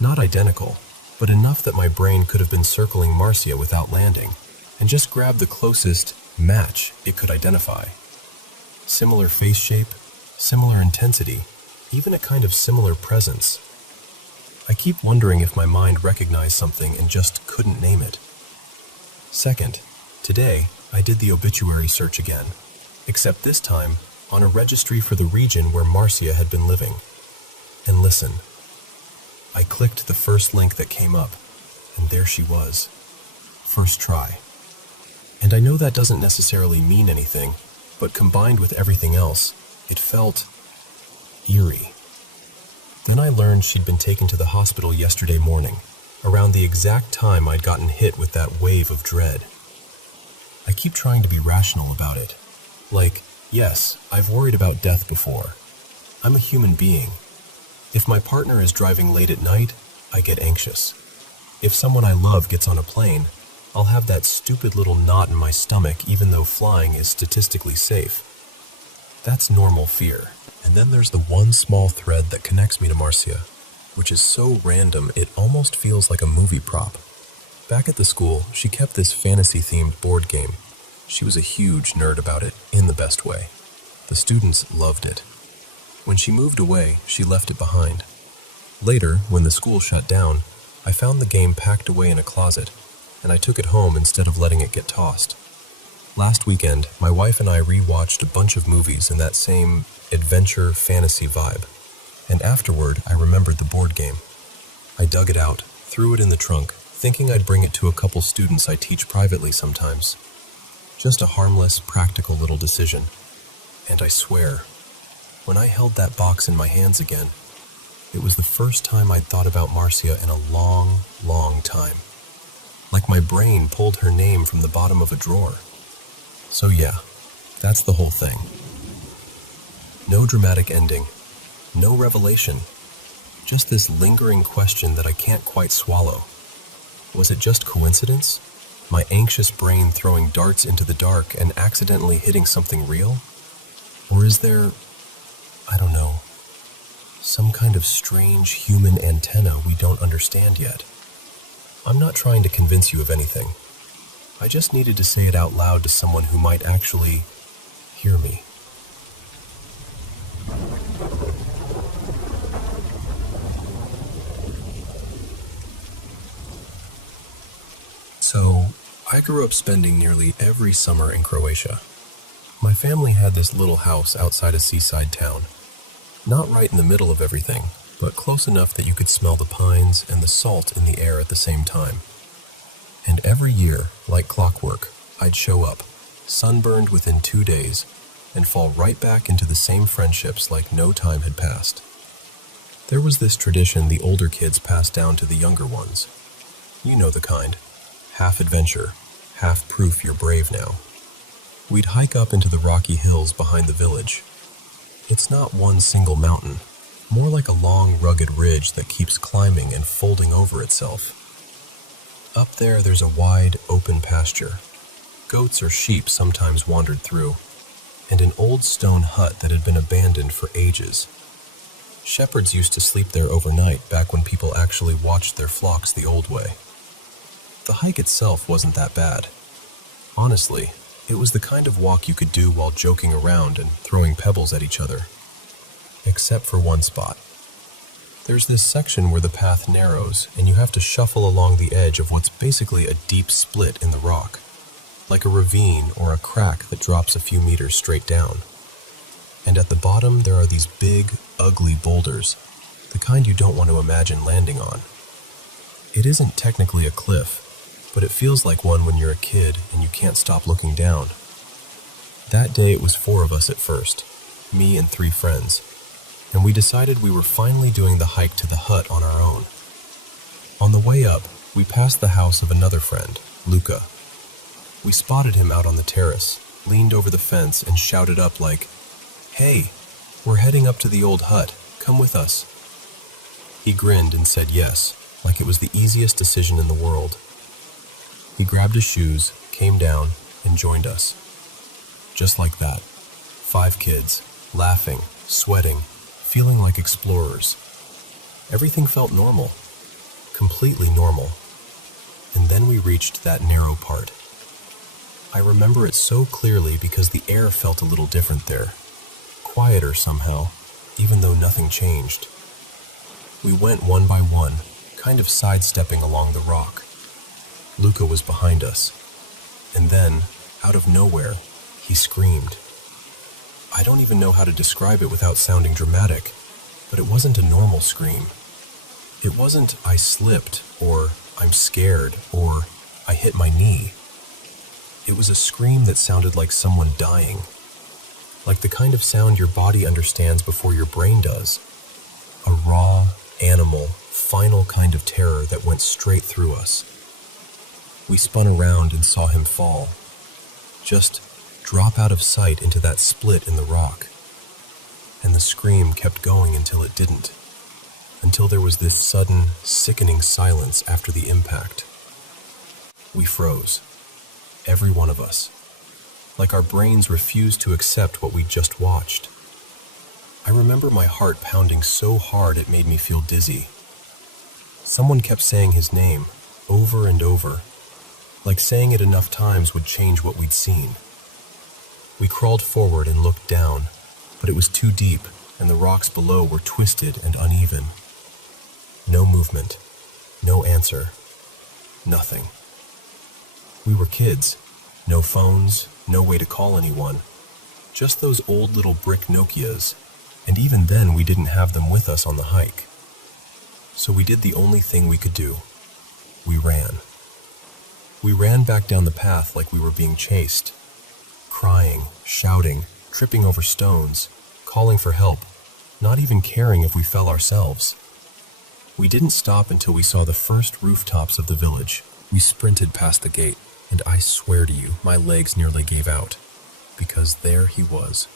Not identical, but enough that my brain could have been circling Marcia without landing, and just grabbed the closest match it could identify. Similar face shape, similar intensity, even a kind of similar presence. I keep wondering if my mind recognized something and just couldn't name it. Second, today I did the obituary search again, except this time on a registry for the region where Marcia had been living. And listen, I clicked the first link that came up, and there she was. First try. And I know that doesn't necessarily mean anything, but combined with everything else, it felt eerie. Then I learned she'd been taken to the hospital yesterday morning, around the exact time I'd gotten hit with that wave of dread. I keep trying to be rational about it. Like, yes, I've worried about death before. I'm a human being. If my partner is driving late at night, I get anxious. If someone I love gets on a plane, I'll have that stupid little knot in my stomach even though flying is statistically safe. That's normal fear. And then there's the one small thread that connects me to Marcia, which is so random it almost feels like a movie prop. Back at the school, she kept this fantasy-themed board game. She was a huge nerd about it, in the best way. The students loved it. When she moved away, she left it behind. Later, when the school shut down, I found the game packed away in a closet, and I took it home instead of letting it get tossed. Last weekend, my wife and I re-watched a bunch of movies in that same adventure fantasy vibe, and afterward I remembered the board game. I dug it out, threw it in the trunk, thinking I'd bring it to a couple students I teach privately sometimes. Just a harmless, practical little decision. And I swear, when I held that box in my hands again, it was the first time I'd thought about Marcia in a long, long time. Like my brain pulled her name from the bottom of a drawer. So yeah, that's the whole thing. No dramatic ending, no revelation, just this lingering question that I can't quite swallow. Was it just coincidence? My anxious brain throwing darts into the dark and accidentally hitting something real? Or is there, I don't know, some kind of strange human antenna we don't understand yet? I'm not trying to convince you of anything. I just needed to say it out loud to someone who might actually hear me. So, I grew up spending nearly every summer in Croatia. My family had this little house outside a seaside town. Not right in the middle of everything, but close enough that you could smell the pines and the salt in the air at the same time. And every year, like clockwork, I'd show up, sunburned within 2 days, and fall right back into the same friendships like no time had passed. There was this tradition the older kids passed down to the younger ones. You know the kind. Half adventure, half proof you're brave now. We'd hike up into the rocky hills behind the village. It's not one single mountain, more like a long, rugged ridge that keeps climbing and folding over itself. Up there's a wide, open pasture. Goats or sheep sometimes wandered through, and an old stone hut that had been abandoned for ages. Shepherds used to sleep there overnight back when people actually watched their flocks the old way. The hike itself wasn't that bad. Honestly, it was the kind of walk you could do while joking around and throwing pebbles at each other. Except for one spot. There's this section where the path narrows and you have to shuffle along the edge of what's basically a deep split in the rock, like a ravine or a crack that drops a few meters straight down. And at the bottom there are these big, ugly boulders, the kind you don't want to imagine landing on. It isn't technically a cliff, but it feels like one when you're a kid and you can't stop looking down. That day it was 4 of us at first, me and 3 friends, and we decided we were finally doing the hike to the hut on our own. On the way up, we passed the house of another friend, Luca. We spotted him out on the terrace, leaned over the fence, and shouted up like, "Hey, we're heading up to the old hut. Come with us." He grinned and said yes, like it was the easiest decision in the world. He grabbed his shoes, came down, and joined us. Just like that. 5 kids, laughing, sweating, feeling like explorers. Everything felt normal. Completely normal. And then we reached that narrow part. I remember it so clearly because the air felt a little different there. Quieter somehow, even though nothing changed. We went one by one, kind of sidestepping along the rock. Luca was behind us. And then, out of nowhere, he screamed. I don't even know how to describe it without sounding dramatic, but it wasn't a normal scream. It wasn't "I slipped," or "I'm scared," or "I hit my knee." It was a scream that sounded like someone dying. Like the kind of sound your body understands before your brain does. A raw, animal, final kind of terror that went straight through us. We spun around and saw him fall. Just drop out of sight into that split in the rock. And the scream kept going until it didn't. Until there was this sudden, sickening silence after the impact. We froze. Every one of us. Like our brains refused to accept what we just watched. I remember my heart pounding so hard it made me feel dizzy. Someone kept saying his name, over and over, like saying it enough times would change what we'd seen. We crawled forward and looked down, but it was too deep, and the rocks below were twisted and uneven. No movement, no answer, nothing. We were kids, no phones, no way to call anyone, just those old little brick Nokias, and even then we didn't have them with us on the hike. So we did the only thing we could do. We ran. We ran back down the path like we were being chased, crying, shouting, tripping over stones, calling for help, not even caring if we fell ourselves. We didn't stop until we saw the first rooftops of the village. We sprinted past the gate, and I swear to you, my legs nearly gave out, because there he was,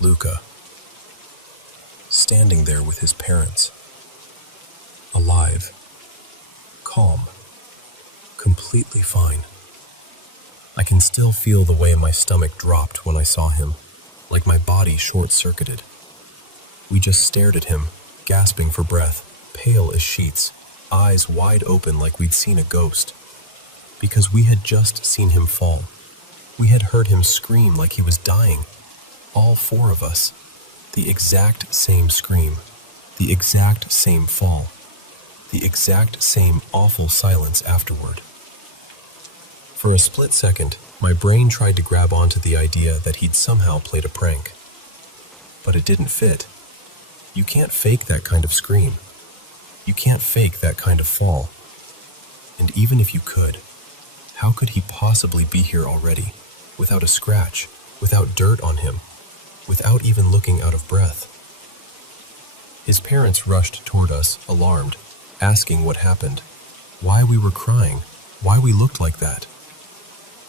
Luca, standing there with his parents, alive, calm, completely fine. I can still feel the way my stomach dropped when I saw him, like my body short-circuited. We just stared at him, gasping for breath, pale as sheets, eyes wide open like we'd seen a ghost. Because we had just seen him fall. We had heard him scream like he was dying. All 4 of us. The exact same scream. The exact same fall. The exact same awful silence afterward. For a split second, my brain tried to grab onto the idea that he'd somehow played a prank. But it didn't fit. You can't fake that kind of scream. You can't fake that kind of fall. And even if you could, how could he possibly be here already, without a scratch, without dirt on him, without even looking out of breath? His parents rushed toward us, alarmed, asking what happened, why we were crying, why we looked like that.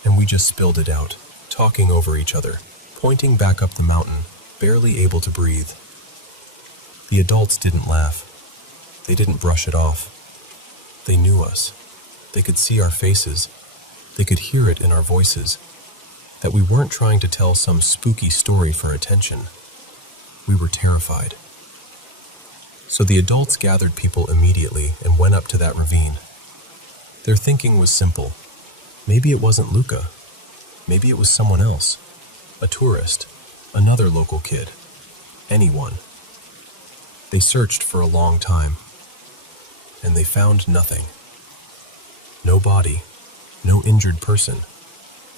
And we just spilled it out, talking over each other, pointing back up the mountain, barely able to breathe. The adults didn't laugh. They didn't brush it off. They knew us. They could see our faces. They could hear it in our voices. That we weren't trying to tell some spooky story for attention. We were terrified. So the adults gathered people immediately and went up to that ravine. Their thinking was simple. Maybe it wasn't Luca. Maybe it was someone else. A tourist. Another local kid. Anyone. They searched for a long time. And they found nothing. No body. No injured person.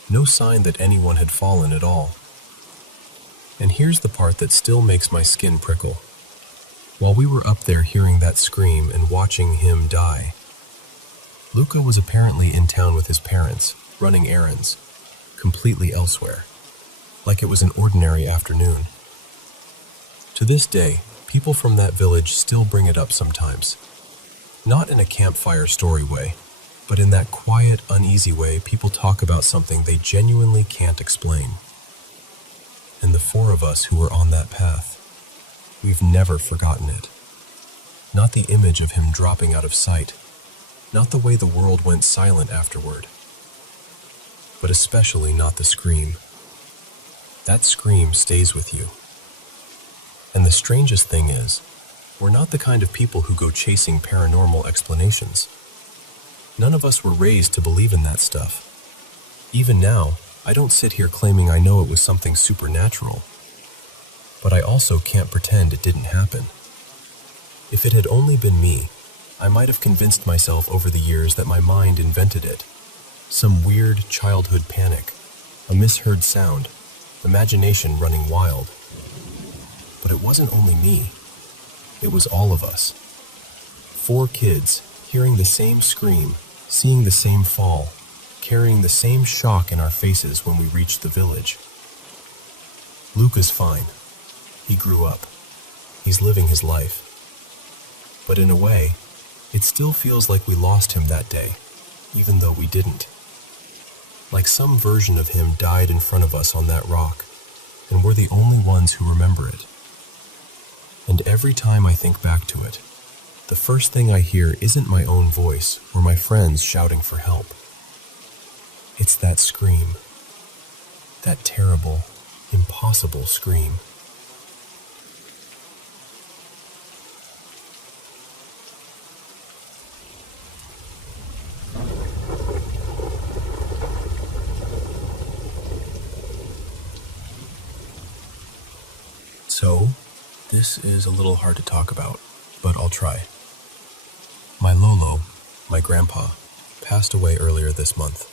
No sign that anyone had fallen at all. And here's the part that still makes my skin prickle. While we were up there hearing that scream and watching him die, Luca was apparently in town with his parents, running errands, completely elsewhere, like it was an ordinary afternoon. To this day, people from that village still bring it up sometimes. Not in a campfire story way, but in that quiet, uneasy way people talk about something they genuinely can't explain. And the four of us who were on that path, we've never forgotten it. Not the image of him dropping out of sight, not the way the world went silent afterward, but especially not the scream. That scream stays with you. And the strangest thing is, we're not the kind of people who go chasing paranormal explanations. None of us were raised to believe in that stuff. Even now, I don't sit here claiming I know it was something supernatural. But I also can't pretend it didn't happen. If it had only been me, I might have convinced myself over the years that my mind invented it. Some weird childhood panic, a misheard sound, imagination running wild. But it wasn't only me. It was all of us. 4 kids, hearing the same scream, seeing the same fall, carrying the same shock in our faces when we reached the village. Luca's fine. He grew up. He's living his life. But in a way, it still feels like we lost him that day, even though we didn't. Like some version of him died in front of us on that rock, and we're the only ones who remember it. And every time I think back to it, the first thing I hear isn't my own voice or my friends shouting for help. It's that scream. That terrible, impossible scream. So, this is a little hard to talk about, but I'll try. My Lolo, my grandpa, passed away earlier this month.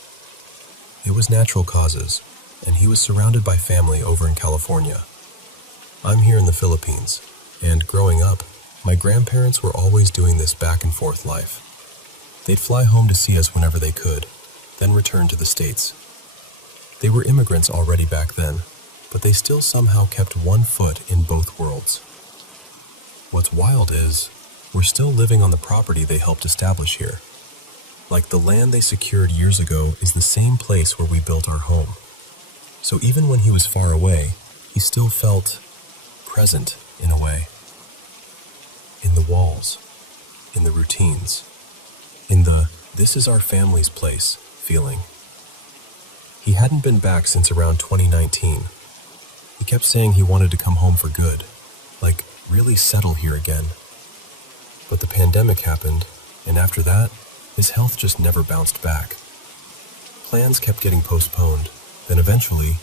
It was natural causes, and he was surrounded by family over in California. I'm here in the Philippines, and growing up, my grandparents were always doing this back and forth life. They'd fly home to see us whenever they could, then return to the States. They were immigrants already back then, but they still somehow kept one foot in both worlds. What's wild is, we're still living on the property they helped establish here. Like the land they secured years ago is the same place where we built our home. So even when he was far away, he still felt present in a way. In the walls, in the routines, in the "this is our family's place" feeling. He hadn't been back since around 2019. He kept saying he wanted to come home for good, like really settle here again. But the pandemic happened, and after that, his health just never bounced back. Plans kept getting postponed, then eventually,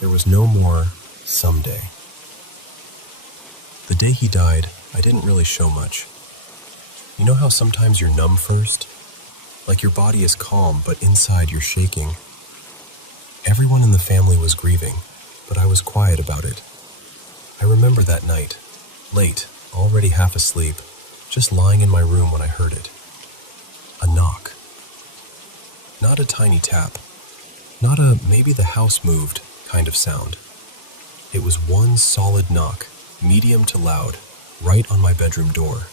there was no more someday. The day he died, I didn't really show much. You know how sometimes you're numb first? Like your body is calm, but inside you're shaking. Everyone in the family was grieving, but I was quiet about it. I remember that night, late, already half asleep, just lying in my room when I heard it. A knock. Not a tiny tap. Not a "maybe the house moved" kind of sound. It was one solid knock, medium to loud, right on my bedroom door.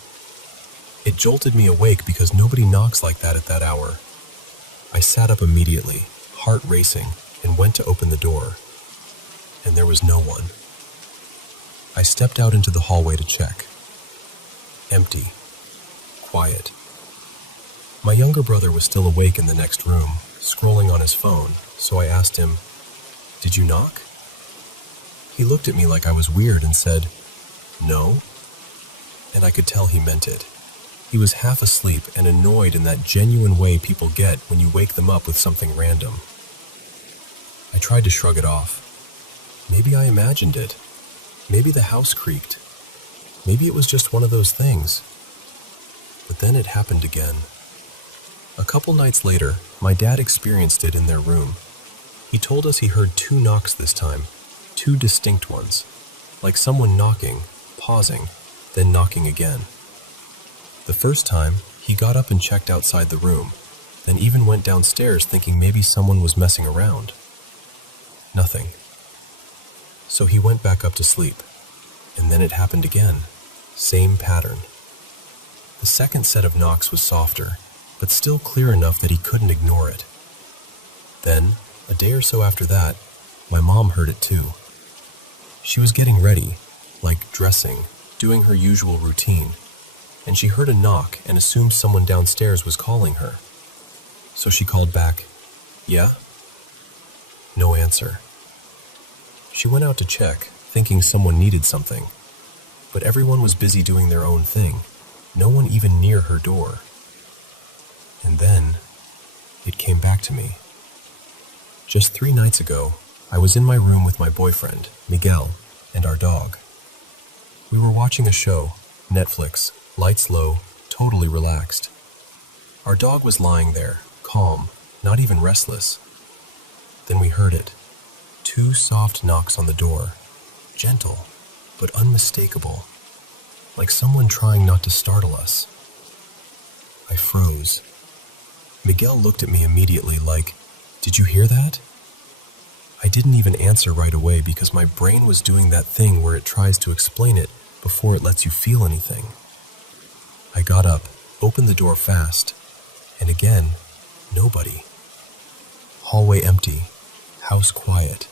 It jolted me awake because nobody knocks like that at that hour. I sat up immediately, heart racing, and went to open the door. And there was no one. I stepped out into the hallway to check. Empty. Quiet. My younger brother was still awake in the next room, scrolling on his phone, so I asked him, "Did you knock?" He looked at me like I was weird and said, "No." And I could tell he meant it. He was half asleep and annoyed in that genuine way people get when you wake them up with something random. I tried to shrug it off. Maybe I imagined it. Maybe the house creaked. Maybe it was just one of those things. But then it happened again. A couple nights later, my dad experienced it in their room. He told us he heard 2 knocks this time, 2 distinct ones, like someone knocking, pausing, then knocking again. The first time, he got up and checked outside the room, then even went downstairs thinking maybe someone was messing around. Nothing. So he went back up to sleep, and then it happened again, same pattern. The second set of knocks was softer, but still clear enough that he couldn't ignore it. Then, a day or so after that, my mom heard it too. She was getting ready, like dressing, doing her usual routine, and she heard a knock and assumed someone downstairs was calling her. So she called back, "Yeah?" No answer. She went out to check, thinking someone needed something, but everyone was busy doing their own thing, no one even near her door. And then, it came back to me. Just 3 nights ago, I was in my room with my boyfriend, Miguel, and our dog. We were watching a show, Netflix, lights low, totally relaxed. Our dog was lying there, calm, not even restless. Then we heard it. 2 soft knocks on the door, gentle, but unmistakable, like someone trying not to startle us. I froze. Miguel looked at me immediately like, "Did you hear that?" I didn't even answer right away because my brain was doing that thing where it tries to explain it before it lets you feel anything. I got up, opened the door fast, and again, nobody. Hallway empty, house quiet.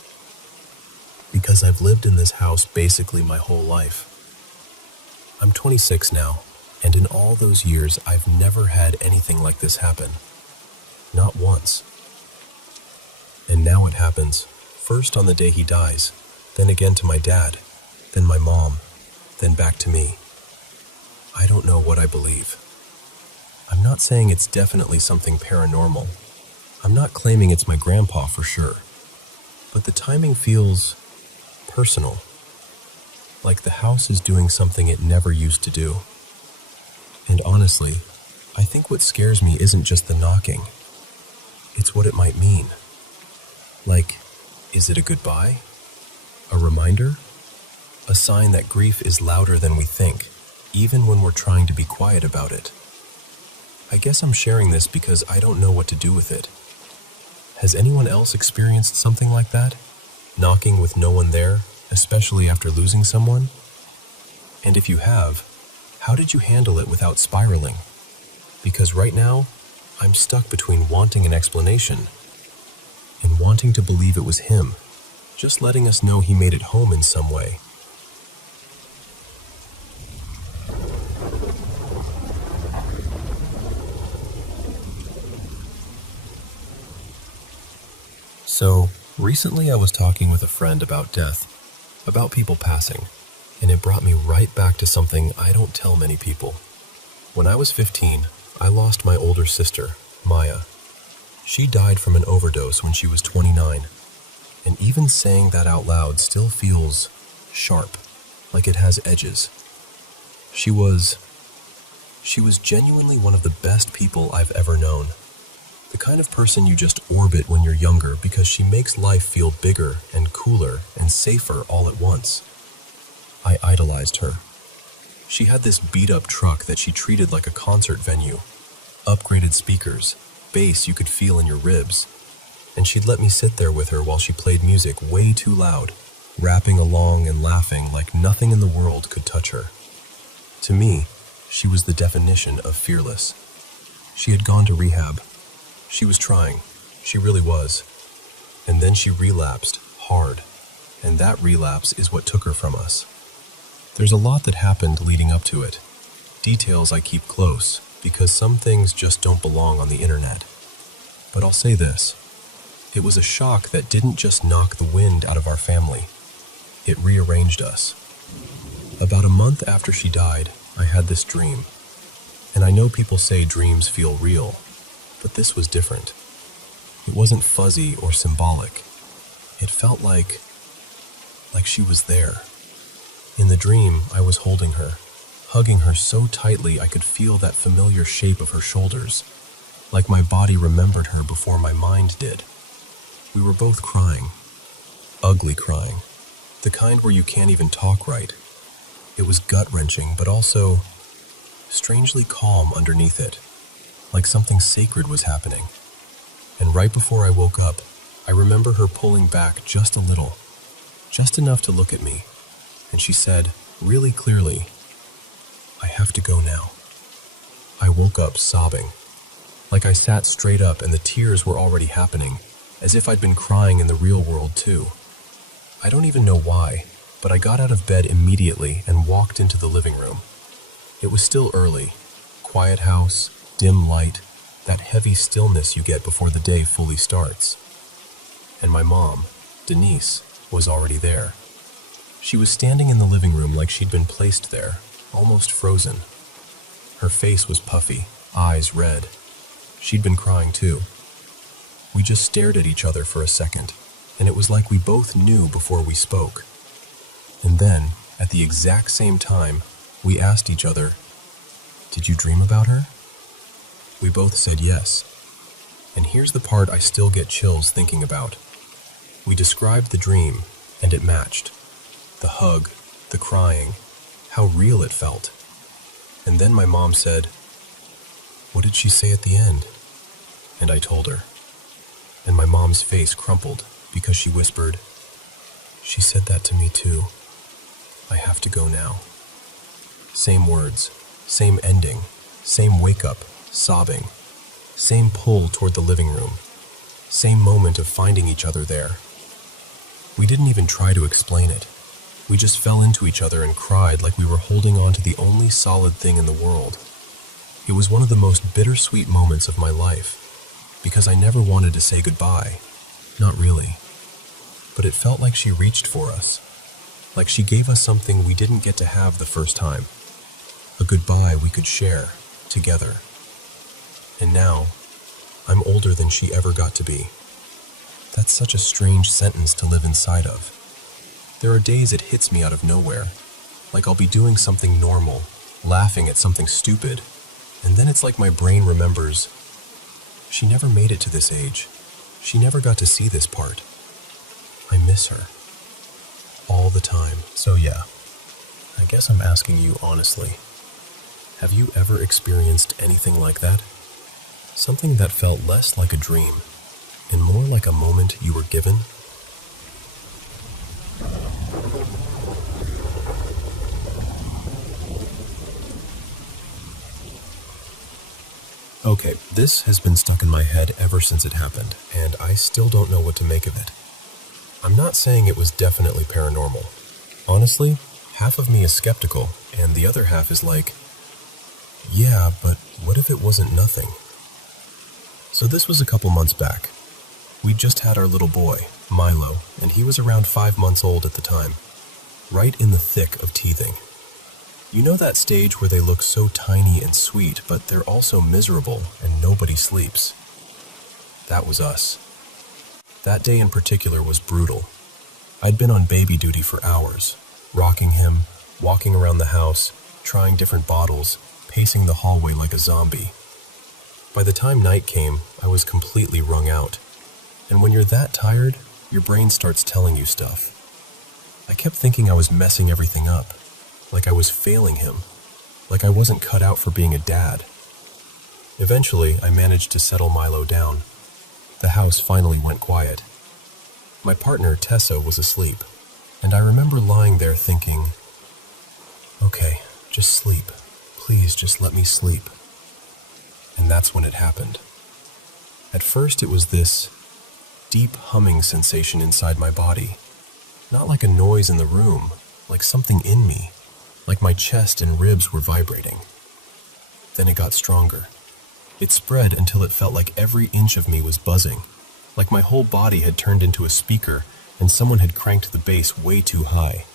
Because I've lived in this house basically my whole life. I'm 26 now, and in all those years I've never had anything like this happen. Not once. And now it happens, first on the day he dies, then again to my dad, then my mom, then back to me. I don't know what I believe. I'm not saying it's definitely something paranormal. I'm not claiming it's my grandpa for sure. But the timing feels personal. Like the house is doing something it never used to do. And honestly, I think what scares me isn't just the knocking. It's what it might mean. Like, is it a goodbye? A reminder? A sign that grief is louder than we think, even when we're trying to be quiet about it. I guess I'm sharing this because I don't know what to do with it. Has anyone else experienced something like that? Knocking with no one there, especially after losing someone? And if you have, how did you handle it without spiraling? Because right now, I'm stuck between wanting an explanation and wanting to believe it was him, just letting us know he made it home in some way. So, recently I was talking with a friend about death, about people passing, and it brought me right back to something I don't tell many people. When I was 15, I lost my older sister, Maya. She died from an overdose when she was 29, and even saying that out loud still feels sharp, like it has edges. She was genuinely one of the best people I've ever known. The kind of person you just orbit when you're younger because she makes life feel bigger and cooler and safer all at once. I idolized her. She had this beat-up truck that she treated like a concert venue. Upgraded speakers, bass you could feel in your ribs. And she'd let me sit there with her while she played music way too loud, rapping along and laughing like nothing in the world could touch her. To me, she was the definition of fearless. She had gone to rehab. She was trying. She really was. And then she relapsed, hard. And that relapse is what took her from us. There's a lot that happened leading up to it. Details I keep close, because some things just don't belong on the internet. But I'll say this. It was a shock that didn't just knock the wind out of our family. It rearranged us. About a month after she died, I had this dream. And I know people say dreams feel real, but this was different. It wasn't fuzzy or symbolic. It felt like she was there. In the dream, I was holding her, hugging her so tightly I could feel that familiar shape of her shoulders, like my body remembered her before my mind did. We were both crying, ugly crying, the kind where you can't even talk right. It was gut-wrenching, but also strangely calm underneath it, like something sacred was happening. And right before I woke up, I remember her pulling back just a little, just enough to look at me, and she said, really clearly, "I have to go now." I woke up sobbing. Like I sat straight up and the tears were already happening, as if I'd been crying in the real world too. I don't even know why, but I got out of bed immediately and walked into the living room. It was still early. Quiet house, dim light, that heavy stillness you get before the day fully starts. And my mom, Denise, was already there. She was standing in the living room like she'd been placed there, almost frozen. Her face was puffy, eyes red. She'd been crying too. We just stared at each other for a second, and it was like we both knew before we spoke. And then, at the exact same time, we asked each other, "Did you dream about her?" We both said yes. And here's the part I still get chills thinking about. We described the dream, and it matched. The hug, the crying, how real it felt. And then my mom said, "What did she say at the end?" And I told her. And my mom's face crumpled because she whispered, "She said that to me too. I have to go now." Same words, same ending, same wake-up, sobbing, same pull toward the living room, same moment of finding each other there. We didn't even try to explain it. We just fell into each other and cried like we were holding on to the only solid thing in the world. It was one of the most bittersweet moments of my life, because I never wanted to say goodbye. Not really. But it felt like she reached for us, like she gave us something we didn't get to have the first time. A goodbye we could share, together. And now, I'm older than she ever got to be. That's such a strange sentence to live inside of. There are days it hits me out of nowhere, like I'll be doing something normal, laughing at something stupid, and then it's like my brain remembers, she never made it to this age. She never got to see this part. I miss her. All the time. So yeah, I guess I'm asking you honestly, have you ever experienced anything like that? Something that felt less like a dream, and more like a moment you were given? Okay, this has been stuck in my head ever since it happened, and I still don't know what to make of it. I'm not saying it was definitely paranormal. Honestly, half of me is skeptical, and the other half is like, yeah, but what if it wasn't nothing? So this was a couple months back. We'd just had our little boy, Milo, and he was around 5 months old at the time, right in the thick of teething. You know that stage where they look so tiny and sweet, but they're also miserable and nobody sleeps? That was us. That day in particular was brutal. I'd been on baby duty for hours, rocking him, walking around the house, trying different bottles, pacing the hallway like a zombie. By the time night came, I was completely wrung out. And when you're that tired, your brain starts telling you stuff. I kept thinking I was messing everything up, like I was failing him, like I wasn't cut out for being a dad. Eventually, I managed to settle Milo down. The house finally went quiet. My partner, Tessa, was asleep, and I remember lying there thinking, okay, just sleep. Please just let me sleep. And that's when it happened. At first it was this deep humming sensation inside my body. Not like a noise in the room, like something in me, like my chest and ribs were vibrating. Then it got stronger. It spread until it felt like every inch of me was buzzing, like my whole body had turned into a speaker and someone had cranked the bass way too high.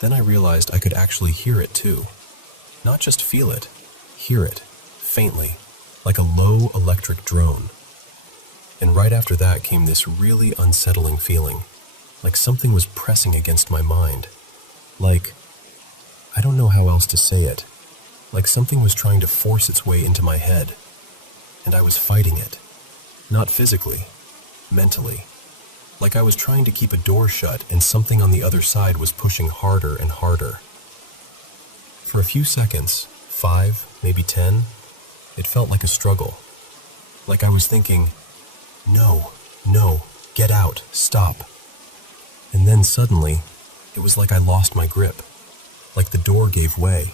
Then I realized I could actually hear it too. Not just feel it, hear it, faintly, like a low electric drone. And right after that came this really unsettling feeling, like something was pressing against my mind. Like, I don't know how else to say it, like something was trying to force its way into my head. And I was fighting it. Not physically, mentally. Like I was trying to keep a door shut and something on the other side was pushing harder and harder. For a few seconds, 5, maybe 10, it felt like a struggle. Like I was thinking, no, get out, stop. And then suddenly, it was like I lost my grip, like the door gave way.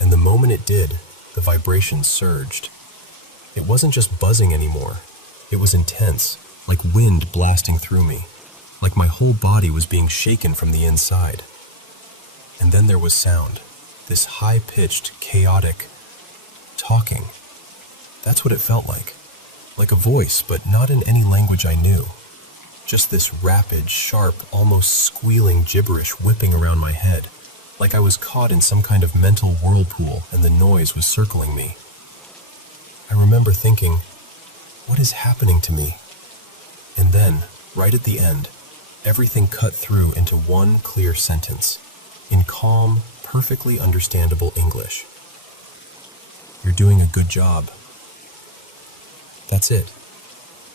And the moment it did, the vibration surged. It wasn't just buzzing anymore. It was intense, like wind blasting through me, like my whole body was being shaken from the inside. And then there was sound, this high-pitched, chaotic talking. That's what it felt like a voice, but not in any language I knew. Just this rapid, sharp, almost squealing gibberish whipping around my head, like I was caught in some kind of mental whirlpool and the noise was circling me. I remember thinking, what is happening to me? And then, right at the end, everything cut through into one clear sentence, in calm, perfectly understandable English. You're doing a good job. That's it.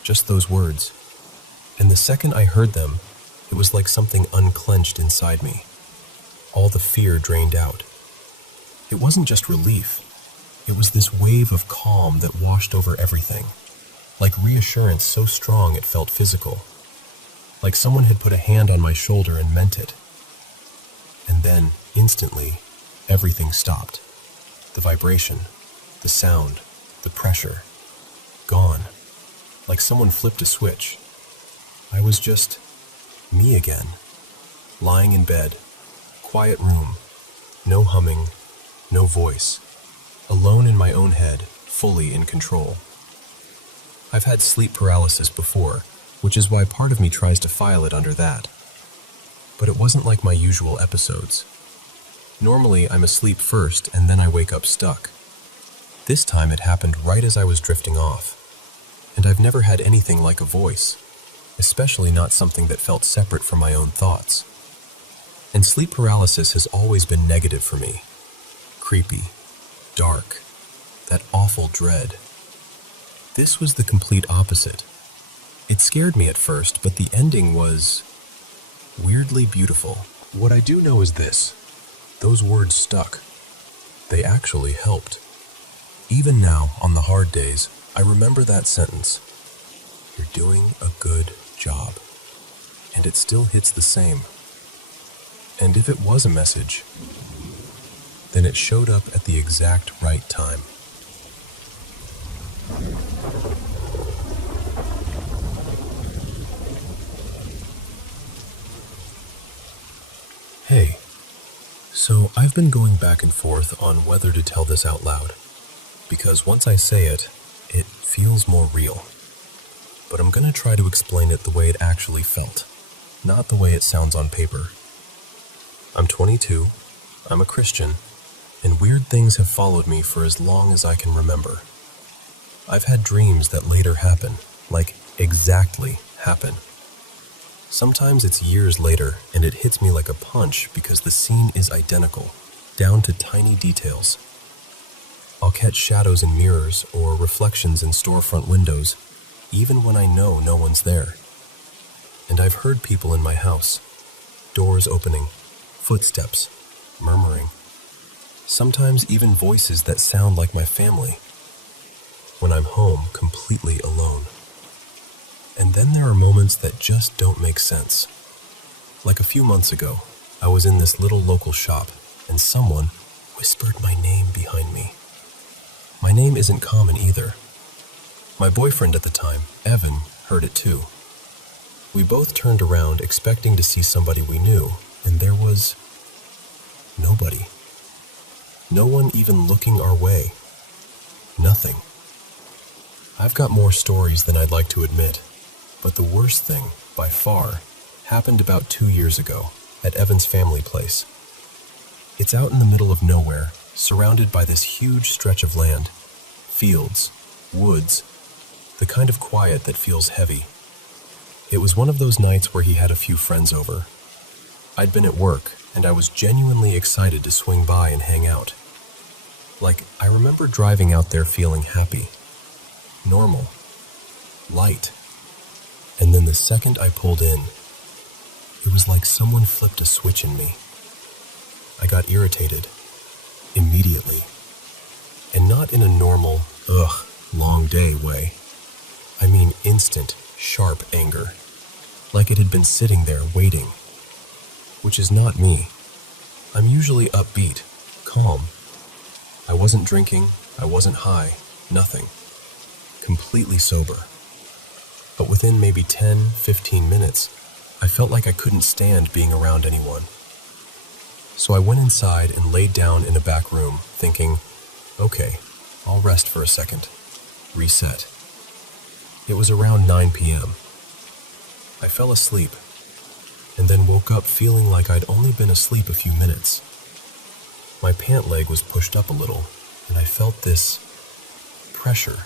Just those words. And the second I heard them, it was like something unclenched inside me. All the fear drained out. It wasn't just relief. It was this wave of calm that washed over everything. Like reassurance so strong it felt physical. Like someone had put a hand on my shoulder and meant it. And then, instantly, everything stopped. The vibration, the sound, the pressure. Gone. Like someone flipped a switch. I was just me again. Lying in bed. Quiet room. No humming. No voice. Alone in my own head, fully in control. I've had sleep paralysis before, which is why part of me tries to file it under that. But it wasn't like my usual episodes. Normally, I'm asleep first and then I wake up stuck. This time it happened right as I was drifting off. And I've never had anything like a voice, especially not something that felt separate from my own thoughts. And sleep paralysis has always been negative for me. Creepy, dark, that awful dread. This was the complete opposite. It scared me at first, but the ending was weirdly beautiful. What I do know is this: those words stuck. They actually helped. Even now, on the hard days, I remember that sentence. You're doing a good job. And it still hits the same. And if it was a message, then it showed up at the exact right time. Hey, so I've been going back and forth on whether to tell this out loud, because once I say it, it feels more real. But I'm gonna try to explain it the way it actually felt, not the way it sounds on paper. I'm 22, I'm a Christian, and weird things have followed me for as long as I can remember. I've had dreams that later happen, like exactly happen. Sometimes it's years later and it hits me like a punch because the scene is identical, down to tiny details. I'll catch shadows in mirrors or reflections in storefront windows, even when I know no one's there. And I've heard people in my house, doors opening, footsteps, murmuring. Sometimes even voices that sound like my family. When I'm home, completely alone. And then there are moments that just don't make sense. Like a few months ago, I was in this little local shop, and someone whispered my name behind me. My name isn't common either. My boyfriend at the time, Evan, heard it too. We both turned around expecting to see somebody we knew, and there was nobody. No one even looking our way. Nothing. I've got more stories than I'd like to admit, but the worst thing, by far, happened about 2 years ago at Evan's family place. It's out in the middle of nowhere, surrounded by this huge stretch of land, fields, woods, the kind of quiet that feels heavy. It was one of those nights where he had a few friends over. I'd been at work, and I was genuinely excited to swing by and hang out. Like, I remember driving out there feeling happy, normal, light. And then the second I pulled in, it was like someone flipped a switch in me. I got irritated, immediately. And not in a normal, long day way. I mean instant, sharp anger. Like it had been sitting there waiting. Which is not me. I'm usually upbeat, calm. I wasn't drinking, I wasn't high, nothing. completely sober. But within maybe 10-15 minutes, I felt like I couldn't stand being around anyone. So I went inside and laid down in a back room, thinking, okay, I'll rest for a second. Reset. It was around 9 p.m. I fell asleep, and then woke up feeling like I'd only been asleep a few minutes. My pant leg was pushed up a little, and I felt this pressure,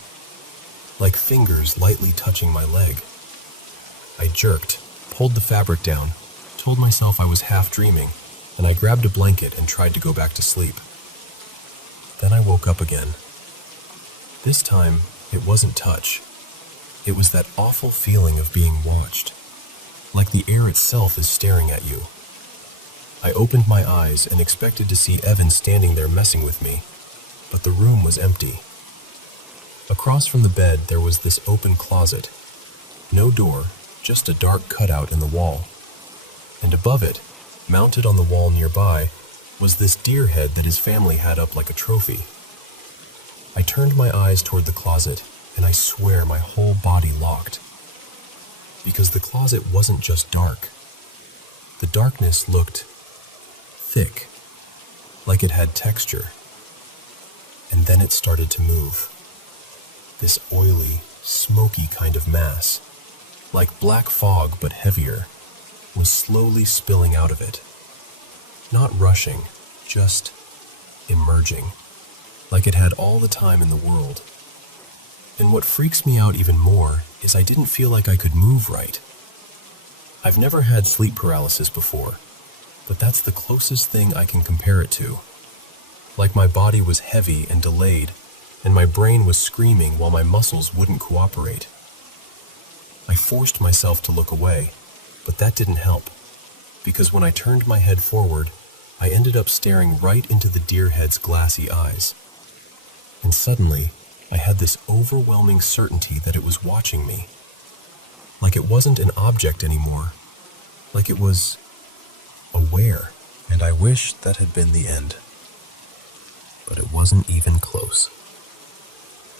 like fingers lightly touching my leg. I jerked, pulled the fabric down, told myself I was half dreaming, and I grabbed a blanket and tried to go back to sleep. Then I woke up again. This time, it wasn't touch. It was that awful feeling of being watched, like the air itself is staring at you. I opened my eyes and expected to see Evan standing there messing with me, but the room was empty. Across from the bed, there was this open closet. No door, just a dark cutout in the wall. And above it, mounted on the wall nearby, was this deer head that his family had up like a trophy. I turned my eyes toward the closet, and I swear my whole body locked. Because the closet wasn't just dark. The darkness looked thick, like it had texture. And then it started to move. This oily, smoky kind of mass, like black fog but heavier, was slowly spilling out of it. Not rushing, just emerging, like it had all the time in the world. And what freaks me out even more is I didn't feel like I could move right. I've never had sleep paralysis before, but that's the closest thing I can compare it to. Like my body was heavy and delayed, and my brain was screaming while my muscles wouldn't cooperate. I forced myself to look away, but that didn't help, because when I turned my head forward, I ended up staring right into the deer head's glassy eyes. And suddenly, I had this overwhelming certainty that it was watching me. Like it wasn't an object anymore. Like it was aware. And I wish that had been the end. But it wasn't even close.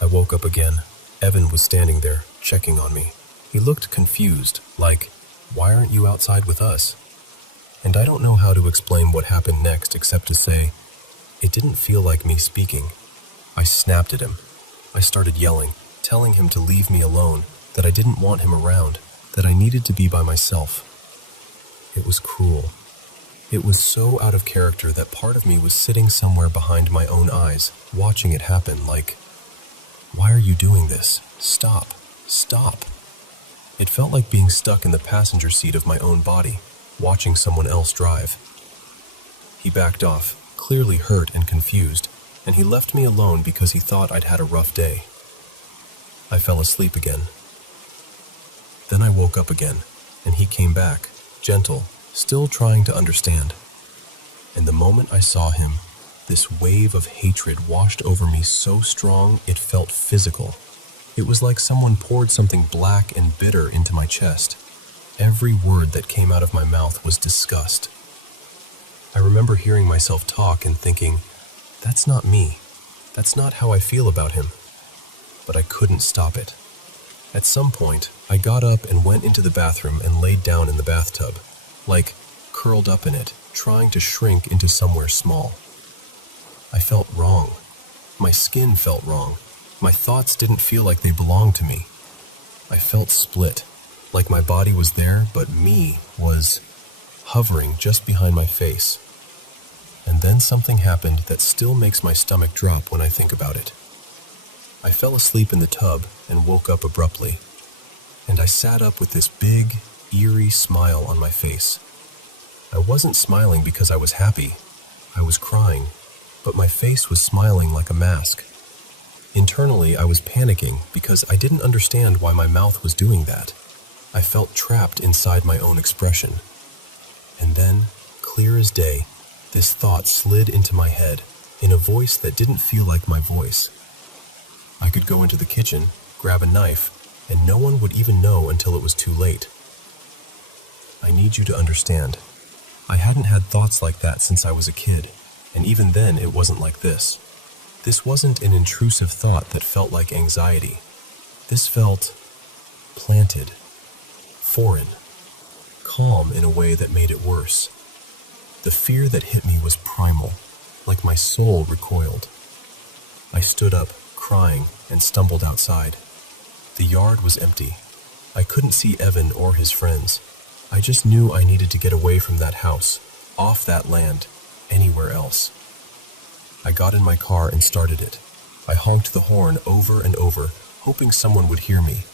I woke up again. Evan was standing there, checking on me. He looked confused, like, why aren't you outside with us? And I don't know how to explain what happened next except to say, it didn't feel like me speaking. I snapped at him. I started yelling, telling him to leave me alone, that I didn't want him around, that I needed to be by myself. It was cruel. It was so out of character that part of me was sitting somewhere behind my own eyes, watching it happen, like, why are you doing this? Stop. Stop. It felt like being stuck in the passenger seat of my own body, watching someone else drive. He backed off, clearly hurt and confused, and he left me alone because he thought I'd had a rough day. I fell asleep again. Then I woke up again, and he came back, gentle, still trying to understand. And the moment I saw him, this wave of hatred washed over me so strong it felt physical. It was like someone poured something black and bitter into my chest. Every word that came out of my mouth was disgust. I remember hearing myself talk and thinking, that's not me. That's not how I feel about him. But I couldn't stop it. At some point, I got up and went into the bathroom and laid down in the bathtub, like curled up in it, trying to shrink into somewhere small. I felt wrong. My skin felt wrong. My thoughts didn't feel like they belonged to me. I felt split, like my body was there, but me was hovering just behind my face. And then something happened that still makes my stomach drop when I think about it. I fell asleep in the tub and woke up abruptly, and I sat up with this big, eerie smile on my face. I wasn't smiling because I was happy. I was crying, but my face was smiling like a mask. Internally, I was panicking because I didn't understand why my mouth was doing that. I felt trapped inside my own expression. And then, clear as day, this thought slid into my head in a voice that didn't feel like my voice. I could go into the kitchen, grab a knife, and no one would even know until it was too late. I need you to understand. I hadn't had thoughts like that since I was a kid, and even then it wasn't like this. This wasn't an intrusive thought that felt like anxiety. This felt planted, foreign, calm in a way that made it worse. The fear that hit me was primal, like my soul recoiled. I stood up, crying, and stumbled outside. The yard was empty. I couldn't see Evan or his friends. I just knew I needed to get away from that house, off that land, anywhere else. I got in my car and started it. I honked the horn over and over, hoping someone would hear me,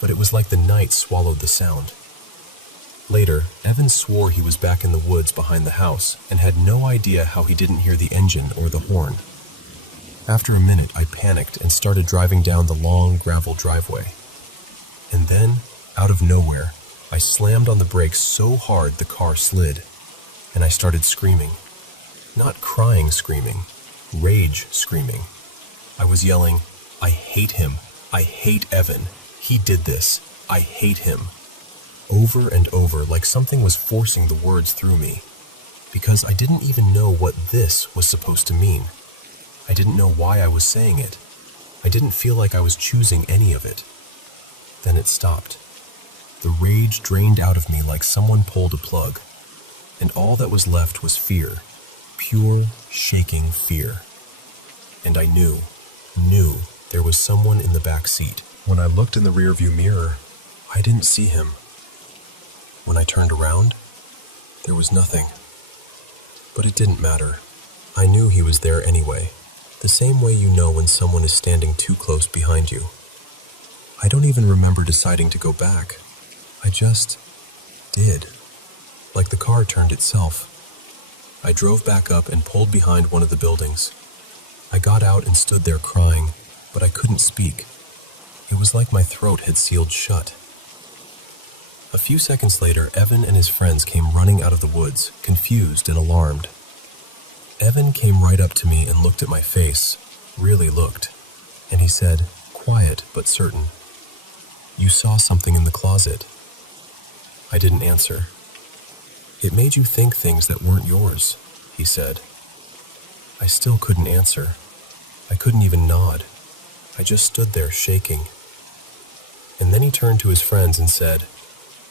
but it was like the night swallowed the sound. Later, Evan swore he was back in the woods behind the house and had no idea how he didn't hear the engine or the horn. After a minute, I panicked and started driving down the long gravel driveway. And then, out of nowhere, I slammed on the brakes so hard the car slid, and I started screaming. Not crying screaming, rage screaming. I was yelling, "I hate him. I hate Evan. He did this. I hate him." Over and over, like something was forcing the words through me, because I didn't even know what this was supposed to mean. I didn't know why I was saying it. I didn't feel like I was choosing any of it. Then it stopped. The rage drained out of me like someone pulled a plug, and all that was left was fear, pure, shaking fear. And I knew there was someone in the back seat. When I looked in the rearview mirror, I didn't see him. When I turned around, there was nothing. But it didn't matter. I knew he was there anyway, the same way you know when someone is standing too close behind you. I don't even remember deciding to go back. I just did. Like the car turned itself. I drove back up and pulled behind one of the buildings. I got out and stood there crying, but I couldn't speak. It was like my throat had sealed shut. A few seconds later, Evan and his friends came running out of the woods, confused and alarmed. Evan came right up to me and looked at my face, really looked, and he said, quiet but certain, "You saw something in the closet." I didn't answer. "It made you think things that weren't yours," he said. I still couldn't answer. I couldn't even nod. I just stood there shaking. And then he turned to his friends and said,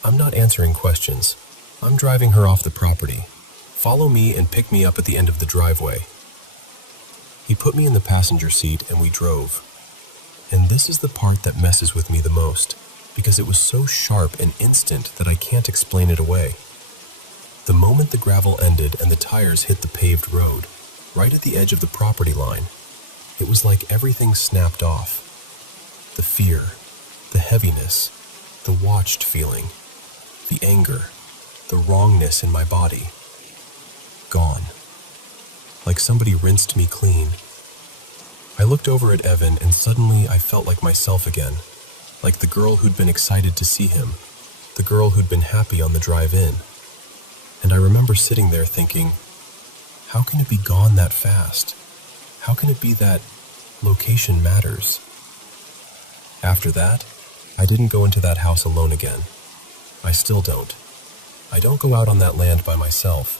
"I'm not answering questions. I'm driving her off the property. Follow me and pick me up at the end of the driveway." He put me in the passenger seat and we drove. And this is the part that messes with me the most, because it was so sharp and instant that I can't explain it away. The moment the gravel ended and the tires hit the paved road, right at the edge of the property line, it was like everything snapped off. The fear, the heaviness, the watched feeling, the anger, the wrongness in my body. Gone. Like somebody rinsed me clean. I looked over at Evan and suddenly I felt like myself again, like the girl who'd been excited to see him, the girl who'd been happy on the drive in. And I remember sitting there thinking, how can it be gone that fast? How can it be that location matters? After that, I didn't go into that house alone again. I still don't. I don't go out on that land by myself.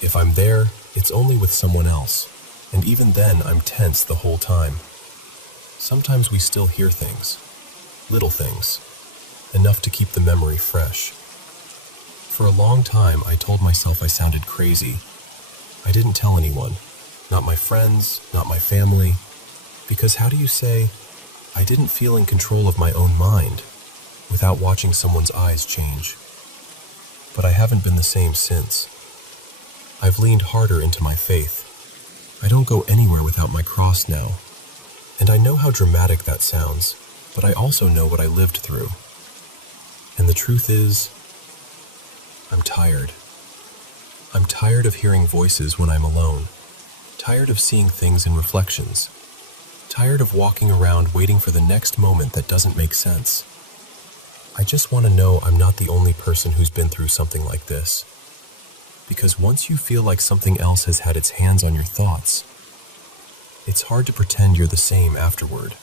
If I'm there, it's only with someone else, and even then I'm tense the whole time. Sometimes we still hear things, little things, enough to keep the memory fresh. For a long time, I told myself I sounded crazy. I didn't tell anyone, not my friends, not my family, because how do you say, I didn't feel in control of my own mind without watching someone's eyes change? But I haven't been the same since. I've leaned harder into my faith. I don't go anywhere without my cross now. And I know how dramatic that sounds, but I also know what I lived through. And the truth is, I'm tired. I'm tired of hearing voices when I'm alone. Tired of seeing things in reflections. Tired of walking around waiting for the next moment that doesn't make sense. I just want to know I'm not the only person who's been through something like this. Because once you feel like something else has had its hands on your thoughts, it's hard to pretend you're the same afterward.